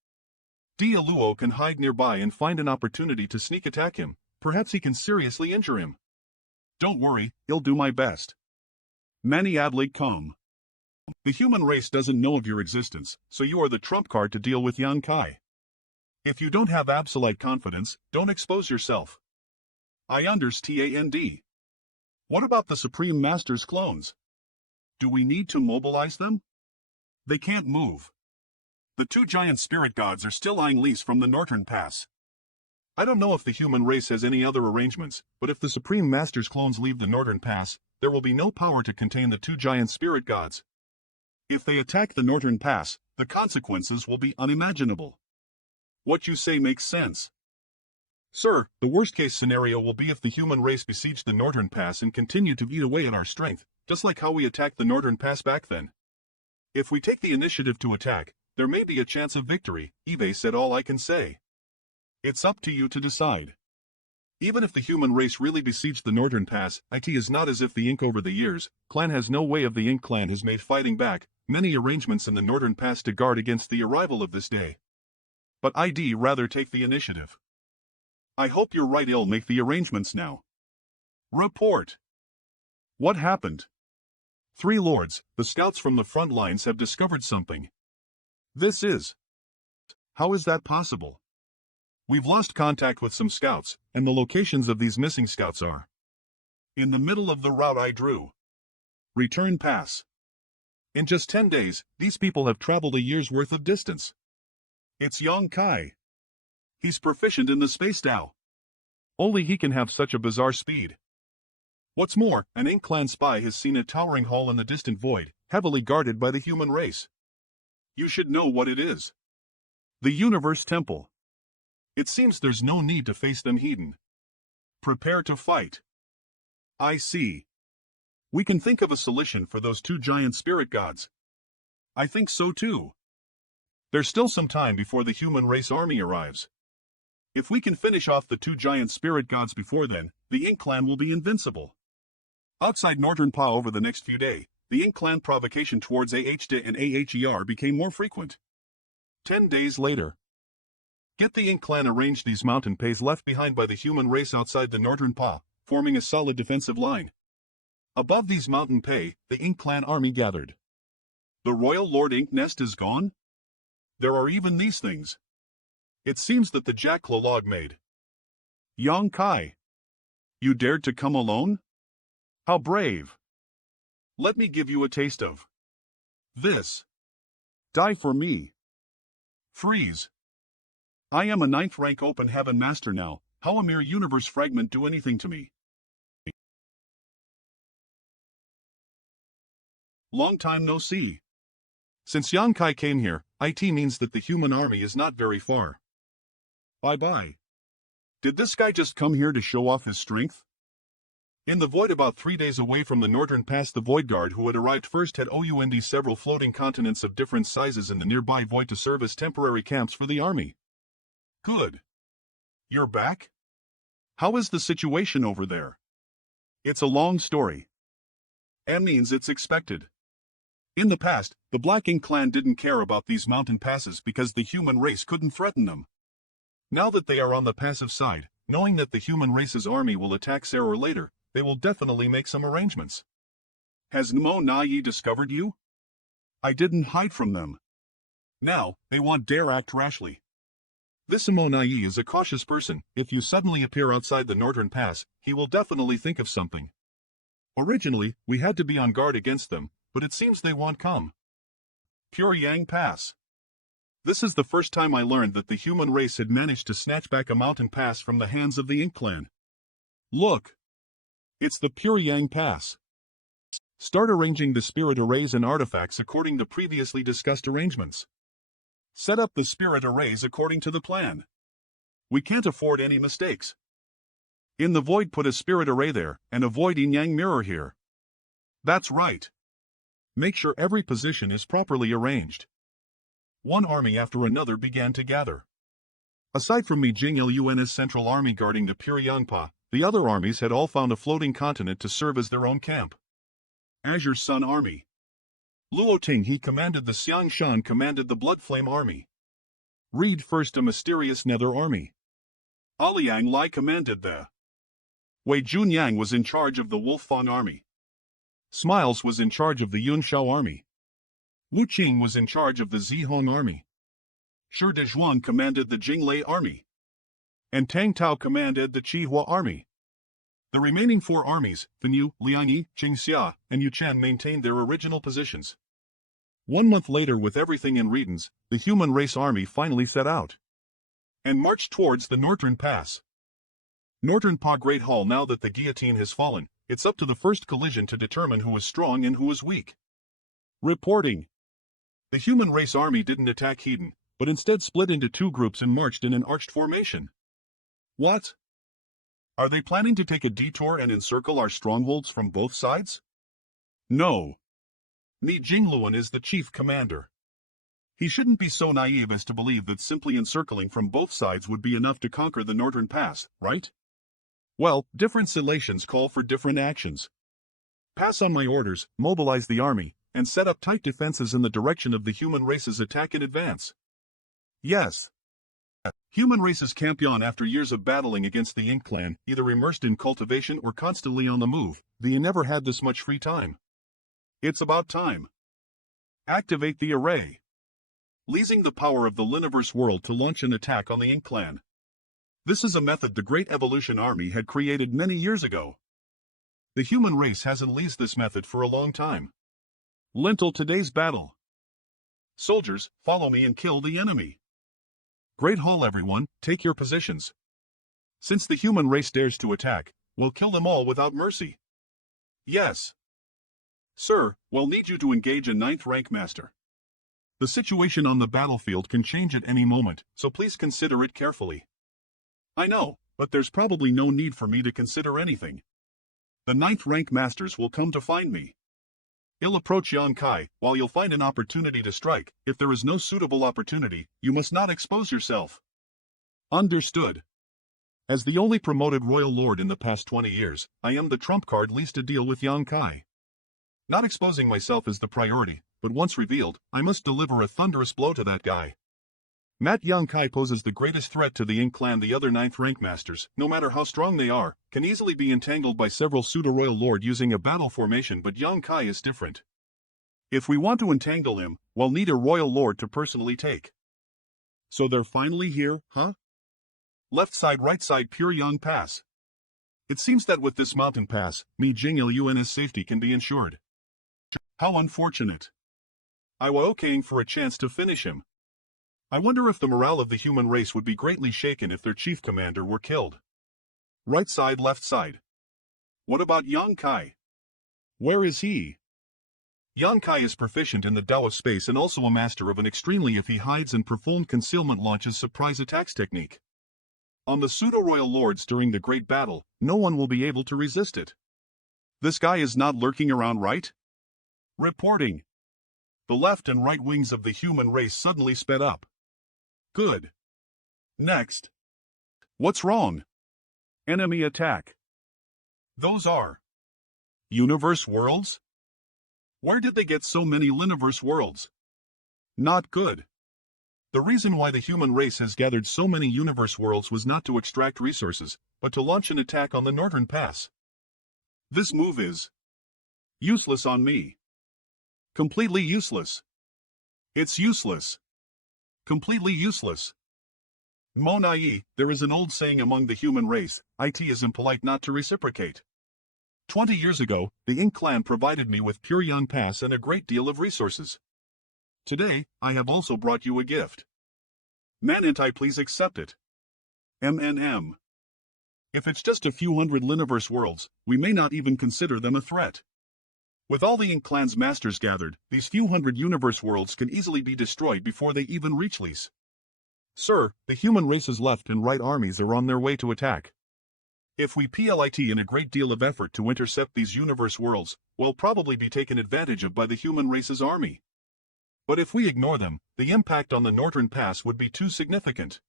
Dialuo can hide nearby and find an opportunity to sneak attack him. Perhaps he can seriously injure him. Don't worry, I'll do my best. Maniadly calm. The human race doesn't know of your existence, so you are the trump card to deal with young Kai. If you don't have absolute confidence, don't expose yourself. I understand. What about the Supreme Master's clones? Do we need to mobilize them? They can't move. The two giant spirit gods are still eyeing Lise from the Northern Pass. I don't know if the human race has any other arrangements, but if the Supreme Master's clones leave the Northern Pass, there will be no power to contain the two giant spirit gods. If they attack the Northern Pass, the consequences will be unimaginable. What you say makes sense. Sir, the worst-case scenario will be if the human race besiege the Northern Pass and continue to eat away at our strength, just like how we attacked the Northern Pass back then. If we take the initiative to attack, there may be a chance of victory, eBay said. All I can say. It's up to you to decide. Even if the human race really besieged the Northern Pass, it is not as if the Ink over the years, clan has no way of the Ink clan has made fighting back, many arrangements in the Northern Pass to guard against the arrival of this day. But I'd rather take the initiative. I hope you're right. I'll make the arrangements now. Report. What happened? Three lords, the scouts from the front lines have discovered something. This is. How is that possible? We've lost contact with some scouts, and the locations of these missing scouts are in the middle of the route I drew. Return pass. In just 10 days, these people have traveled a year's worth of distance. It's Yang Kai. He's proficient in the space Tao. Only he can have such a bizarre speed. What's more, an Ink Clan spy has seen a towering hall in the distant void, heavily guarded by the human race. You should know what it is. The Universe Temple. It seems there's no need to face them hidden. Prepare to fight. I see. We can think of a solution for those two giant spirit gods. I think so too. There's still some time before the human race army arrives. If we can finish off the two giant spirit gods before then, the Ink Clan will be invincible. Outside Northern Pa over the next few days, the Ink Clan provocation towards AHD and AHER became more frequent. 10 days later. Get the Ink Clan arranged these mountain pays left behind by the human race outside the Northern Pa, forming a solid defensive line. Above these mountain pay, the Ink Clan army gathered. The Royal Lord Ink Nest is gone? There are even these things. It seems that the Jack Log made. Yang Kai. You dared to come alone? How brave. Let me give you a taste of this. Die for me. Freeze. I am a 9th rank open heaven master now. How a mere universe fragment do anything to me? Long time no see. Since Yang Kai came here, IT means that the human army is not very far. Bye-bye. Did this guy just come here to show off his strength? In the void about 3 days away from the Northern Pass, the Void Guard who had arrived first had OUND several floating continents of different sizes in the nearby void to serve as temporary camps for the army. Good. You're back? How is the situation over there? It's a long story. And means it's expected. In the past, the Black Ink Clan didn't care about these mountain passes because the human race couldn't threaten them. Now that they are on the passive side, knowing that the human race's army will attack Sarah later, they will definitely make some arrangements. Has Nmo Nai discovered you? I didn't hide from them. Now, they want dare act rashly. This Nmo Nai is a cautious person. If you suddenly appear outside the Northern Pass, he will definitely think of something. Originally, we had to be on guard against them, but it seems they won't come. Pure Yang Pass. This is the first time I learned that the human race had managed to snatch back a mountain pass from the hands of the Ink Clan. Look! It's the Pure Yang Pass. Start arranging the spirit arrays and artifacts according to previously discussed arrangements. Set up the spirit arrays according to the plan. We can't afford any mistakes. In the void put a spirit array there, and a void yin yang mirror here. That's right. Make sure every position is properly arranged. One army after another began to gather. Aside from Mi Jing Lun's central army guarding the Pure Yangpa, the other armies had all found a floating continent to serve as their own camp. Azure Sun Army. Luo Ting He commanded the Xiang Shan commanded the Blood Flame Army. Reed first a mysterious Nether Army. Aliang Lai commanded the Wei Junyang was in charge of the Wolf Fawn Army. Smiles was in charge of the Yun Shao Army. Wu Qing was in charge of the Zihong Army. Shi Dezhuang commanded the Jinglei Army. And Tang Tao commanded the Qihua Army. The remaining 4 armies, the Niu, Liangyi, Qingxia, and Yuchan maintained their original positions. 1 month later, with everything in readings, the human race army finally set out and marched towards the Northern Pass. Northern Pa Great Hall. Now that the guillotine has fallen, it's up to the first collision to determine who is strong and who is weak. Reporting. The human race army didn't attack Hedon, but instead split into 2 groups and marched in an arched formation. What? Are they planning to take a detour and encircle our strongholds from both sides? No. Mi Jingluan is the chief commander. He shouldn't be so naive as to believe that simply encircling from both sides would be enough to conquer the Northern Pass, right? Well, different situations call for different actions. Pass on my orders, mobilize the army, and set up tight defenses in the direction of the human race's attack in advance. Yes. Human races campion after years of battling against the Ink clan, either immersed in cultivation or constantly on the move. They never had this much free time. It's about time. Activate the array. Leasing the power of the Liniverse world to launch an attack on the Ink clan. This is a method the Great Evolution Army had created many years ago. The human race hasn't leased this method for a long time. Lintel today's battle. Soldiers, follow me and kill the enemy. Great Hall everyone, take your positions. Since the human race dares to attack, we'll kill them all without mercy. Yes. Sir, we'll need you to engage a 9th rank master. The situation on the battlefield can change at any moment, so please consider it carefully. I know, but there's probably no need for me to consider anything. The 9th rank masters will come to find me. You'll approach Yonkai, while you'll find an opportunity to strike. If there is no suitable opportunity, you must not expose yourself. Understood. As the only promoted royal lord in the past 20 years, I am the trump card least to deal with Yonkai. Not exposing myself is the priority, but once revealed, I must deliver a thunderous blow to that guy. Matt Yonkai poses the greatest threat to the Ink clan. The other 9th rank masters, no matter how strong they are, can easily be entangled by several pseudo-royal lord using a battle formation, but Yonkai is different. If we want to entangle him, we'll need a royal lord to personally take. So they're finally here, huh? Left side right side pure Yang pass. It seems that with this mountain pass, me Jing Ilun's safety can be ensured. How unfortunate. I was okaying for a chance to finish him. I wonder if the morale of the human race would be greatly shaken if their chief commander were killed. Right side left side. What about Yonkai? Where is he? Yonkai is proficient in the Tao of space and also a master of an extremely if he hides and performed concealment launches surprise attacks technique. On the pseudo-royal lords during the great battle, no one will be able to resist it. This guy is not lurking around, right? Reporting. The left and right wings of the human race suddenly sped up. Good. Next. What's wrong? Enemy attack. Those are universe worlds? Where did they get so many Liniverse worlds? Not good. The reason why the human race has gathered so many universe worlds was not to extract resources, but to launch an attack on the Northern Pass. This move is useless on me. Completely useless. It's useless. Completely useless. Monai, there is an old saying among the human race, it is impolite not to reciprocate. 20 years ago, the Ink clan provided me with pure Yang Pass and a great deal of resources. Today, I have also brought you a gift. Manhwa, please accept it. MNM. If it's just a few hundred Liniverse worlds, we may not even consider them a threat. With all the Ink clan's masters gathered, these few hundred universe worlds can easily be destroyed before they even reach lease. Sir, the human race's left and right armies are on their way to attack. If we plit in a great deal of effort to intercept these universe worlds, we'll probably be taken advantage of by the human race's army. But if we ignore them, the impact on the Northern Pass would be too significant.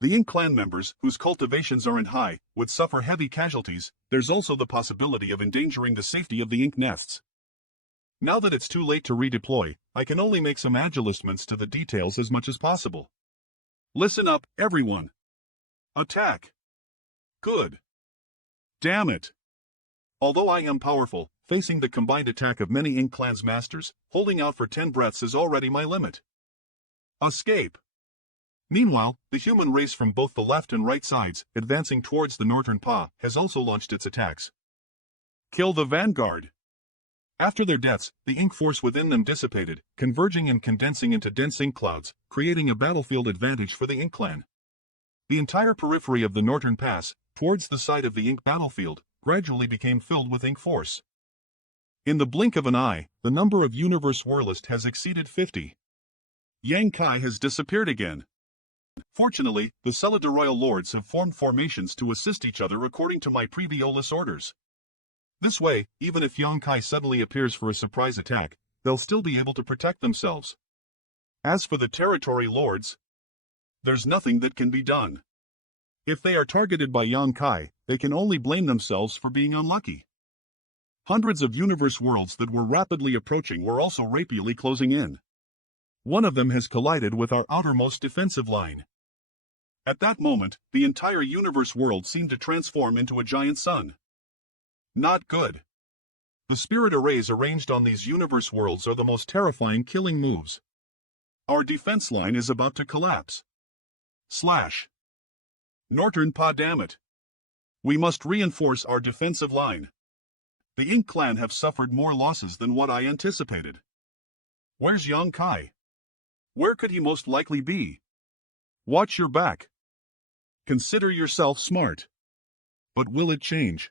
The Ink clan members, whose cultivations aren't high, would suffer heavy casualties. There's also the possibility of endangering the safety of the Ink nests. Now that it's too late to redeploy, I can only make some adjustments to the details as much as possible. Listen up, everyone. Attack. Good. Damn it. Although I am powerful, facing the combined attack of many Ink clan's masters, holding out for 10 breaths is already my limit. Escape. Meanwhile, the human race from both the left and right sides, advancing towards the Northern Pa, has also launched its attacks. Kill the vanguard. After their deaths, the Ink force within them dissipated, converging and condensing into dense ink clouds, creating a battlefield advantage for the Ink clan. The entire periphery of the Northern Pass, towards the side of the Ink battlefield, gradually became filled with Ink force. In the blink of an eye, the number of universe worldists has exceeded 50. Yang Kai has disappeared again. Fortunately, the Celida Royal Lords have formed formations to assist each other according to my previous orders. This way, even if Yonkai suddenly appears for a surprise attack, they'll still be able to protect themselves. As for the territory lords, there's nothing that can be done. If they are targeted by Yonkai, they can only blame themselves for being unlucky. Hundreds of universe worlds that were rapidly approaching were also rapidly closing in. One of them has collided with our outermost defensive line. At that moment, the entire universe world seemed to transform into a giant sun. Not good. The spirit arrays arranged on these universe worlds are the most terrifying killing moves. Our defense line is about to collapse. Slash. Northern Pa, damn it. We must reinforce our defensive line. The Ink clan have suffered more losses than what I anticipated. Where's Yang Kai? Where could he most likely be? Watch your back. Consider yourself smart. But will it change?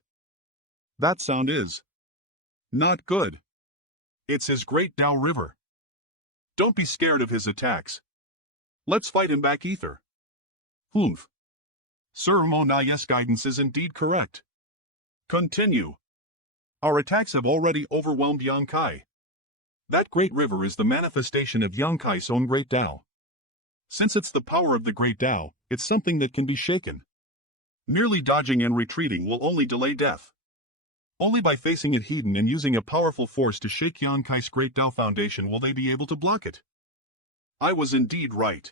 That sound is not good. It's his great Tao River. Don't be scared of his attacks. Let's fight him back, Ether. Humph. Sir Monaya's guidance is indeed correct. Continue. Our attacks have already overwhelmed Yang Kai. That great river is the manifestation of Yang Kai's own great Tao. Since it's the power of the great Tao, it's something that can be shaken. Merely dodging and retreating will only delay death. Only by facing it hidden and using a powerful force to shake Yang Kai's great Tao foundation will they be able to block it. I was indeed right.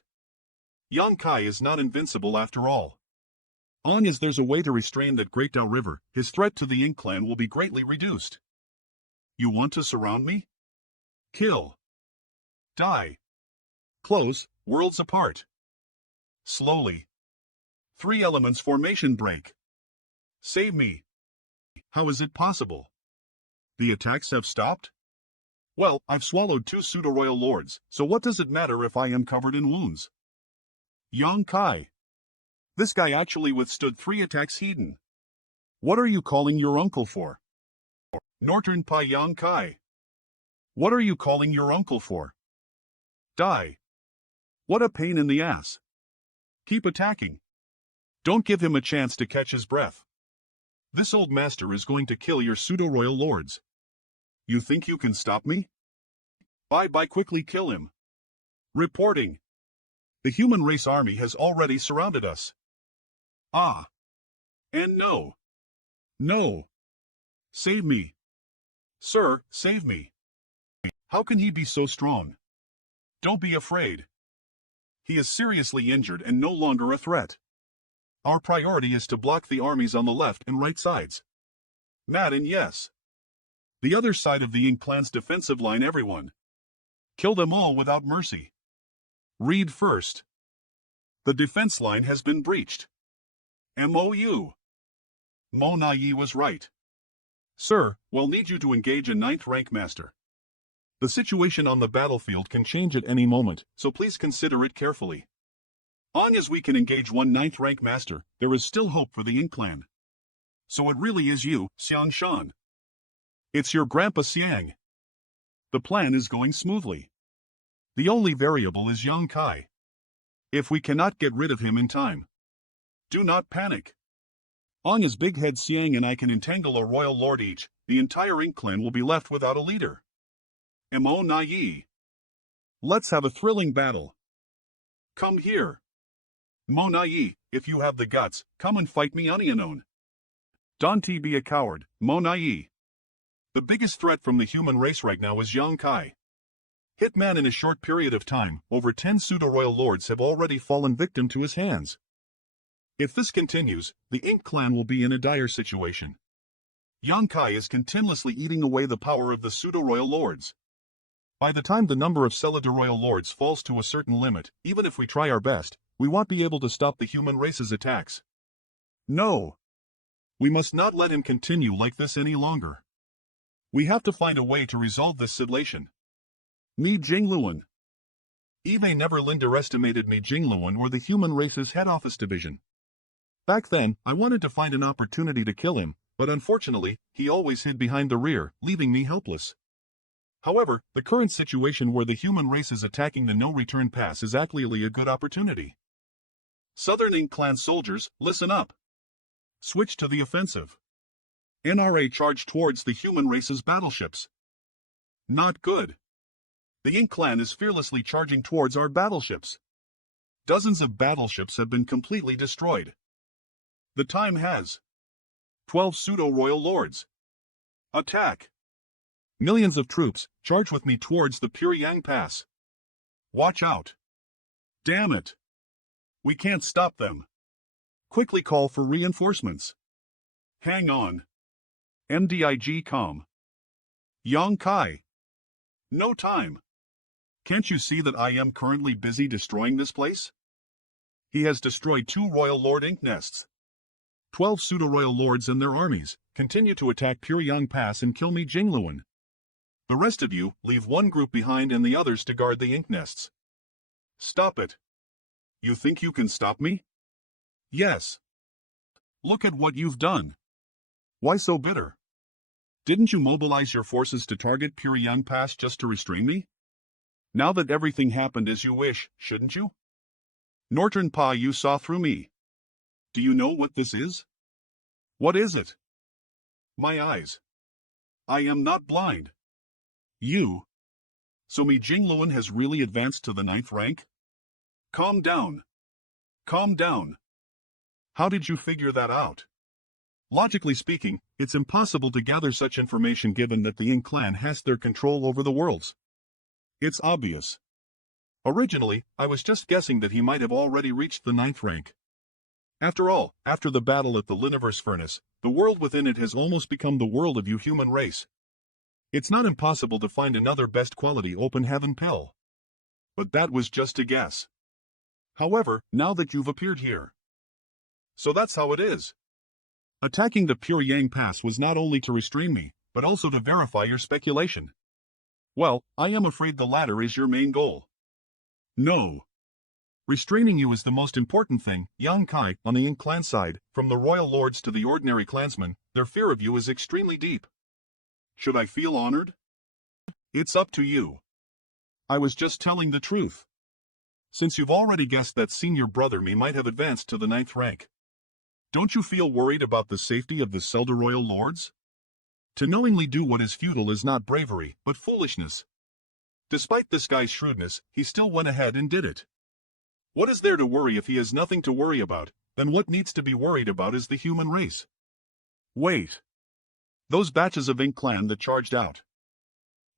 Yang Kai is not invincible after all. On as there's a way to restrain that great Tao river, his threat to the Ink clan will be greatly reduced. You want to surround me? Kill. Die. Close, worlds apart. Slowly. 3 elements formation break. Save me. How is it possible? The attacks have stopped? Well, I've swallowed 2 pseudo-royal lords, so what does it matter if I am covered in wounds? Yang Kai. This guy actually withstood 3 attacks hidden. What are you calling your uncle for? Northern Pa Yang Kai. What are you calling your uncle for? Die. What a pain in the ass. Keep attacking. Don't give him a chance to catch his breath. This old master is going to kill your pseudo-royal lords. You think you can stop me? Bye-bye, quickly kill him. Reporting. The human race army has already surrounded us. Ah. And no. No. Save me. Sir, save me. How can he be so strong? Don't be afraid. He is seriously injured and no longer a threat. Our priority is to block the armies on the left and right sides. Madden, yes. The other side of the Ink clan's defensive line, everyone. Kill them all without mercy. Read first. The defense line has been breached. MOU. Monayi was right. Sir, we'll need you to engage a 9th rank master. The situation on the battlefield can change at any moment, so please consider it carefully. Long as we can engage one 9th rank master, there is still hope for the Ink clan. So it really is you, Xiang Shan. It's your Grandpa Xiang. The plan is going smoothly. The only variable is Yang Kai. If we cannot get rid of him in time, do not panic. Long as Big Head Xiang and I can entangle a royal lord each, the entire Ink clan will be left without a leader. Mo Na Yi. Let's have a thrilling battle. Come here. Mo Na Yi, if you have the guts, come and fight me Onianon. Don't be a coward, Mo Na Yi. The biggest threat from the human race right now is Yang Kai. Hitman, in a short period of time, over 10 pseudo-royal lords have already fallen victim to his hands. If this continues, the Ink clan will be in a dire situation. Yang Kai is continuously eating away the power of the pseudo-royal lords. By the time the number of Celida-royal lords falls to a certain limit, even if we try our best, we won't be able to stop the human race's attacks. No. We must not let him continue like this any longer. We have to find a way to resolve this situation. Mi Jingluan. Eve never underestimated Mi Jingluan or the human race's head office division. Back then, I wanted to find an opportunity to kill him, but unfortunately, he always hid behind the rear, leaving me helpless. However, the current situation where the human race is attacking the no-return pass is actually a good opportunity. Southern Ink clan soldiers, listen up. Switch to the offensive. NRA charge towards the human race's battleships. Not good. The Ink clan is fearlessly charging towards our battleships. Dozens of battleships have been completely destroyed. The time has 12 pseudo-royal lords. Attack. Millions of troops, charge with me towards the Pyongyang Pass. Watch out. Damn it. We can't stop them. Quickly call for reinforcements. Hang on. MDIG com. Yang Kai. No time. Can't you see that I am currently busy destroying this place? He has destroyed 2 Royal Lord Ink nests. 12 pseudo-royal lords and their armies continue to attack Pyongyang Pass and kill me Jingluan. The rest of you leave one group behind and the others to guard the ink nests. Stop it. You think you can stop me? Yes. Look at what you've done. Why so bitter? Didn't you mobilize your forces to target Pyongyang Pass just to restrain me? Now that everything happened as you wish, shouldn't you? Northern Pa, you saw through me. Do you know what this is? What is it? My eyes. I am not blind. You. So Mi Jingluan has really advanced to the 9th rank? Calm down. Calm down. How did you figure that out? Logically speaking, it's impossible to gather such information given that the Yin clan has their control over the worlds. It's obvious. Originally, I was just guessing that he might have already reached the 9th rank. After all, after the battle at the Liniverse Furnace, the world within it has almost become the world of you human race. It's not impossible to find another best quality open heaven pill. But that was just a guess. However, now that you've appeared here. So that's how it is. Attacking the Pyongyang Pass was not only to restrain me, but also to verify your speculation. Well, I am afraid the latter is your main goal. No. Restraining you is the most important thing. Yang Kai, on the Yin clan side, from the royal lords to the ordinary clansmen, their fear of you is extremely deep. Should I feel honored? It's up to you. I was just telling the truth. Since you've already guessed that senior brother me might have advanced to the 9th rank. Don't you feel worried about the safety of the Selder royal lords? To knowingly do what is futile is not bravery, but foolishness. Despite this guy's shrewdness, he still went ahead and did it. What is there to worry if he has nothing to worry about? Then what needs to be worried about is the human race. Wait. Those batches of Ink clan that charged out.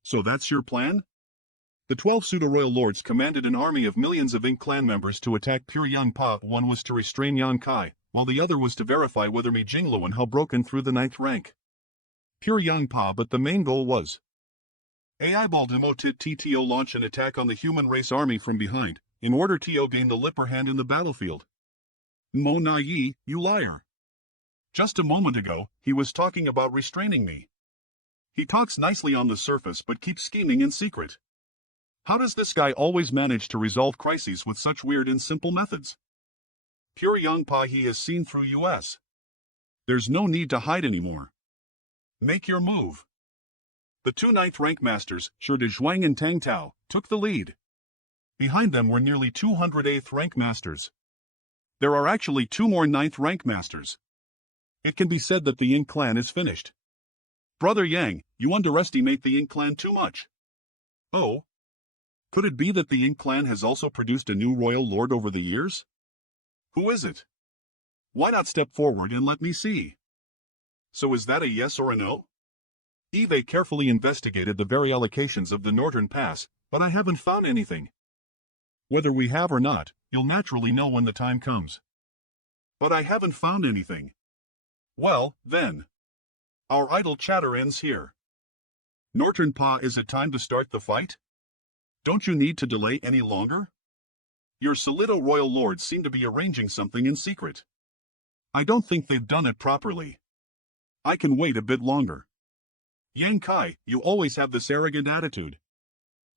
So that's your plan? The 12 pseudo-royal lords commanded an army of millions of Ink clan members to attack Pyongyang Pa. One was to restrain Yang Kai, while the other was to verify whether Mi Jingluan had broken through the 9th rank. Pyongyang Pa, but the main goal was AI Ball demoted TTO launch an attack on the human race army from behind, in order to gain the upper hand in the battlefield. Mo Na Yi, you liar. Just a moment ago, he was talking about restraining me. He talks nicely on the surface but keeps scheming in secret. How does this guy always manage to resolve crises with such weird and simple methods? Pyongyang Pa, he has seen through us. There's no need to hide anymore. Make your move. The 2 9th rank masters, Shi Zhuang and Tang Tao, took the lead. Behind them were nearly 200 8th rank masters. There are actually 2 more 9th rank masters. It can be said that the Yin clan is finished. Brother Yang, you underestimate the Yin clan too much. Oh? Could it be that the Yin clan has also produced a new royal lord over the years? Who is it? Why not step forward and let me see? So is that a yes or a no? Eve carefully investigated the very allocations of the Northern Pass, but I haven't found anything. Whether we have or not, you'll naturally know when the time comes. But I haven't found anything. Well, then. Our idle chatter ends here. Northern Pa, is it time to start the fight? Don't you need to delay any longer? Your Solido royal lords seem to be arranging something in secret. I don't think they've done it properly. I can wait a bit longer. Yang Kai, you always have this arrogant attitude.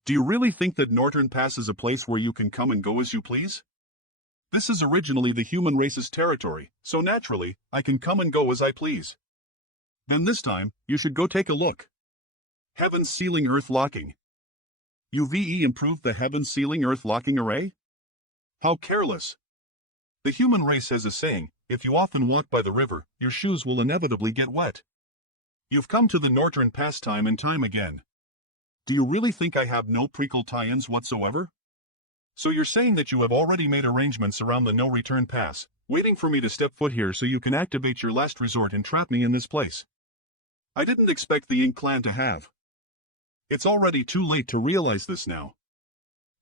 Do you really think that Northern Pass is a place where you can come and go as you please? This is originally the human race's territory, so naturally, I can come and go as I please. Then this time, you should go take a look. Heaven's Sealing Earth Locking. UVE improved the Heaven's Sealing Earth Locking Array? How careless. The human race has a saying, if you often walk by the river, your shoes will inevitably get wet. You've come to the Northern Pass time and time again. Do you really think I have no prequel tie-ins whatsoever? So you're saying that you have already made arrangements around the no-return pass, waiting for me to step foot here so you can activate your last resort and trap me in this place. I didn't expect the Ink clan to have. It's already too late to realize this now.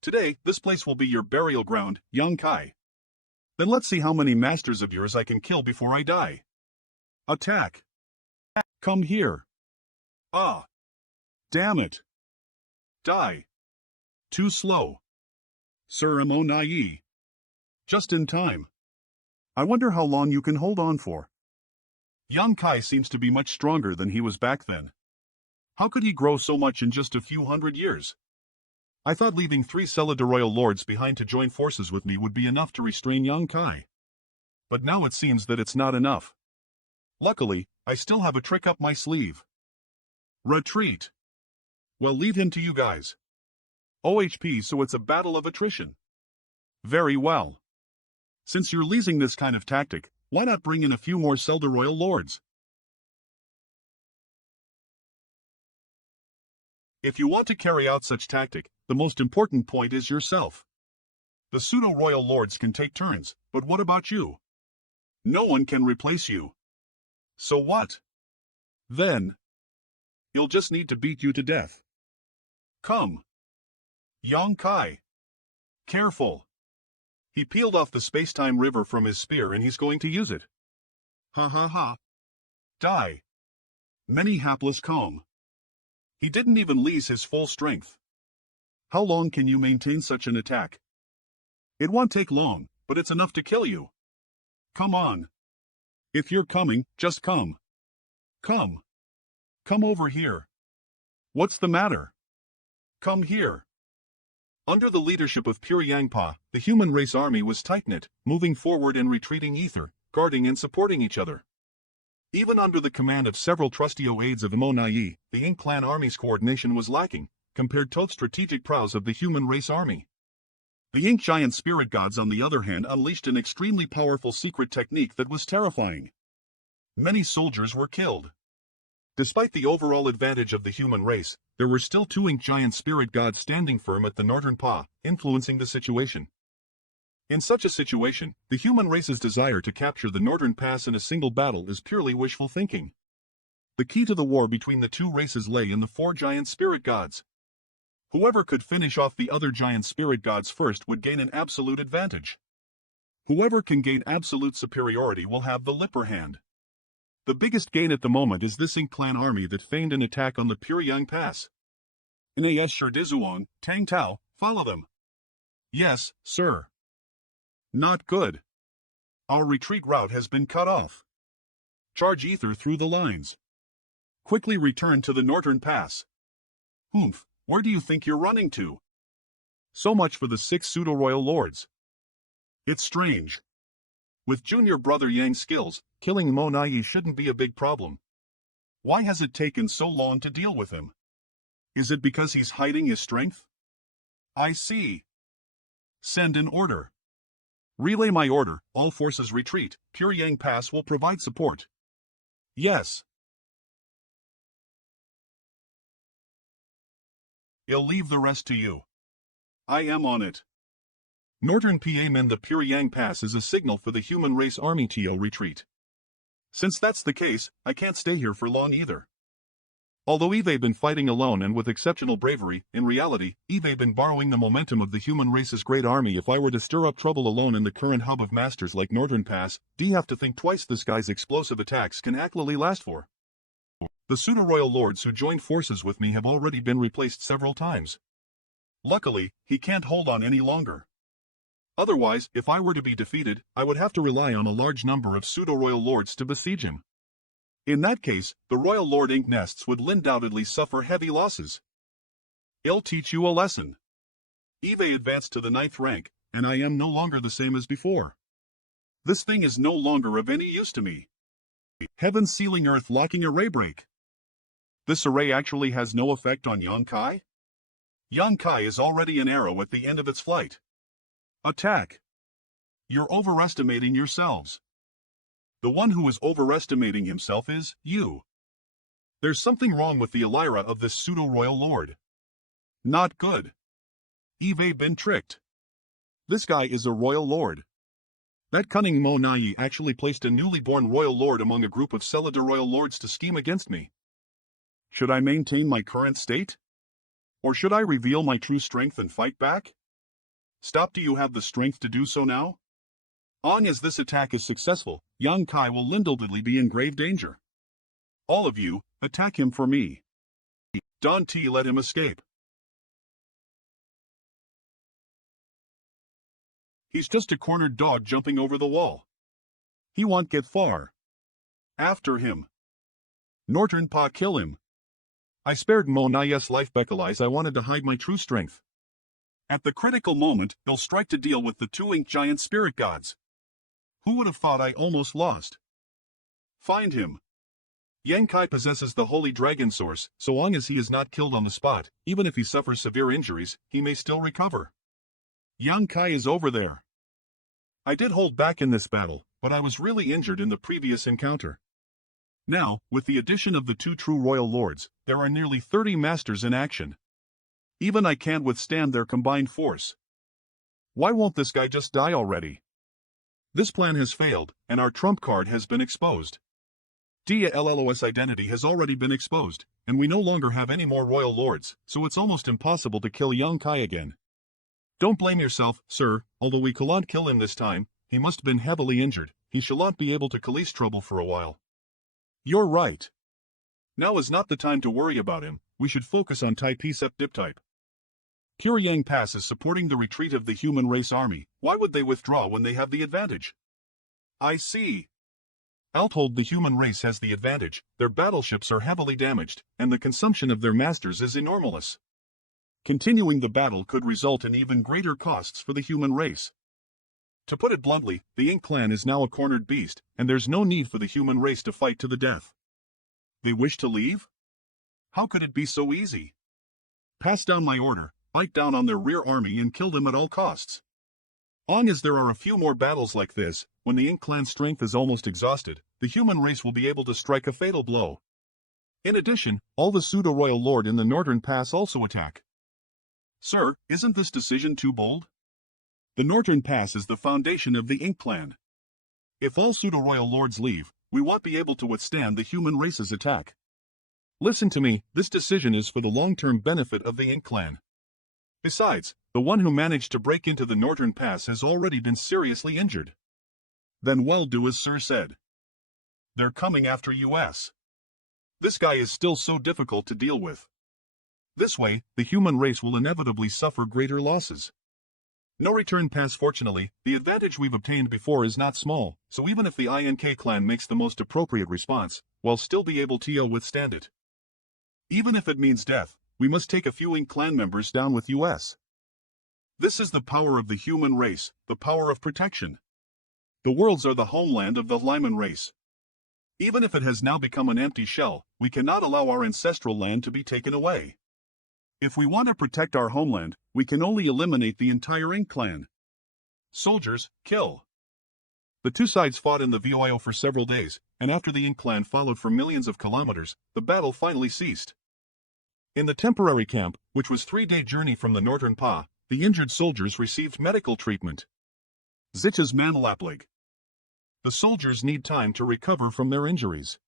Today, this place will be your burial ground, Yang Kai. Then let's see how many masters of yours I can kill before I die. Attack. Come here. Ah. Damn it. Die. Too slow. Ceremony. Just in time. I wonder how long you can hold on for. Young Kai seems to be much stronger than he was back then. How could he grow so much in just a few hundred years? I thought leaving 3 Cellular Royal Lords behind to join forces with me would be enough to restrain young Kai. But now it seems that it's not enough. Luckily, I still have a trick up my sleeve. Retreat. Well, leave him to you guys. OHP, so it's a battle of attrition. Very well. Since you're leasing this kind of tactic, why not bring in a few more Cellular Royal Lords? If you want to carry out such tactic, the most important point is yourself. The pseudo-royal lords can take turns, but what about you? No one can replace you. So what? Then, he'll just need to beat you to death. Come. Yang Kai. Careful. He peeled off the space-time river from his spear and he's going to use it. Ha ha ha. Die. Many hapless calm. He didn't even lease his full strength. How long can you maintain such an attack? It won't take long, but it's enough to kill you. Come on. If you're coming, just come. Come. Come over here. What's the matter? Come here. Under the leadership of Pure Yangpa, the human race army was tight-knit, moving forward and retreating ether, guarding and supporting each other. Even under the command of several trustio aides of Monai, the Ink clan army's coordination was lacking, compared to the strategic prowess of the human race army. The Ink giant spirit gods on the other hand unleashed an extremely powerful secret technique that was terrifying. Many soldiers were killed. Despite the overall advantage of the human race, there were still 2 Ink giant spirit gods standing firm at the northern paw, influencing the situation. In such a situation, the human race's desire to capture the northern pass in a single battle is purely wishful thinking. The key to the war between the 2 races lay in the 4 giant spirit gods. Whoever could finish off the other giant spirit gods first would gain an absolute advantage. Whoever can gain absolute superiority will have the upper hand. The biggest gain at the moment is this Ink clan army that feigned an attack on the Pyongyang Pass. Nas Shidizuong, Tang Tao, follow them. Yes, sir. Not good. Our retreat route has been cut off. Charge ether through the lines. Quickly return to the northern pass. Humph, where do you think you're running to? So much for the 6 pseudo-royal lords. It's strange. With junior brother Yang's skills, killing Mo Nai shouldn't be a big problem. Why has it taken so long to deal with him? Is it because he's hiding his strength? I see. Send an order. Relay my order, all forces retreat, Pyongyang Pass will provide support. Yes. I'll leave the rest to you. I am on it. Northern PM and the Pyongyang Pass is a signal for the human race army to retreat. Since that's the case, I can't stay here for long either. Although Eve been fighting alone and with exceptional bravery, in reality, Eve been borrowing the momentum of the human race's great army. If I were to stir up trouble alone in the current hub of masters like Northern Pass, D have to think twice. This guy's explosive attacks can actually last for. The pseudo-royal lords who joined forces with me have already been replaced several times. Luckily, he can't hold on any longer. Otherwise, if I were to be defeated, I would have to rely on a large number of pseudo-royal lords to besiege him. In that case, the Royal Lord Ink nests would undoubtedly suffer heavy losses. I'll teach you a lesson. Eve advanced to the 9th rank, and I am no longer the same as before. This thing is no longer of any use to me. Heaven sealing earth locking array break. This array actually has no effect on Yang Kai? Yang Kai is already an arrow at the end of its flight. Attack. You're overestimating yourselves. The one who is overestimating himself is you. There's something wrong with the Elira of this pseudo-royal lord. Not good. Eve been tricked. This guy is a royal lord. That cunning Mo Nai actually placed a newly born royal lord among a group of Cellular royal lords to scheme against me. Should I maintain my current state? Or should I reveal my true strength and fight back? Stop. Do you have the strength to do so now? Long as this attack is successful, young Kai will undoubtedly be in grave danger. All of you, attack him for me. Don T let him escape. He's just a cornered dog jumping over the wall. He won't get far. After him. Northern Pa kill him. I spared Mo Nai's life because I wanted to hide my true strength. At the critical moment, he'll strike to deal with the two ink giant spirit gods. Who would have thought I almost lost? Find him. Yang Kai possesses the holy dragon source, so long as he is not killed on the spot, even if he suffers severe injuries, he may still recover. Yang Kai is over there. I did hold back in this battle, but I was really injured in the previous encounter. Now, with the addition of the two true royal lords, there are nearly 30 masters in action. Even I can't withstand their combined force. Why won't this guy just die already? This plan has failed, and our trump card has been exposed. Dia LLOS identity has already been exposed, and we no longer have any more royal lords, so it's almost impossible to kill young Kai again. Don't blame yourself, sir, although we can't kill him this time, he must have been heavily injured, he shall not be able to cause trouble for a while. You're right. Now is not the time to worry about him, we should focus on Type Sep Dip Type. Pure Yang Pass is supporting the retreat of the human race army, why would they withdraw when they have the advantage? I see. Outhold the human race has the advantage, their battleships are heavily damaged, and the consumption of their masters is enormous. Continuing the battle could result in even greater costs for the human race. To put it bluntly, the Ink clan is now a cornered beast, and there's no need for the human race to fight to the death. They wish to leave? How could it be so easy? Pass down my order, bite down on their rear army and kill them at all costs. Long as there are a few more battles like this, when the Ink clan's strength is almost exhausted, the human race will be able to strike a fatal blow. In addition, all the pseudo-royal lord in the northern pass also attack. Sir, isn't this decision too bold? The northern pass is the foundation of the Ink clan. If all pseudo-royal lords leave, we won't be able to withstand the human race's attack. Listen to me, this decision is for the long-term benefit of the Ink clan. Besides, the one who managed to break into the northern pass has already been seriously injured. Then well do as Sir said. They're coming after us. This guy is still so difficult to deal with. This way, the human race will inevitably suffer greater losses. No return pass. Fortunately, the advantage we've obtained before is not small, so even if the INK clan makes the most appropriate response, we'll still be able to withstand it. Even if it means death, we must take a few Ink clan members down with us. This is the power of the human race, the power of protection. The worlds are the homeland of the Lyman race. Even if it has now become an empty shell, we cannot allow our ancestral land to be taken away. If we want to protect our homeland, we can only eliminate the entire Ink clan. Soldiers, kill. The two sides fought in the VOIO for several days, and after the Ink clan followed for millions of kilometers, the battle finally ceased. In the temporary camp, which was a 3-day journey from the northern Pa, the injured soldiers received medical treatment. Zich's Manlaplig. The soldiers need time to recover from their injuries.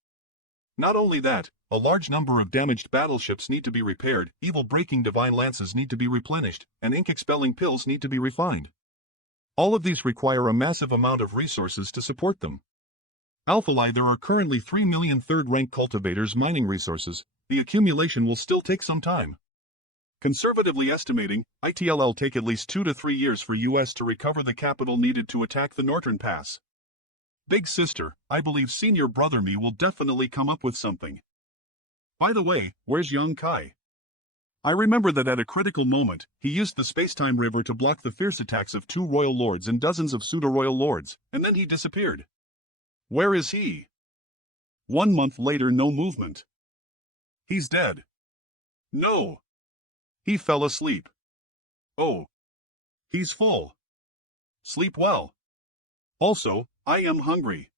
Not only that, a large number of damaged battleships need to be repaired, evil-breaking divine lances need to be replenished, and ink-expelling pills need to be refined. All of these require a massive amount of resources to support them. Alphalai, there are currently 3 million third-rank cultivators mining resources. The accumulation will still take some time. Conservatively estimating, it'll take at least 2 to 3 years for US to recover the capital needed to attack the northern pass. Big sister, I believe senior brother me will definitely come up with something. By the way, where's young Kai? I remember that at a critical moment, he used the space-time river to block the fierce attacks of 2 royal lords and dozens of pseudo-royal lords, and then he disappeared. Where is he? 1 month later, no movement. He's dead. No. He fell asleep. Oh. He's full. Sleep well. Also, I am hungry.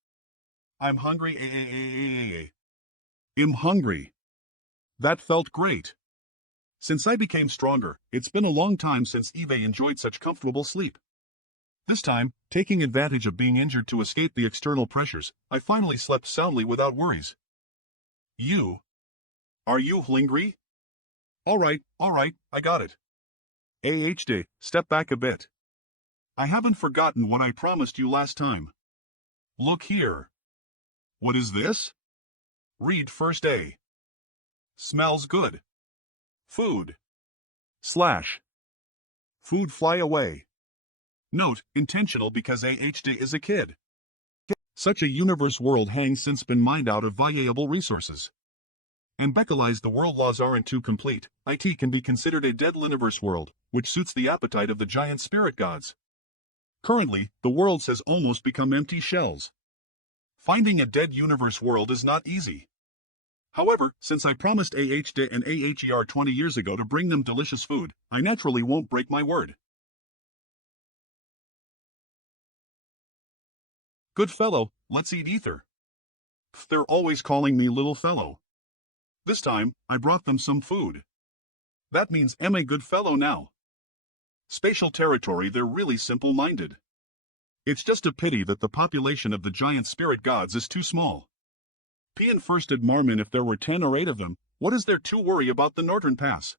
I'm hungry. I'm hungry. That felt great. Since I became stronger, it's been a long time since Eve enjoyed such comfortable sleep. This time, taking advantage of being injured to escape the external pressures, I finally slept soundly without worries. You? Are you hungry? Alright, I got it. AHD, step back a bit. I haven't forgotten what I promised you last time. Look here. What is this? Read first A. Smells good. Food. Slash. Food fly away. Note, intentional because AHD is a kid. Such a universe world hangs since been mined out of viable resources. And Beckelized the world laws aren't too complete, it can be considered a dead universe world, which suits the appetite of the giant spirit gods. Currently, the worlds has almost become empty shells. Finding a dead universe world is not easy. However, since I promised AHD and AHER 20 years ago to bring them delicious food, I naturally won't break my word. Good fellow, let's eat ether. They're always calling me little fellow. This time, I brought them some food. That means I'm a good fellow now. Spatial territory, they're really simple-minded. It's just a pity that the population of the giant spirit gods is too small. P and first admirement if there were 10 or 8 of them, what is there to worry about the Northern Pass?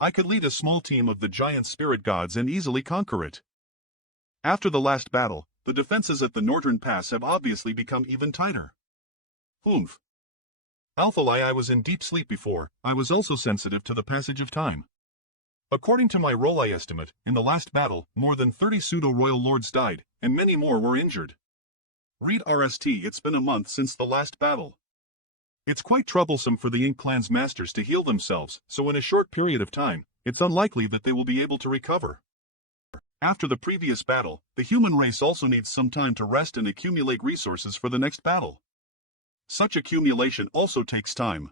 I could lead a small team of the giant spirit gods and easily conquer it. After the last battle, the defenses at the Northern Pass have obviously become even tighter. Oomph. Alpha Lie, I was in deep sleep before, I was also sensitive to the passage of time. According to my role estimate, in the last battle, more than 30 pseudo-royal lords died, and many more were injured. Read RST, it's been a month since the last battle. It's quite troublesome for the Ink Clan's masters to heal themselves, so in a short period of time, it's unlikely that they will be able to recover. After the previous battle, the human race also needs some time to rest and accumulate resources for the next battle. Such accumulation also takes time.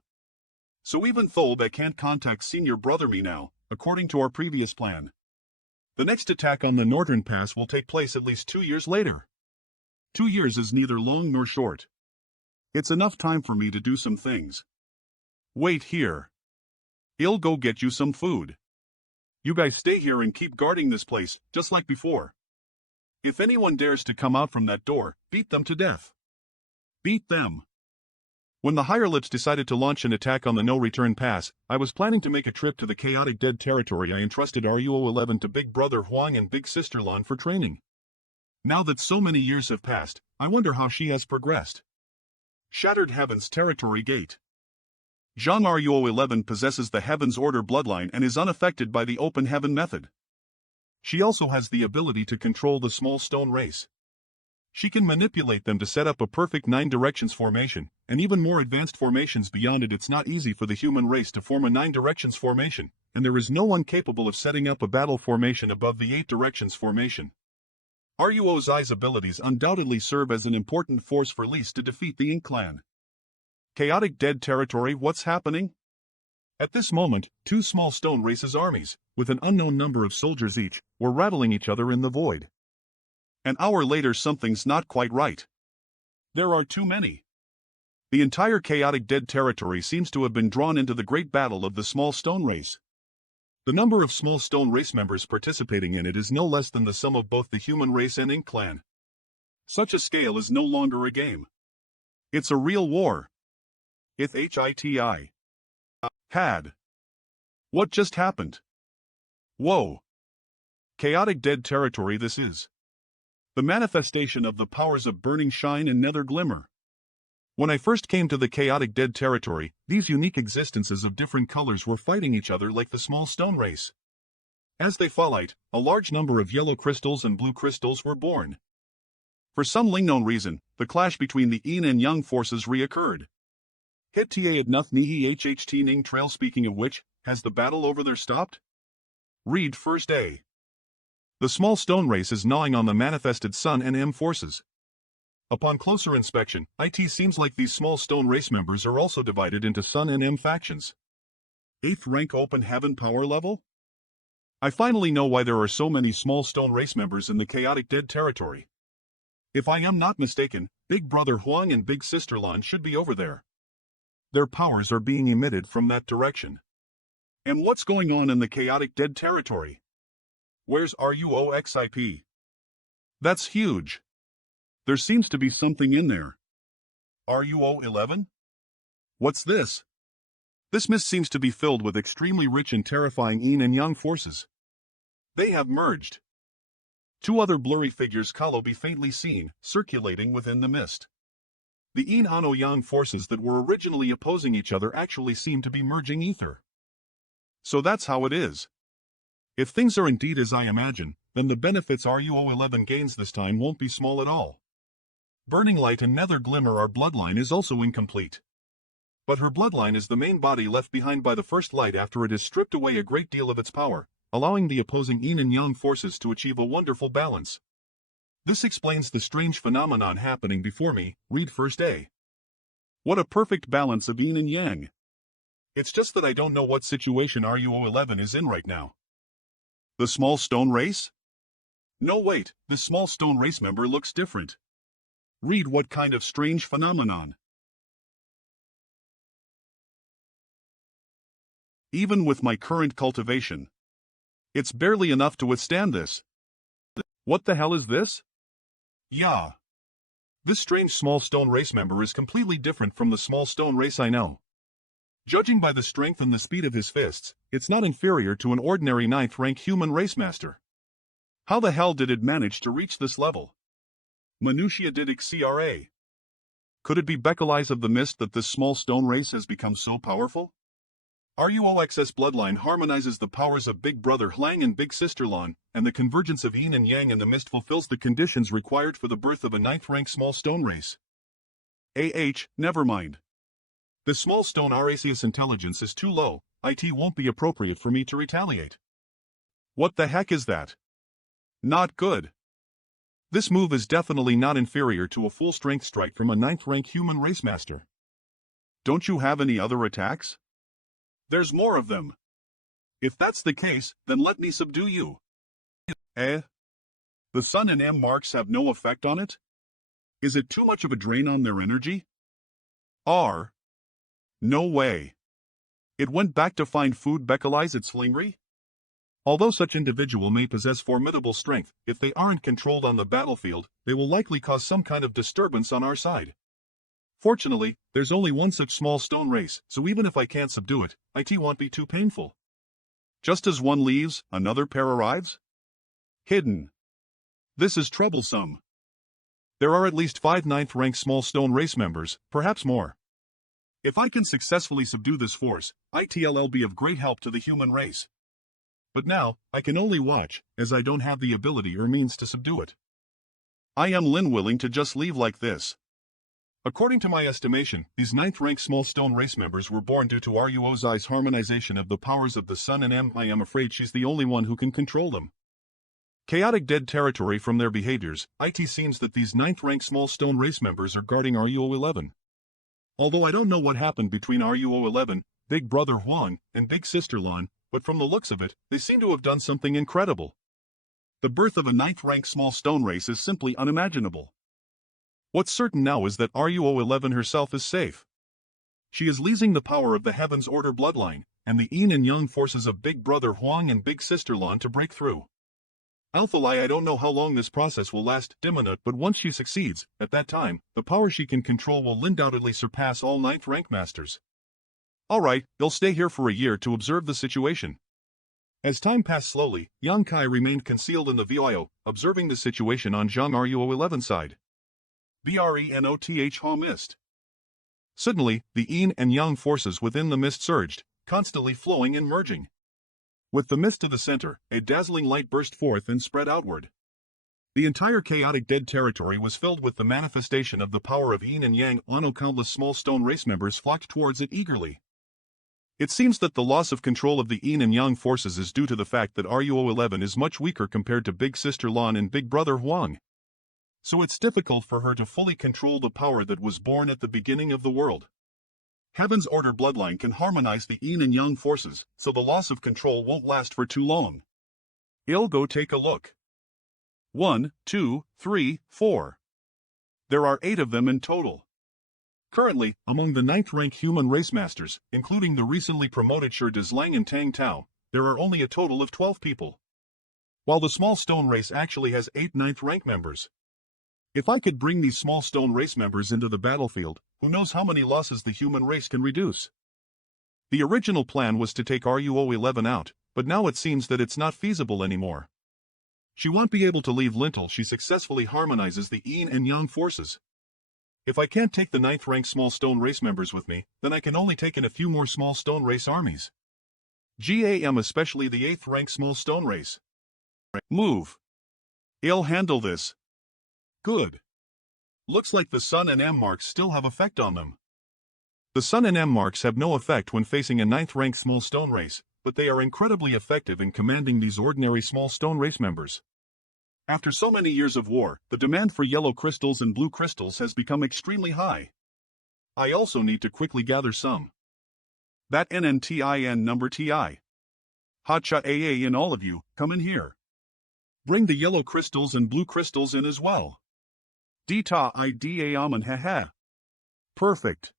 So even though I can't contact senior brother me now, according to our previous plan, the next attack on the Northern Pass will take place at least 2 years later. 2 years is neither long nor short. It's enough time for me to do some things. Wait here. I'll go get you some food. You guys stay here and keep guarding this place, just like before. If anyone dares to come out from that door, beat them to death. Beat them. When the Higher Lips decided to launch an attack on the No-Return Pass, I was planning to make a trip to the chaotic dead territory. I entrusted RUO-11 to Big Brother Huang and Big Sister Lan for training. Now that so many years have passed, I wonder how she has progressed. Shattered Heavens Territory Gate. Zhang RUO-11 possesses the Heaven's Order bloodline and is unaffected by the Open Heaven method. She also has the ability to control the small stone race. She can manipulate them to set up a perfect 9 directions formation, and even more advanced formations beyond it. It's not easy for the human race to form a 9 directions formation, and there is no one capable of setting up a battle formation above the 8 directions formation. RUO Zai's abilities undoubtedly serve as an important force for Lise to defeat the Ink Clan. Chaotic Dead Territory, what's happening? At this moment, 2 small stone races armies, with an unknown number of soldiers each, were rattling each other in the void. An hour later, something's not quite right. There are too many. The entire chaotic dead territory seems to have been drawn into the great battle of the small stone race. The number of small stone race members participating in it is no less than the sum of both the human race and Ink Clan. Such a scale is no longer a game. It's a real war. It's HITI. Had. What just happened? Whoa. Chaotic dead territory this is. The manifestation of the powers of Burning Shine and Nether Glimmer. When I first came to the chaotic dead territory, these unique existences of different colors were fighting each other like the small stone race. As they fought, a large number of yellow crystals and blue crystals were born. For some unknown reason, the clash between the yin and yang forces reoccurred. Het ta adnuth nihi hht ning trail. Speaking of which, has the battle over there stopped? Read first A. The small stone race is gnawing on the manifested Sun and M forces. Upon closer inspection, it seems like these small stone race members are also divided into Sun and M factions. 8th rank Open Heaven power level? I finally know why there are so many small stone race members in the chaotic dead territory. If I am not mistaken, Big Brother Huang and Big Sister Lan should be over there. Their powers are being emitted from that direction. And what's going on in the chaotic dead territory? Where's RUOXIP? That's huge. There seems to be something in there. RUO-11? What's this? This mist seems to be filled with extremely rich and terrifying yin and yang forces. They have merged. Two other blurry figures can be faintly seen, circulating within the mist. The yin and yang forces that were originally opposing each other actually seem to be merging ether. So that's how it is. If things are indeed as I imagine, then the benefits RUO11 gains this time won't be small at all. Burning Light and Nether Glimmer, our bloodline, is also incomplete. But her bloodline is the main body left behind by the First Light after it has stripped away a great deal of its power, allowing the opposing yin and yang forces to achieve a wonderful balance. This explains the strange phenomenon happening before me, read first A. What a perfect balance of yin and yang. It's just that I don't know what situation RUO11 is in right now. The small stone race? No wait, the small stone race member looks different. Read what kind of strange phenomenon. Even with my current cultivation, it's barely enough to withstand this. What the hell is this? Yeah. This strange small stone race member is completely different from the small stone race I know. Judging by the strength and the speed of his fists, it's not inferior to an ordinary 9th rank human race master. How the hell did it manage to reach this level? Minutia did XCRA. Could it be Beckeleyes of the Mist that this small stone race has become so powerful? RUOXS bloodline harmonizes the powers of Big Brother Hlang and Big Sister Lan, and the convergence of yin and yang in the mist fulfills the conditions required for the birth of a 9th rank small stone race. Never mind. The small stone race's intelligence is too low, it won't be appropriate for me to retaliate. What the heck is that? Not good. This move is definitely not inferior to a full strength strike from a 9th rank human race master. Don't you have any other attacks? There's more of them. If that's the case, then let me subdue you. The sun and M marks have no effect on it? Is it too much of a drain on their energy? No way. It went back to find food Beckeleyes its flingry? Although such individual may possess formidable strength, if they aren't controlled on the battlefield, they will likely cause some kind of disturbance on our side. Fortunately, there's only one such small stone race, so even if I can't subdue it, it won't be too painful. Just as one leaves, another pair arrives? Hidden. This is troublesome. There are at least 5 9th rank small stone race members, perhaps more. If I can successfully subdue this force, it'll be of great help to the human race. But now, I can only watch, as I don't have the ability or means to subdue it. I am willing to just leave like this. According to my estimation, these 9th rank small stone race members were born due to RUO's harmonization of the powers of the sun and M. I am afraid she's the only one who can control them. Chaotic dead territory from their behaviors, it seems that these 9th rank small stone race members are guarding RUO11. Although I don't know what happened between RUO11, Big Brother Huang, and Big Sister Lan, but from the looks of it, they seem to have done something incredible. The birth of a 9th rank small stone race is simply unimaginable. What's certain now is that RUO11 herself is safe. She is leasing the power of the Heaven's Order bloodline, and the yin and yang forces of Big Brother Huang and Big Sister Lan to break through. Alpha Lai, I don't know how long this process will last, Diminut, but once she succeeds, at that time, the power she can control will undoubtedly surpass all 9th rank masters. Alright, they'll stay here for a year to observe the situation. As time passed slowly, Yang Kai remained concealed in the VIO, observing the situation on Zhang RUO11 side. BRENOTH Ha mist. Suddenly, the yin and yang forces within the mist surged, constantly flowing and merging. With the mist to the center, a dazzling light burst forth and spread outward. The entire chaotic dead territory was filled with the manifestation of the power of yin and yang. Countless small stone race members flocked towards it eagerly. It seems that the loss of control of the yin and yang forces is due to the fact that RUO11 is much weaker compared to Big Sister Lan and Big Brother Huang. So it's difficult for her to fully control the power that was born at the beginning of the world. Heaven's Order bloodline can harmonize the yin and yang forces, so the loss of control won't last for too long. I'll go take a look. 1, 2, 3, 4. There are 8 of them in total. Currently, among the 9th rank human race masters, including the recently promoted Shi Dizlang and Tang Tao, there are only a total of 12 people. While the small stone race actually has 8 9th rank members. If I could bring these small stone race members into the battlefield, who knows how many losses the human race can reduce. The original plan was to take RUO11 out, but now it seems that it's not feasible anymore. She won't be able to leave Lintel. She successfully harmonizes the yin and yang forces. If I can't take the 9th rank small stone race members with me, then I can only take in a few more small stone race armies. GAM, especially the 8th rank small stone race. Move. I'll handle this. Good. Looks like the Sun and M marks still have effect on them. The Sun and M marks have no effect when facing a 9th rank small stone race, but they are incredibly effective in commanding these ordinary small stone race members. After so many years of war, the demand for yellow crystals and blue crystals has become extremely high. I also need to quickly gather some. That NNTIN number TI. Hacha AA in all of you, come in here. Bring the yellow crystals and blue crystals in as well. Dita IDA Aman haha. Perfect.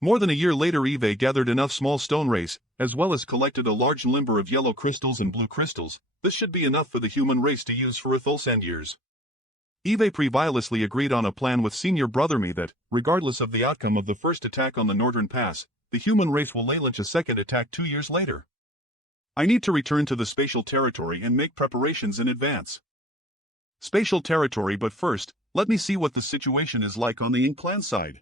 More than a year later, Eve gathered enough small stone race, as well as collected a large number of yellow crystals and blue crystals. This should be enough for the human race to use for 1,000 years. Eve previously agreed on a plan with senior brother me that, regardless of the outcome of the first attack on the Northern Pass, the human race will launch a second attack 2 years later. I need to return to the spatial territory and make preparations in advance. Spatial territory, but first, let me see what the situation is like on the Ink clan side.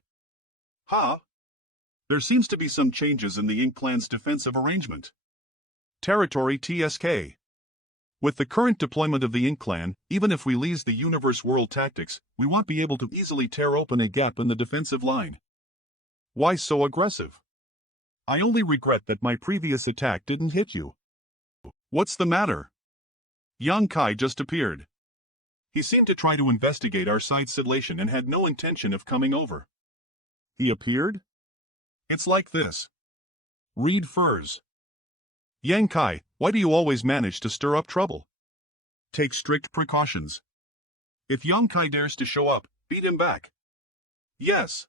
There seems to be some changes in the Ink clan's defensive arrangement. Territory TSK. With the current deployment of the Ink clan, even if we leave the universe world tactics, we won't be able to easily tear open a gap in the defensive line. Why so aggressive? I only regret that my previous attack didn't hit you. What's the matter? Yang Kai just appeared. He seemed to try to investigate our side sedation and had no intention of coming over. He appeared? It's like this. Read furs. Yang Kai, why do you always manage to stir up trouble? Take strict precautions. If Yang Kai dares to show up, beat him back. Yes.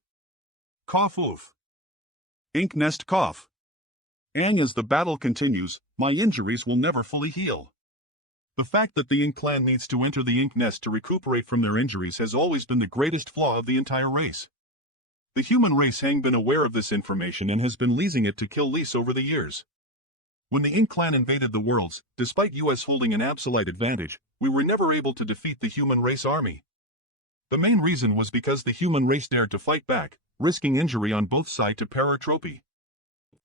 Cough oof. Ink nest cough. And as the battle continues, my injuries will never fully heal. The fact that the Ink clan needs to enter the Ink nest to recuperate from their injuries has always been the greatest flaw of the entire race. The human race has been aware of this information and has been leasing it to kill Lise over the years. When the Ink clan invaded the worlds, despite US holding an absolute advantage, we were never able to defeat the human race army. The main reason was because the human race dared to fight back, risking injury on both sides to paratropy.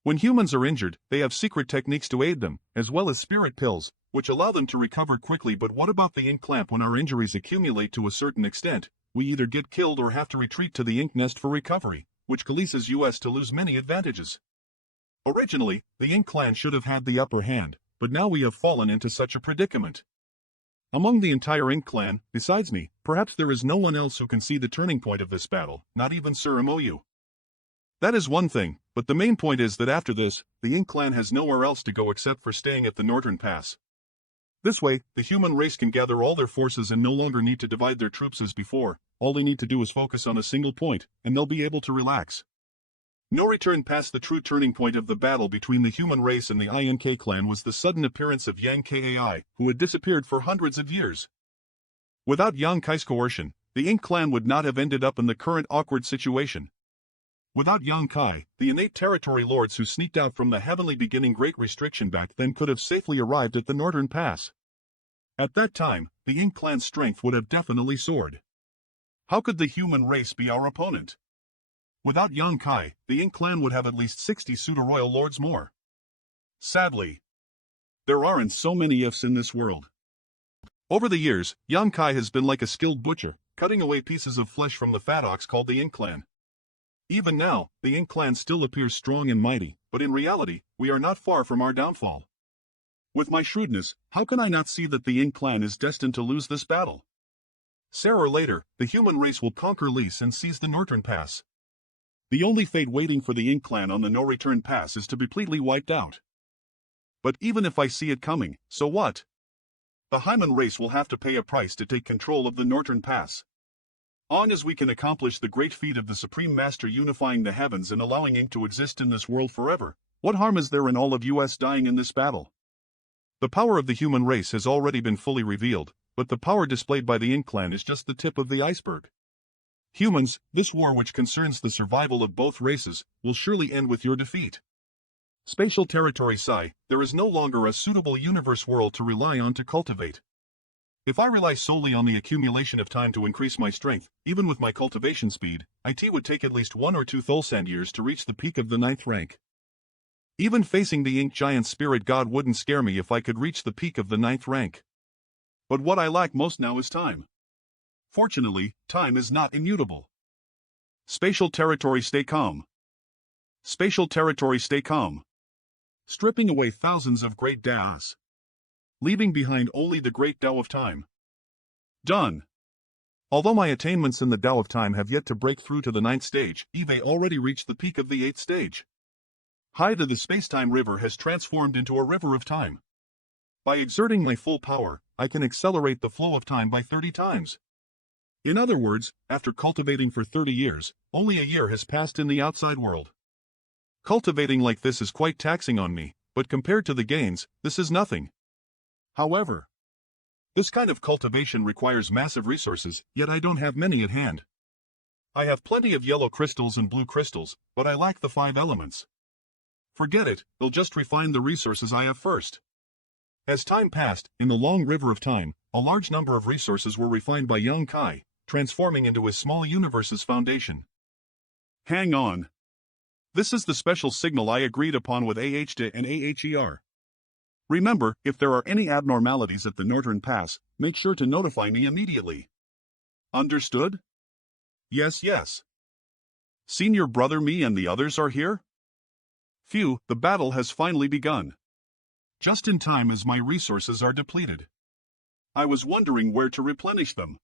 When humans are injured, they have secret techniques to aid them, as well as spirit pills, which allow them to recover quickly. But what about the Ink clan? When our injuries accumulate to a certain extent, we either get killed or have to retreat to the Ink nest for recovery, which causes US to lose many advantages. Originally, the Ink clan should have had the upper hand, but now we have fallen into such a predicament. Among the entire Ink clan, besides me, perhaps there is no one else who can see the turning point of this battle, not even Sir Moyu. That is one thing, but the main point is that after this, the Ink clan has nowhere else to go except for staying at the Northern Pass. This way, the human race can gather all their forces and no longer need to divide their troops as before. All they need to do is focus on a single point, and they'll be able to relax. No return past the true turning point of the battle between the human race and the INK clan was the sudden appearance of Yang Kai, who had disappeared for hundreds of years. Without Yang Kai's coercion, the Ink clan would not have ended up in the current awkward situation. Without Yang Kai, the innate territory lords who sneaked out from the heavenly beginning great restriction back then could have safely arrived at the Northern Pass. At that time, the Ink clan's strength would have definitely soared. How could the human race be our opponent? Without Yang Kai, the Ink clan would have at least 60 pseudo-royal lords more. Sadly, there aren't so many ifs in this world. Over the years, Yang Kai has been like a skilled butcher, cutting away pieces of flesh from the fat ox called the Ink clan. Even now, the Ink clan still appears strong and mighty, but in reality, we are not far from our downfall. With my shrewdness, how can I not see that the Ink clan is destined to lose this battle? Sooner or later, the human race will conquer Lise and seize the Northern Pass. The only fate waiting for the Ink clan on the no-return pass is to be completely wiped out. But even if I see it coming, so what? The Hyman race will have to pay a price to take control of the Northern Pass. On as we can accomplish the great feat of the Supreme Master unifying the heavens and allowing Ink to exist in this world forever, what harm is there in all of US dying in this battle? The power of the human race has already been fully revealed, but the power displayed by the Ink clan is just the tip of the iceberg. Humans, this war which concerns the survival of both races, will surely end with your defeat. Spatial territory Psi, there is no longer a suitable universe world to rely on to cultivate. If I rely solely on the accumulation of time to increase my strength, even with my cultivation speed, it would take at least 1 or 2 Thulsand years to reach the peak of the 9th rank. Even facing the ink giant spirit god wouldn't scare me if I could reach the peak of the 9th rank. But what I lack most now is time. Fortunately, time is not immutable. Spatial territory, stay calm. Spatial territory, stay calm. Stripping away thousands of great Daos. Leaving behind only the great Tao of time. Done. Although my attainments in the Tao of time have yet to break through to the 9th stage, Eve already reached the peak of the 8th stage. Haida, the space-time river, has transformed into a river of time. By exerting my full power, I can accelerate the flow of time by 30 times. In other words, after cultivating for 30 years, only a year has passed in the outside world. Cultivating like this is quite taxing on me, but compared to the gains, this is nothing. However, this kind of cultivation requires massive resources, yet I don't have many at hand. I have plenty of yellow crystals and blue crystals, but I lack the 5 elements. Forget it, they'll just refine the resources I have first. As time passed, in the long river of time, a large number of resources were refined by young Kai, transforming into his small universe's foundation. Hang on. This is the special signal I agreed upon with AHD and AHER. Remember, if there are any abnormalities at the Northern Pass, make sure to notify me immediately. Understood? Yes, yes. Senior brother, me and the others are here? Phew, the battle has finally begun. Just in time as my resources are depleted. I was wondering where to replenish them.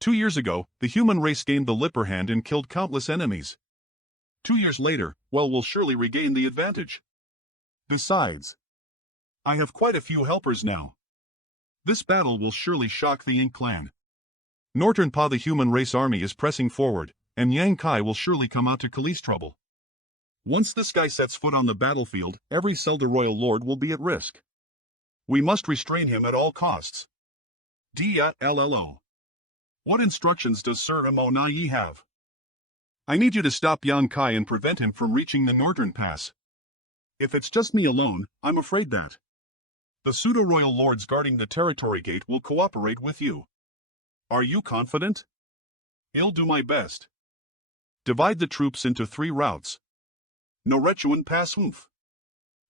2 years ago, the human race gained the Lipper Hand and killed countless enemies. 2 years later, we'll surely regain the advantage. Besides, I have quite a few helpers now. This battle will surely shock the Ink clan. Northern Pa, the human race army, is pressing forward, and Yang Kai will surely come out to Kali's trouble. Once this guy sets foot on the battlefield, every Zelda Royal Lord will be at risk. We must restrain him at all costs. DLLO. What instructions does Sir Mo Nai have? I need you to stop Yang Kai and prevent him from reaching the Northern Pass. If it's just me alone, I'm afraid that the pseudo-royal lords guarding the territory gate will cooperate with you. Are you confident? I'll do my best. Divide the troops into 3 routes. Norechuan Pass Oomph.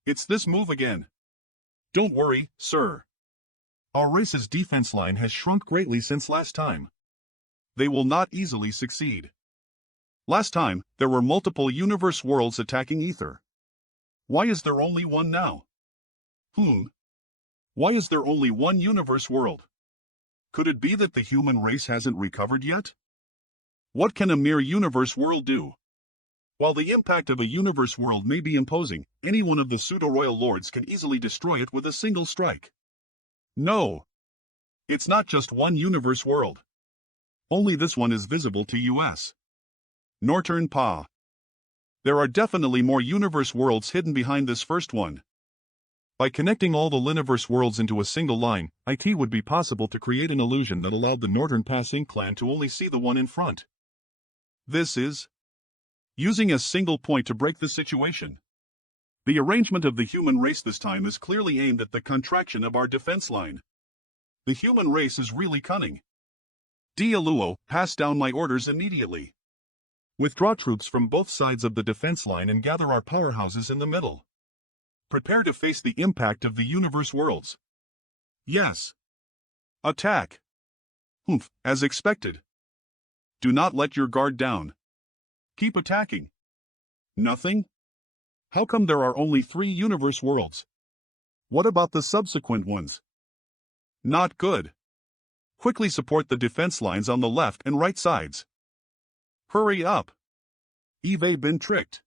It's this move again. Don't worry, sir. Our race's defense line has shrunk greatly since last time. They will not easily succeed. Last time, there were multiple universe worlds attacking Ether. Why is there only one now? Why is there only one universe world? Could it be that the human race hasn't recovered yet? What can a mere universe world do? While the impact of a universe world may be imposing, any one of the pseudo-royal lords can easily destroy it with a single strike. No. It's not just one universe world. Only this one is visible to us. Northern Pa. There are definitely more universe worlds hidden behind this first one. By connecting all the Liniverse worlds into a single line, it would be possible to create an illusion that allowed the Northern Pass Ink clan to only see the one in front. This is using a single point to break the situation. The arrangement of the human race this time is clearly aimed at the contraction of our defense line. The human race is really cunning. Dialuo, pass down my orders immediately. Withdraw troops from both sides of the defense line and gather our powerhouses in the middle. Prepare to face the impact of the universe worlds. Yes. Attack. As expected. Do not let your guard down. Keep attacking. Nothing? How come there are only 3 universe worlds? What about the subsequent ones? Not good. Quickly support the defense lines on the left and right sides. Hurry up. Eve been tricked.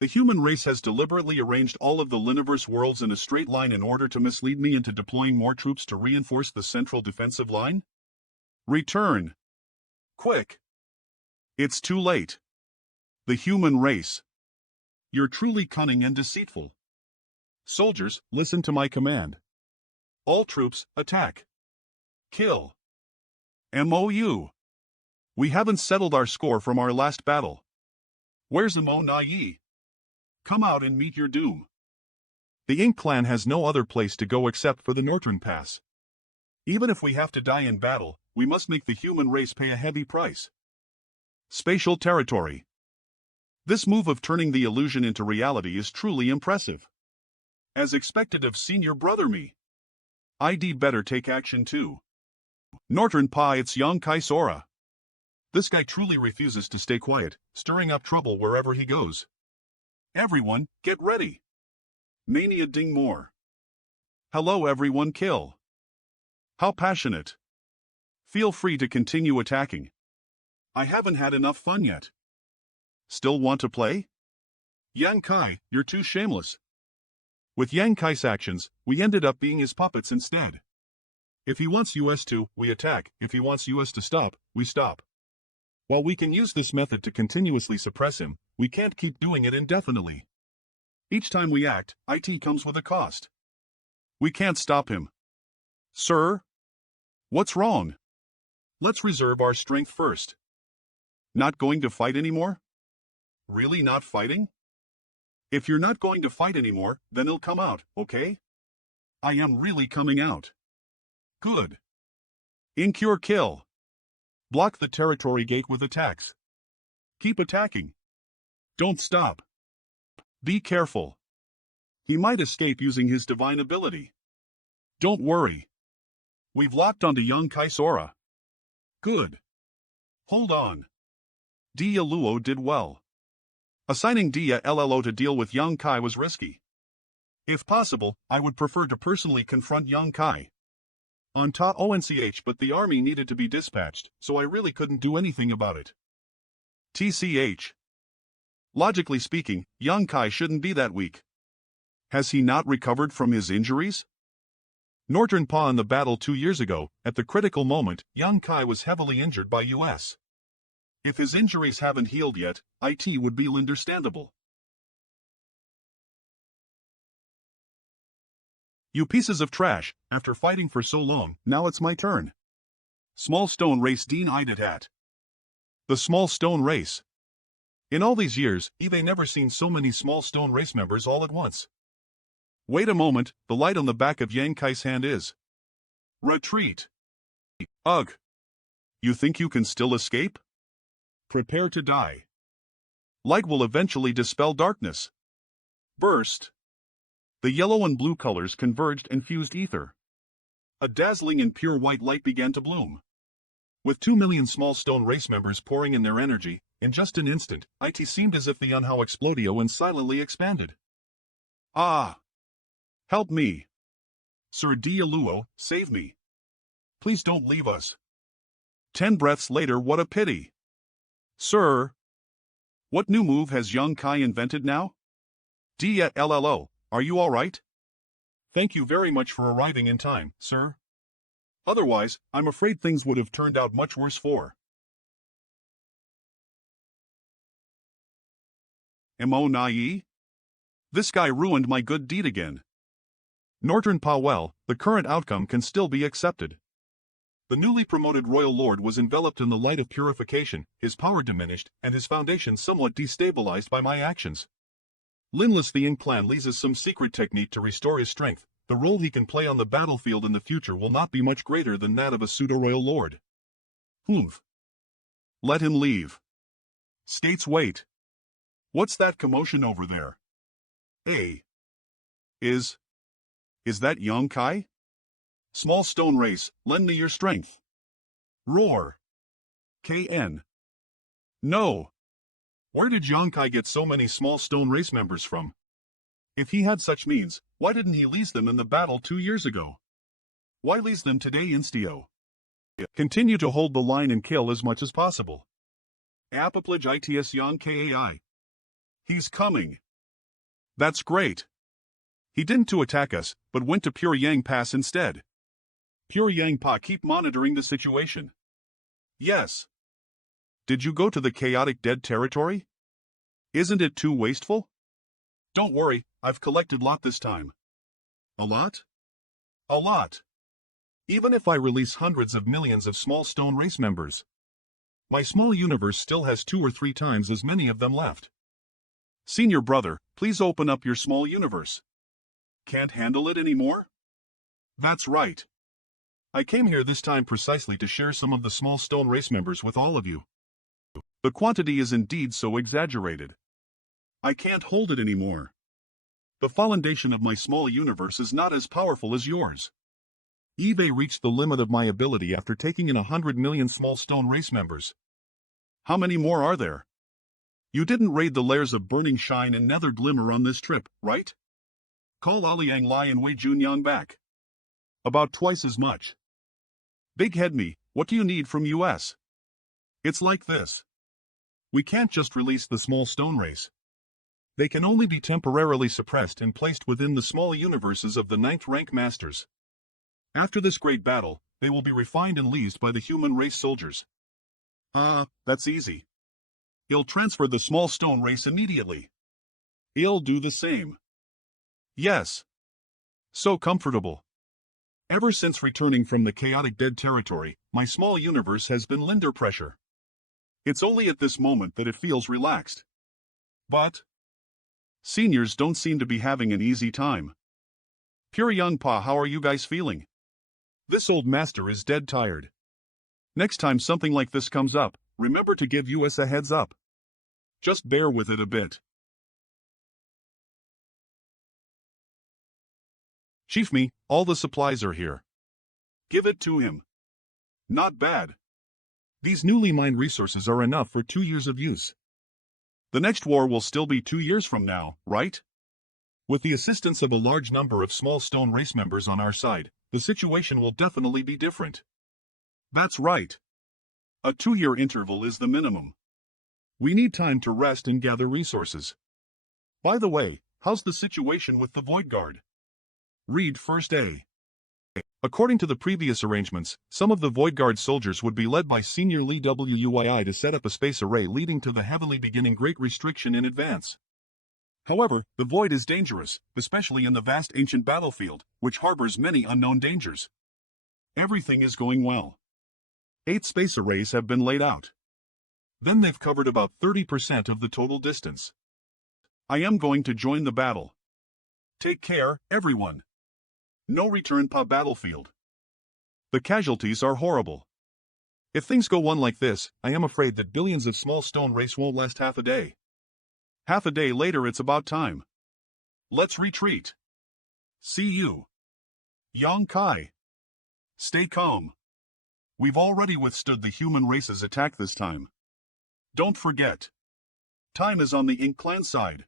The human race has deliberately arranged all of the Liniverse worlds in a straight line in order to mislead me into deploying more troops to reinforce the central defensive line? Return. Quick. It's too late. The human race. You're truly cunning and deceitful. Soldiers, listen to my command. All troops, attack. Kill. MOU. We haven't settled our score from our last battle. Where's Mo Nai? Come out and meet your doom. The Ink clan has no other place to go except for the Northern Pass. Even if we have to die in battle, we must make the human race pay a heavy price. Spatial territory. This move of turning the illusion into reality is truly impressive. As expected of senior brother me. I'd better take action too. Northern Pa, it's young Kai Sora. This guy truly refuses to stay quiet, stirring up trouble wherever he goes. Everyone, get ready. Mania ding more. Hello everyone, kill. How passionate. Feel free to continue attacking. I haven't had enough fun yet. Still want to play? Yang Kai, you're too shameless. With Yang Kai's actions, we ended up being his puppets instead. If he wants us to, we attack. If he wants us to stop, we stop. While we can use this method to continuously suppress him, we can't keep doing it indefinitely. Each time we act, it comes with a cost. We can't stop him. Sir? What's wrong? Let's reserve our strength first. Not going to fight anymore? Really not fighting? If you're not going to fight anymore, then it'll come out, okay? I am really coming out. Good. Incure kill. Block the territory gate with attacks. Keep attacking. Don't stop. Be careful. He might escape using his divine ability. Don't worry. We've locked onto young Kai Sora. Good. Hold on. Dia Luo did well. Assigning Dia Llo to deal with young Kai was risky. If possible, I would prefer to personally confront young Kai. On Ta ONCH, but the army needed to be dispatched, so I really couldn't do anything about it. TCH. Logically speaking, young Kai shouldn't be that weak. Has he not recovered from his injuries? Northern Pa in the battle 2 years ago, at the critical moment, young Kai was heavily injured by us. If his injuries haven't healed yet, it would be understandable. You pieces of trash, after fighting for so long, now it's my turn. Small stone race Dean eyed at. The small stone race. In all these years, they never seen so many small stone race members all at once. Wait a moment, the light on the back of Yang Kai's hand is. Retreat. Ugh. You think you can still escape? Prepare to die. Light will eventually dispel darkness. Burst. The yellow and blue colors converged and fused ether. A dazzling and pure white light began to bloom. With 2 million small stone race members pouring in their energy, in just an instant, it seemed as if the Unhow Explodio and silently expanded. Ah! Help me! Sir Dia Luo, save me! Please don't leave us. 10 breaths later, what a pity! Sir! What new move has young Kai invented now? Dia Llo, are you alright? Thank you very much for arriving in time, sir. Otherwise, I'm afraid things would have turned out much worse for. Mo Nai? This guy ruined my good deed again. Northern Pa, well, the current outcome can still be accepted. The newly promoted royal lord was enveloped in the light of purification, his power diminished, and his foundation somewhat destabilized by my actions. Linless the Ying clan leases some secret technique to restore his strength. The role he can play on the battlefield in the future will not be much greater than that of a pseudo-royal lord. Humph. Let him leave. States wait. What's that commotion over there? Hey. Is that young Kai? Small stone race, lend me your strength. Roar. KN. No. Where did young Kai get so many small stone race members from? If he had such means, why didn't he lease them in the battle 2 years ago? Why lease them today instio? Continue to hold the line and kill as much as possible. Apoplige its young Kai. He's coming. That's great. He didn't to attack us, but went to Pure Yang Pass instead. Pure Yang Pa, keep monitoring the situation. Yes. Did you go to the chaotic dead territory? Isn't it too wasteful? Don't worry, I've collected lot this time. A lot? A lot. Even if I release hundreds of millions of small stone race members, my small universe still has 2 or 3 times as many of them left. Senior brother, please open up your small universe. Can't handle it anymore? That's right. I came here this time precisely to share some of the small stone race members with all of you. The quantity is indeed so exaggerated. I can't hold it anymore. The foundation of my small universe is not as powerful as yours. eBay reached the limit of my ability after taking in 100 million small stone race members. How many more are there? You didn't raid the lairs of Burning Shine and Nether Glimmer on this trip, right? Call Liang Lai and Wei Junyang back. About twice as much. Big Head Me, what do you need from US? It's like this. We can't just release the small stone race. They can only be temporarily suppressed and placed within the small universes of the 9th rank masters. After this great battle, they will be refined and leased by the human race soldiers. That's easy. He'll transfer the small stone race immediately. He'll do the same. Yes. So comfortable. Ever since returning from the chaotic dead territory, my small universe has been under pressure. It's only at this moment that it feels relaxed. But seniors don't seem to be having an easy time. Pure Young Pa, how are you guys feeling? This old master is dead tired. Next time something like this comes up, remember to give us a heads up. Just bear with it a bit. Chief Me, all the supplies are here. Give it to him. Not bad. These newly mined resources are enough for 2 years of use. The next war will still be 2 years from now, right? With the assistance of a large number of small stone race members on our side, the situation will definitely be different. That's right. A 2-year interval is the minimum. We need time to rest and gather resources. By the way, how's the situation with the Void Guard? Read first A. According to the previous arrangements, some of the Void Guard soldiers would be led by Senior Lee Wui to set up a space array leading to the heavenly beginning Great Restriction in advance. However, the Void is dangerous, especially in the vast ancient battlefield, which harbors many unknown dangers. Everything is going well. 8 space arrays have been laid out. Then they've covered about 30% of the total distance. I am going to join the battle. Take care, everyone. No return pa battlefield. The casualties are horrible. If things go on like this, I am afraid that billions of small stone race won't last half a day. Half a day later it's about time. Let's retreat. See you. Yang Kai. Stay calm. We've already withstood the human race's attack this time. Don't forget. Time is on the Ink clan side.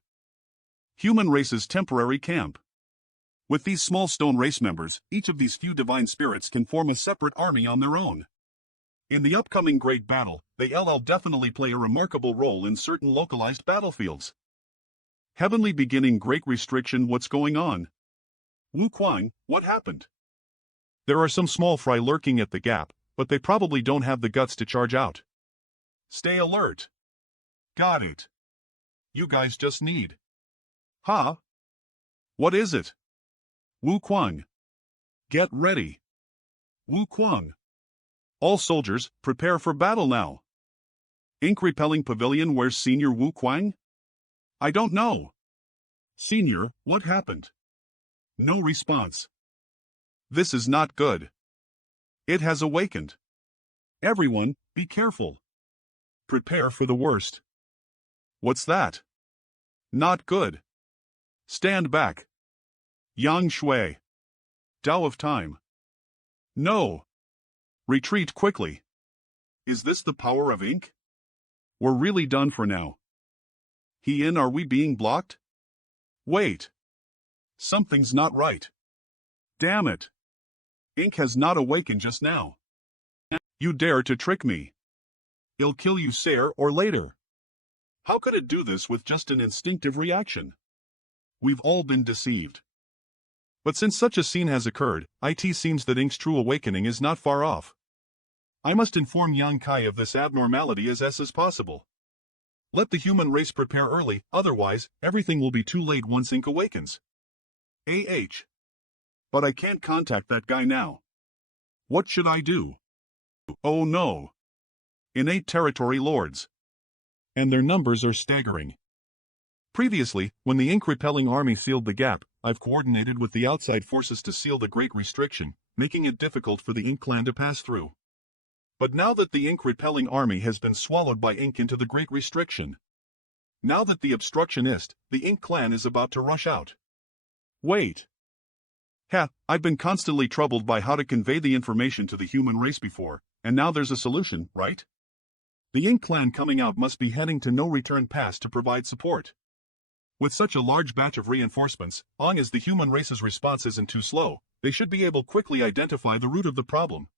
Human race's temporary camp. With these small stone race members, each of these few divine spirits can form a separate army on their own. In the upcoming great battle, they'll definitely play a remarkable role in certain localized battlefields. Heavenly beginning Great Restriction, what's going on? Wu Kuang, what happened? There are some small fry lurking at the gap, but they probably don't have the guts to charge out. Stay alert. Got it. You guys just need. Huh? What is it? Wu Kuang. Get ready. Wu Kuang. All soldiers, prepare for battle now. Ink Repelling Pavilion, where's Senior Wu Kuang? I don't know. Senior, what happened? No response. This is not good. It has awakened. Everyone, be careful. Prepare for the worst. What's that? Not good. Stand back. Yang Shui. Tao of Time. No. Retreat quickly. Is this the power of ink? We're really done for now. Are we being blocked? Wait. Something's not right. Damn it. Ink has not awakened just now. You dare to trick me. It'll kill you sooner or later. How could it do this with just an instinctive reaction? We've all been deceived. But since such a scene has occurred, it seems that Ink's true awakening is not far off. I must inform Yang Kai of this abnormality as possible. Let the human race prepare early, otherwise, everything will be too late once Ink awakens. But I can't contact that guy now. What should I do? Oh no. Innate territory lords. And their numbers are staggering. Previously, when the ink-repelling army sealed the gap, I've coordinated with the outside forces to seal the Great Restriction, making it difficult for the ink clan to pass through. But now that the ink-repelling army has been swallowed by ink into the Great Restriction, now that the obstructionist, the ink clan is about to rush out. Wait. I've been constantly troubled by how to convey the information to the human race before, and now there's a solution, right? The ink clan coming out must be heading to No Return Pass to provide support. With such a large batch of reinforcements, long as the human race's response isn't too slow, they should be able to quickly identify the root of the problem.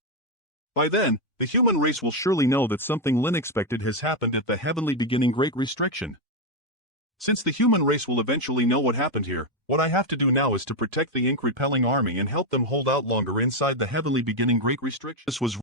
By then, the human race will surely know that something unexpected has happened at the heavenly beginning Great Restriction. Since the human race will eventually know what happened here, what I have to do now is to protect the ink-repelling army and help them hold out longer inside the heavenly beginning Great Restriction. This was